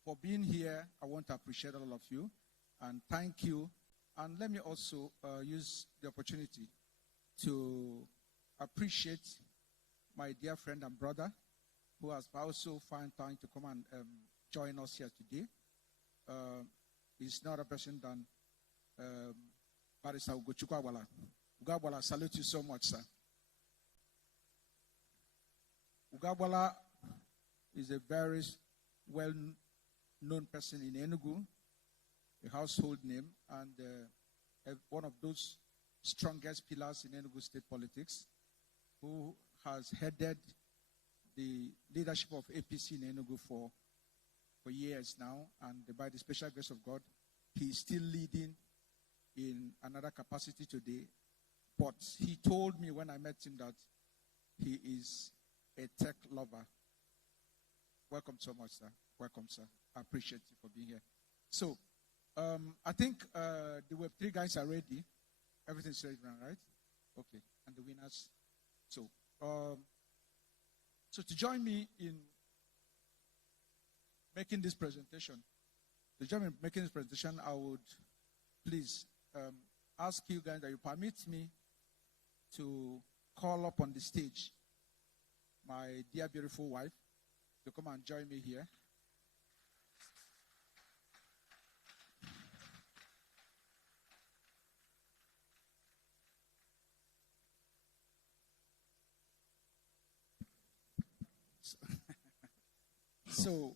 for being here, I want to appreciate all of you and thank you. And let me also use the opportunity to appreciate my dear friend and brother who has also found time to come and join us here today. He's not a person than Barrister Ugochukwu Agbala. Ugabwala, salute you so much, sir. Ugabwala is a very well-known person in Enugu, a household name, and one of those strongest pillars in Enugu state politics, who has headed the leadership of APC in Enugu for years now, and by the special grace of God, he is still leading in another capacity today. But he told me when I met him that he is a tech lover. Welcome so much, sir. Welcome, sir. I appreciate you for being here. So, I think the Web3 guys are ready. Everything's ready now, right? Okay. And the winners. So, so to join me in making this presentation, I would please ask you guys that you permit me to call up on the stage my dear beautiful wife to come and join me here. So,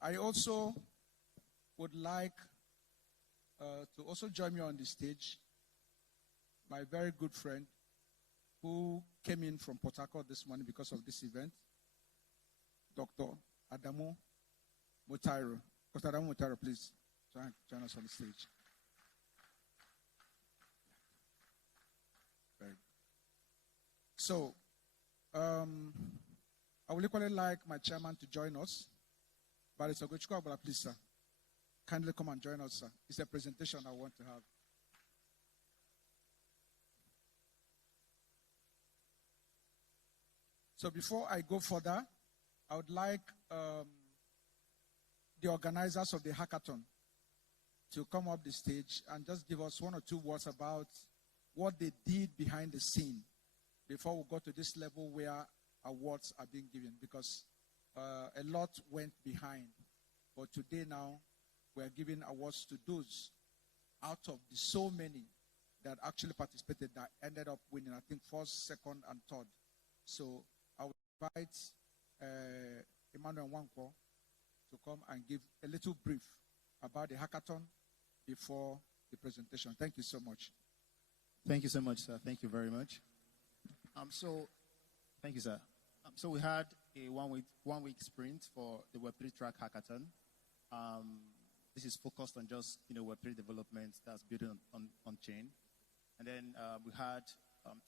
I also would like to also join me on the stage my very good friend who came in from Port Harcourt this morning because of this event, Dr. Adamu Mutairo. Dr. Adamu Mutairo, please join us on the stage. Very good. So, I would equally like my chairman to join us. But it's a good job, please, sir. Kindly come and join us, sir. It's a presentation I want to have. So before I go further, I would like the organizers of the hackathon to come up the stage and just give us one or two words about what they did behind the scene before we go to this level where awards are being given, because a lot went behind. But today now, we are giving awards to those out of the so many that actually participated that ended up winning, I think, first, second, and third. So I will invite Emmanuel Nwankwo to come and give a little brief about the hackathon before the presentation. Thank you so much. Thank you so much, sir. Thank you very much. Thank you, sir. So we had a one-week sprint for the Web3 track hackathon. This is focused on just Web3 development that's built on chain. And then we had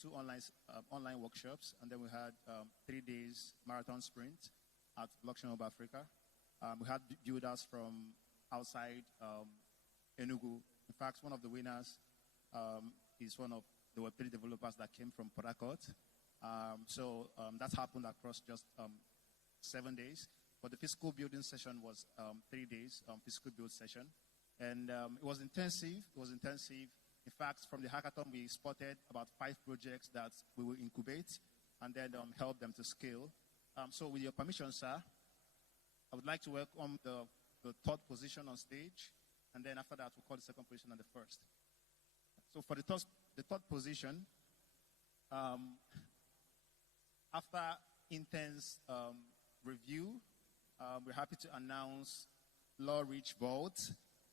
two online workshops, and then we had 3 days marathon sprint at Blockchain Hub Africa. We had builders from outside Enugu. In fact, one of the winners is one of the Web3 developers that came from Port Harcourt. That happened across just 7 days. But the physical building session was 3 days, physical build session. And it was intensive. In fact, from the hackathon, we spotted about 5 projects that we will incubate and then help them to scale. So with your permission, sir, I would like to welcome the third position on stage. And then after that, we'll call the second position and the first. So for the third position, After intense review, we're happy to announce Law Rich Vault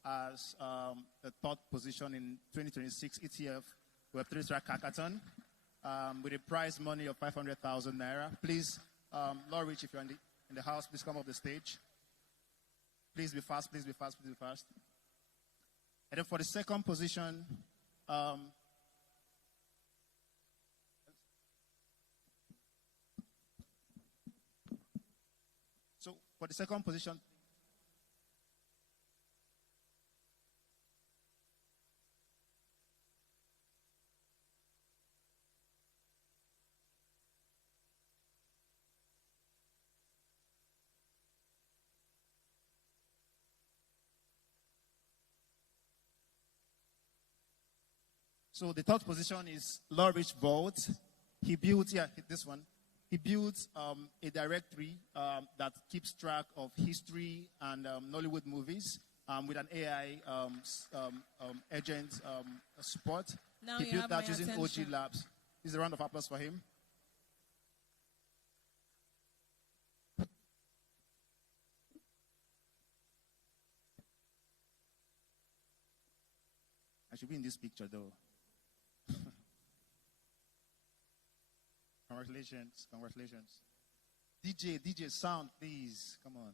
as the third position in 2026 ETF Web3 Track Hackathon with a prize money of 500,000 naira. Please, Law Rich, if you're in the house, please come up the stage. Please be fast, please be fast, please be fast. And then for the second position, so for the second position, so the third position is Law Rich Vault. He built, this one. He built a directory that keeps track of history and Nollywood movies with an AI agent support. Now He you built have that my using attention. OG Labs. This is a round of applause for him. I should be in this picture though. Congratulations, congratulations. DJ, sound, please. Come on.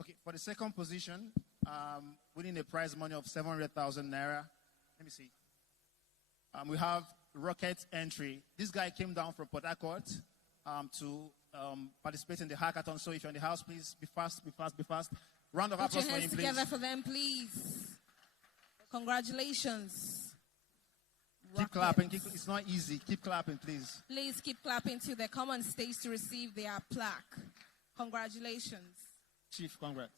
Okay, for the second position, winning a prize money of 700,000 naira. Let me see. We have Rocket Entry. This guy came down from Port Harcourt to participate in the hackathon. So if you're in the house, please be fast, be fast, be fast. Round of Put applause your for hands him, together please. for them, please. Congratulations. Keep clapping. It's not easy. Keep clapping, please. Please keep clapping till they come on stage to receive their plaque. Congratulations. Chief, congrats.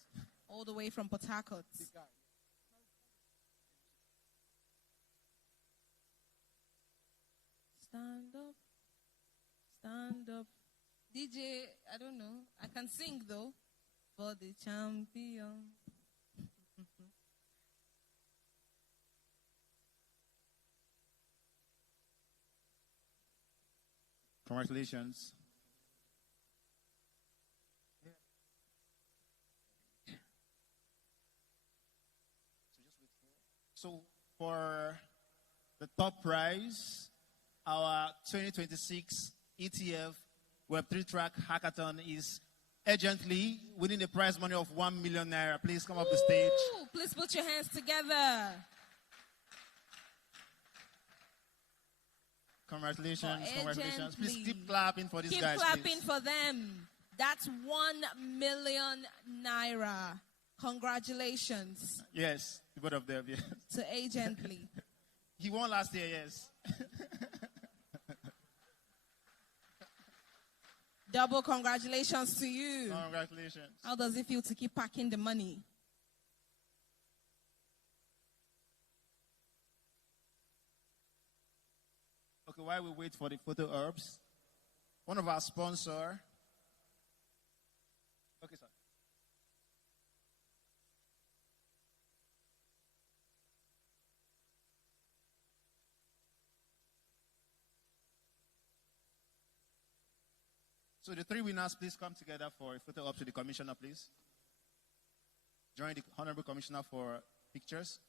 All the way from Port Harcourt. Stand up. Stand up. DJ, I don't know. I can sing though. For the champion. Congratulations. So for the top prize, our 2026 ETF Web3 Track Hackathon is urgently winning the prize money of 1 million naira. Please come up the stage. Ooh, please put your hands together. Congratulations, For congratulations. urgently. Please keep clapping for these Keep guys. clapping please. for them. That's 1 million naira. Congratulations Yes, both of them, yes. to Agently. He won last year, yes. Double congratulations to you. Congratulations. How does it feel to keep packing the money? Okay, while we wait for the photo herbs, one of our sponsor. Okay, sir. So the three winners, please come together for a photo op to the commissioner, please. Join the honorable commissioner for pictures.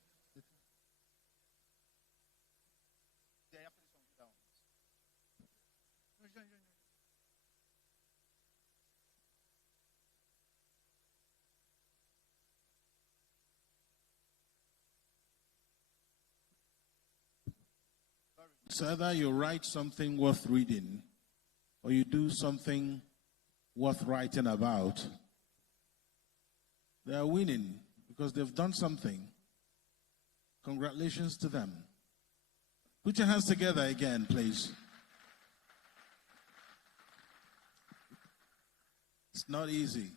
It's either you write something worth reading or you do something worth writing about. They are winning because they've done something. Congratulations to them. Put your hands together again, please. It's not easy.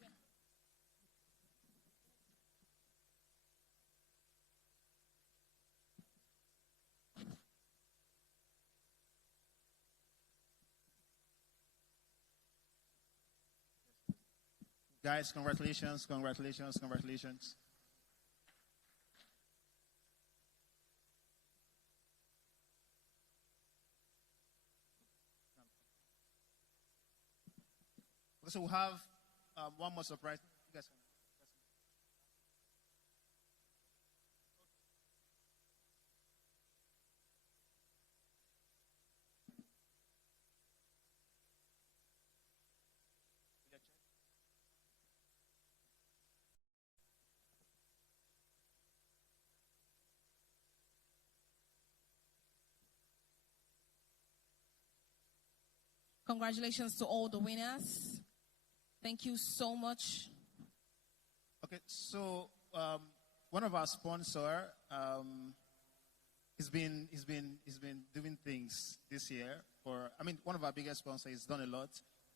Guys, congratulations, congratulations, congratulations. So we have one more surprise. You guys can. Congratulations to all the winners. Thank you so much. Okay, so one of our sponsor, he's been doing things this year for. I mean, one of our biggest sponsors has done a lot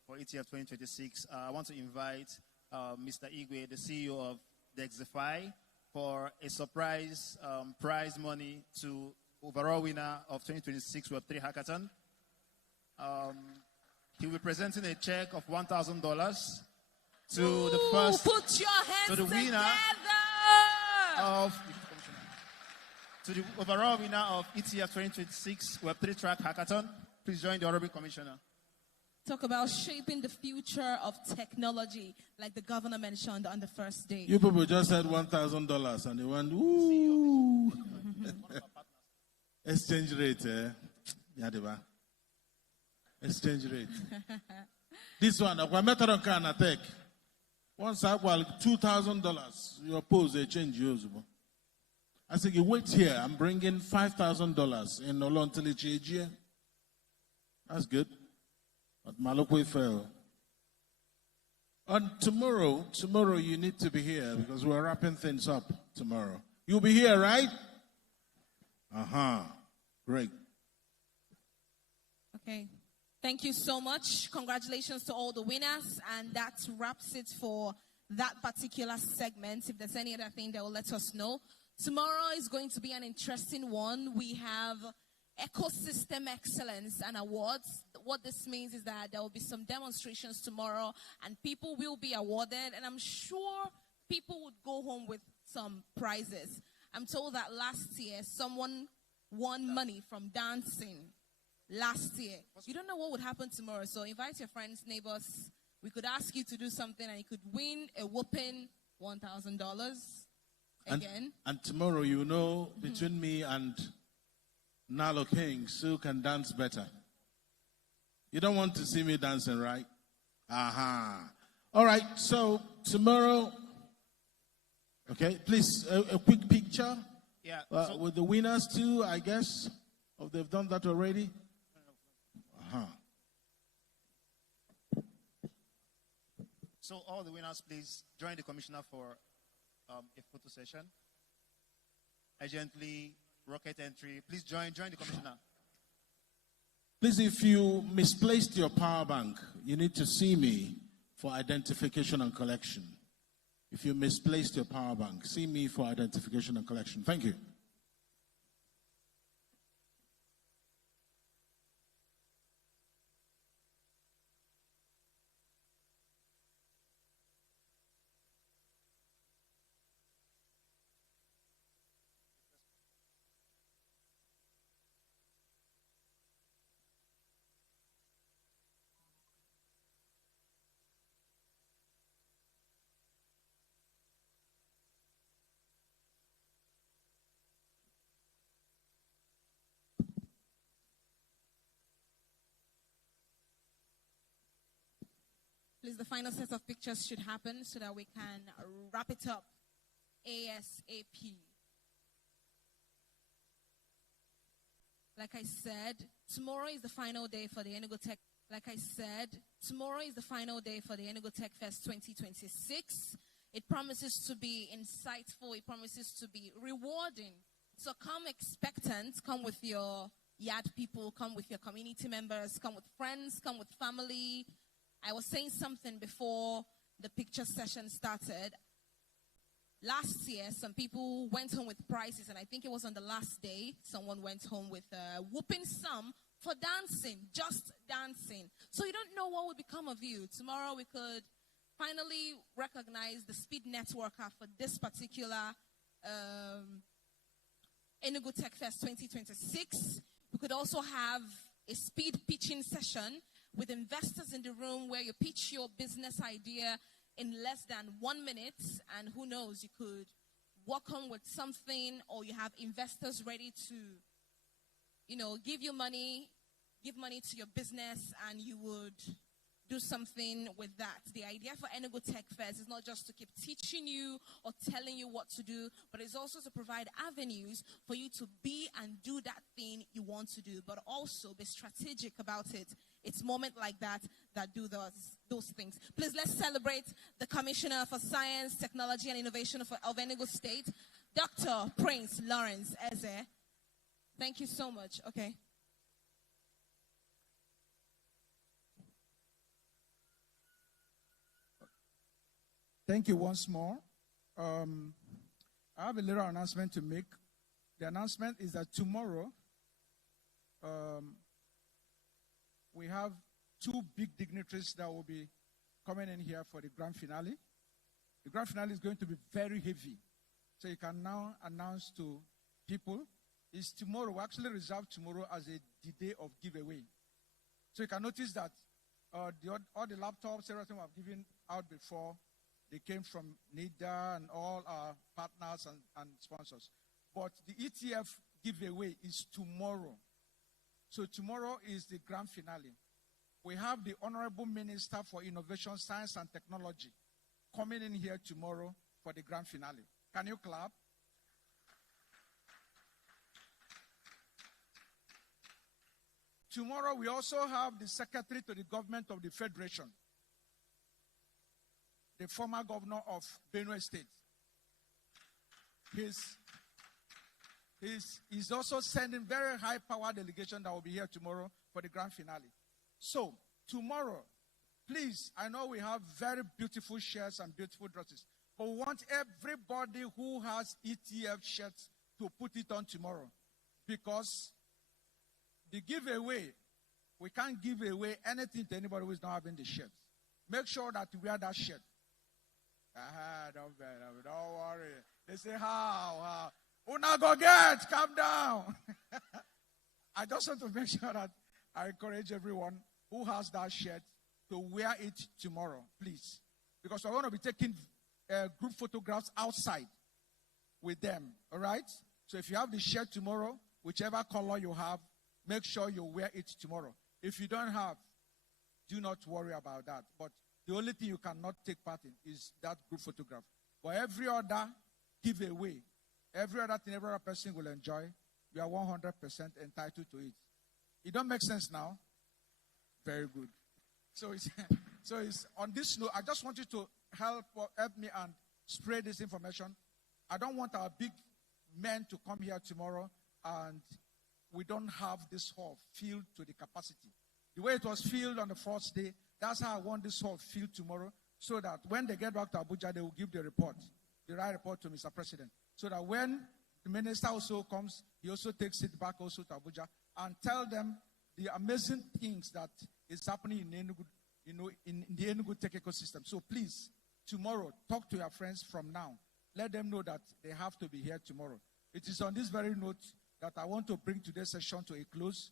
for ETF 2026. I want to invite Mr. Igwe, the CEO of DeFi, for a surprise prize money to overall winner of 2026 Web3 Hackathon. He'll be presenting a check of $1,000 to the first, put your hands to the winner together. of, to the overall winner of ETF 2026 Web3 Track Hackathon. Please join the Honorable Commissioner. Talk about shaping the future of technology, like the governor mentioned on the first day. You people just said $1,000 and they went, ooh. Exchange rate, Yadiba. Exchange rate. This one, I met on Kana Tech. Once I was $2,000, you oppose a change yours. I said, you wait here, I'm bringing $5,000 in Olontilichi. That's good. But Malokwe fell. On tomorrow you need to be here because we're wrapping things up tomorrow. You'll be here, right? Great. Okay. Thank you so much. Congratulations to all the winners. And that wraps it for that particular segment. If there's any other thing, they will let us know. Tomorrow is going to be an interesting one. We have Ecosystem Excellence and Awards. What this means is that there will be some demonstrations tomorrow and people will be awarded. And I'm sure people would go home with some prizes. I'm told that last year someone won money from dancing. Last year. You don't know what would happen tomorrow, so invite your friends, neighbors. We could ask you to do something and you could win a whopping $1,000 again. And tomorrow, you know, between me and Nalo King, Sue can dance better. You don't want to see me dancing, right? All right, so tomorrow, okay, please, a quick picture. Yeah. With the winners too, I guess. Or they've done that already. So all the winners, please join the commissioner for a photo session. Urgently, rocket entry. Please join the commissioner. Please, if you misplaced your power bank, you need to see me for identification and collection. If you misplaced your power bank, see me for identification and collection. Thank you. Please, the final set of pictures should happen so that we can wrap it up ASAP. Like I said, tomorrow is the final day for the Enugu Tech. Tomorrow is the final day for the Enugu Tech Fest 2026. It promises to be insightful. It promises to be rewarding. So come expectant. Come with your yard people. Come with your community members. Come with friends. Come with family. I was saying something before the picture session started. Last year, some people went home with prizes, and I think it was on the last day, someone went home with a whooping sum for dancing, just dancing. So you don't know what will become of you. Tomorrow we could finally recognize the speed networker for this particular Enugu Tech Fest 2026. We could also have a speed pitching session with investors in the room where you pitch your business idea in less than 1 minute, and who knows, you could walk on with something, or you have investors ready to, give money to your business, and you would do something with that. The idea for Enugu Tech Fest is not just to keep teaching you or telling you what to do, but it's also to provide avenues for you to be and do that thing you want to do, but also be strategic about it. It's moments like that that do those things. Please, let's celebrate the Commissioner for Science, Technology, and Innovation of Enugu State, Dr. Prince Lawrence Eze. Thank you so much. Okay. Thank you once more. I have a little announcement to make. The announcement is that tomorrow we have 2 big dignitaries that will be coming in here for the grand finale. The grand finale is going to be very heavy. So you can now announce to people, it's tomorrow. We actually reserved tomorrow as the day of giveaway. So you can notice that all the laptops, everything we've given out before, they came from NIDA and all our partners and sponsors. But the ETF giveaway is tomorrow. So tomorrow is the grand finale. We have the Honorable Minister for Innovation, Science and Technology coming in here tomorrow for the grand finale. Can you clap? Tomorrow we also have the Secretary to the Government of the Federation, the former governor of Benue State. He's also sending very high-power delegation that will be here tomorrow for the grand finale. So, tomorrow, please, I know we have very beautiful shirts and beautiful dresses, but we want everybody who has ETF shirts to put it on tomorrow, because the giveaway, we can't give away anything to anybody who is not having the shirt. Make sure that you wear that shirt. Don't worry. They say, how? Una go get, calm down. I just want to make sure that I encourage everyone who has that shirt to wear it tomorrow, please. Because we're going to be taking group photographs outside with them, all right? So if you have the shirt tomorrow, whichever color you have, make sure you wear it tomorrow. If you don't have, do not worry about that. But the only thing you cannot take part in is that group photograph. But every other giveaway, every other thing every other person will enjoy, you are 100% entitled to it. It don't make sense now? Very good. So it's on this note, I just want you to help me and spread this information. I don't want our big men to come here tomorrow and we don't have this hall filled to the capacity. The way it was filled on the first day, that's how I want this hall filled tomorrow, so that when they get back to Abuja, they will give the report, the right report to Mr. President. So that when the minister also comes, he also takes it back also to Abuja and tell them the amazing things that is happening in Enugu, in the Enugu tech ecosystem. So please, tomorrow, talk to your friends from now. Let them know that they have to be here tomorrow. It is on this very note that I want to bring today's session to a close.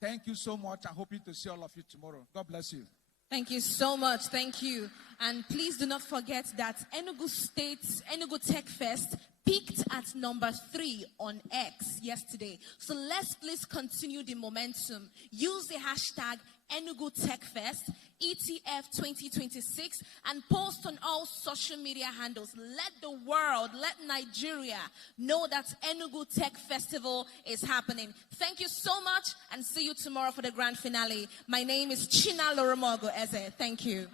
Thank you so much. I'm hoping to see all of you tomorrow. God bless you. Thank you so much. Thank you. And please do not forget that Enugu Tech Fest peaked at number 3 on X yesterday. So let's please continue the momentum. Use the hashtag Enugu Tech Fest, ETF 2026, and post on all social media handles. Let the world, let Nigeria know that Enugu Tech Festival is happening. Thank you so much, and see you tomorrow for the grand finale. My name is China Loromogo Eze. Thank you.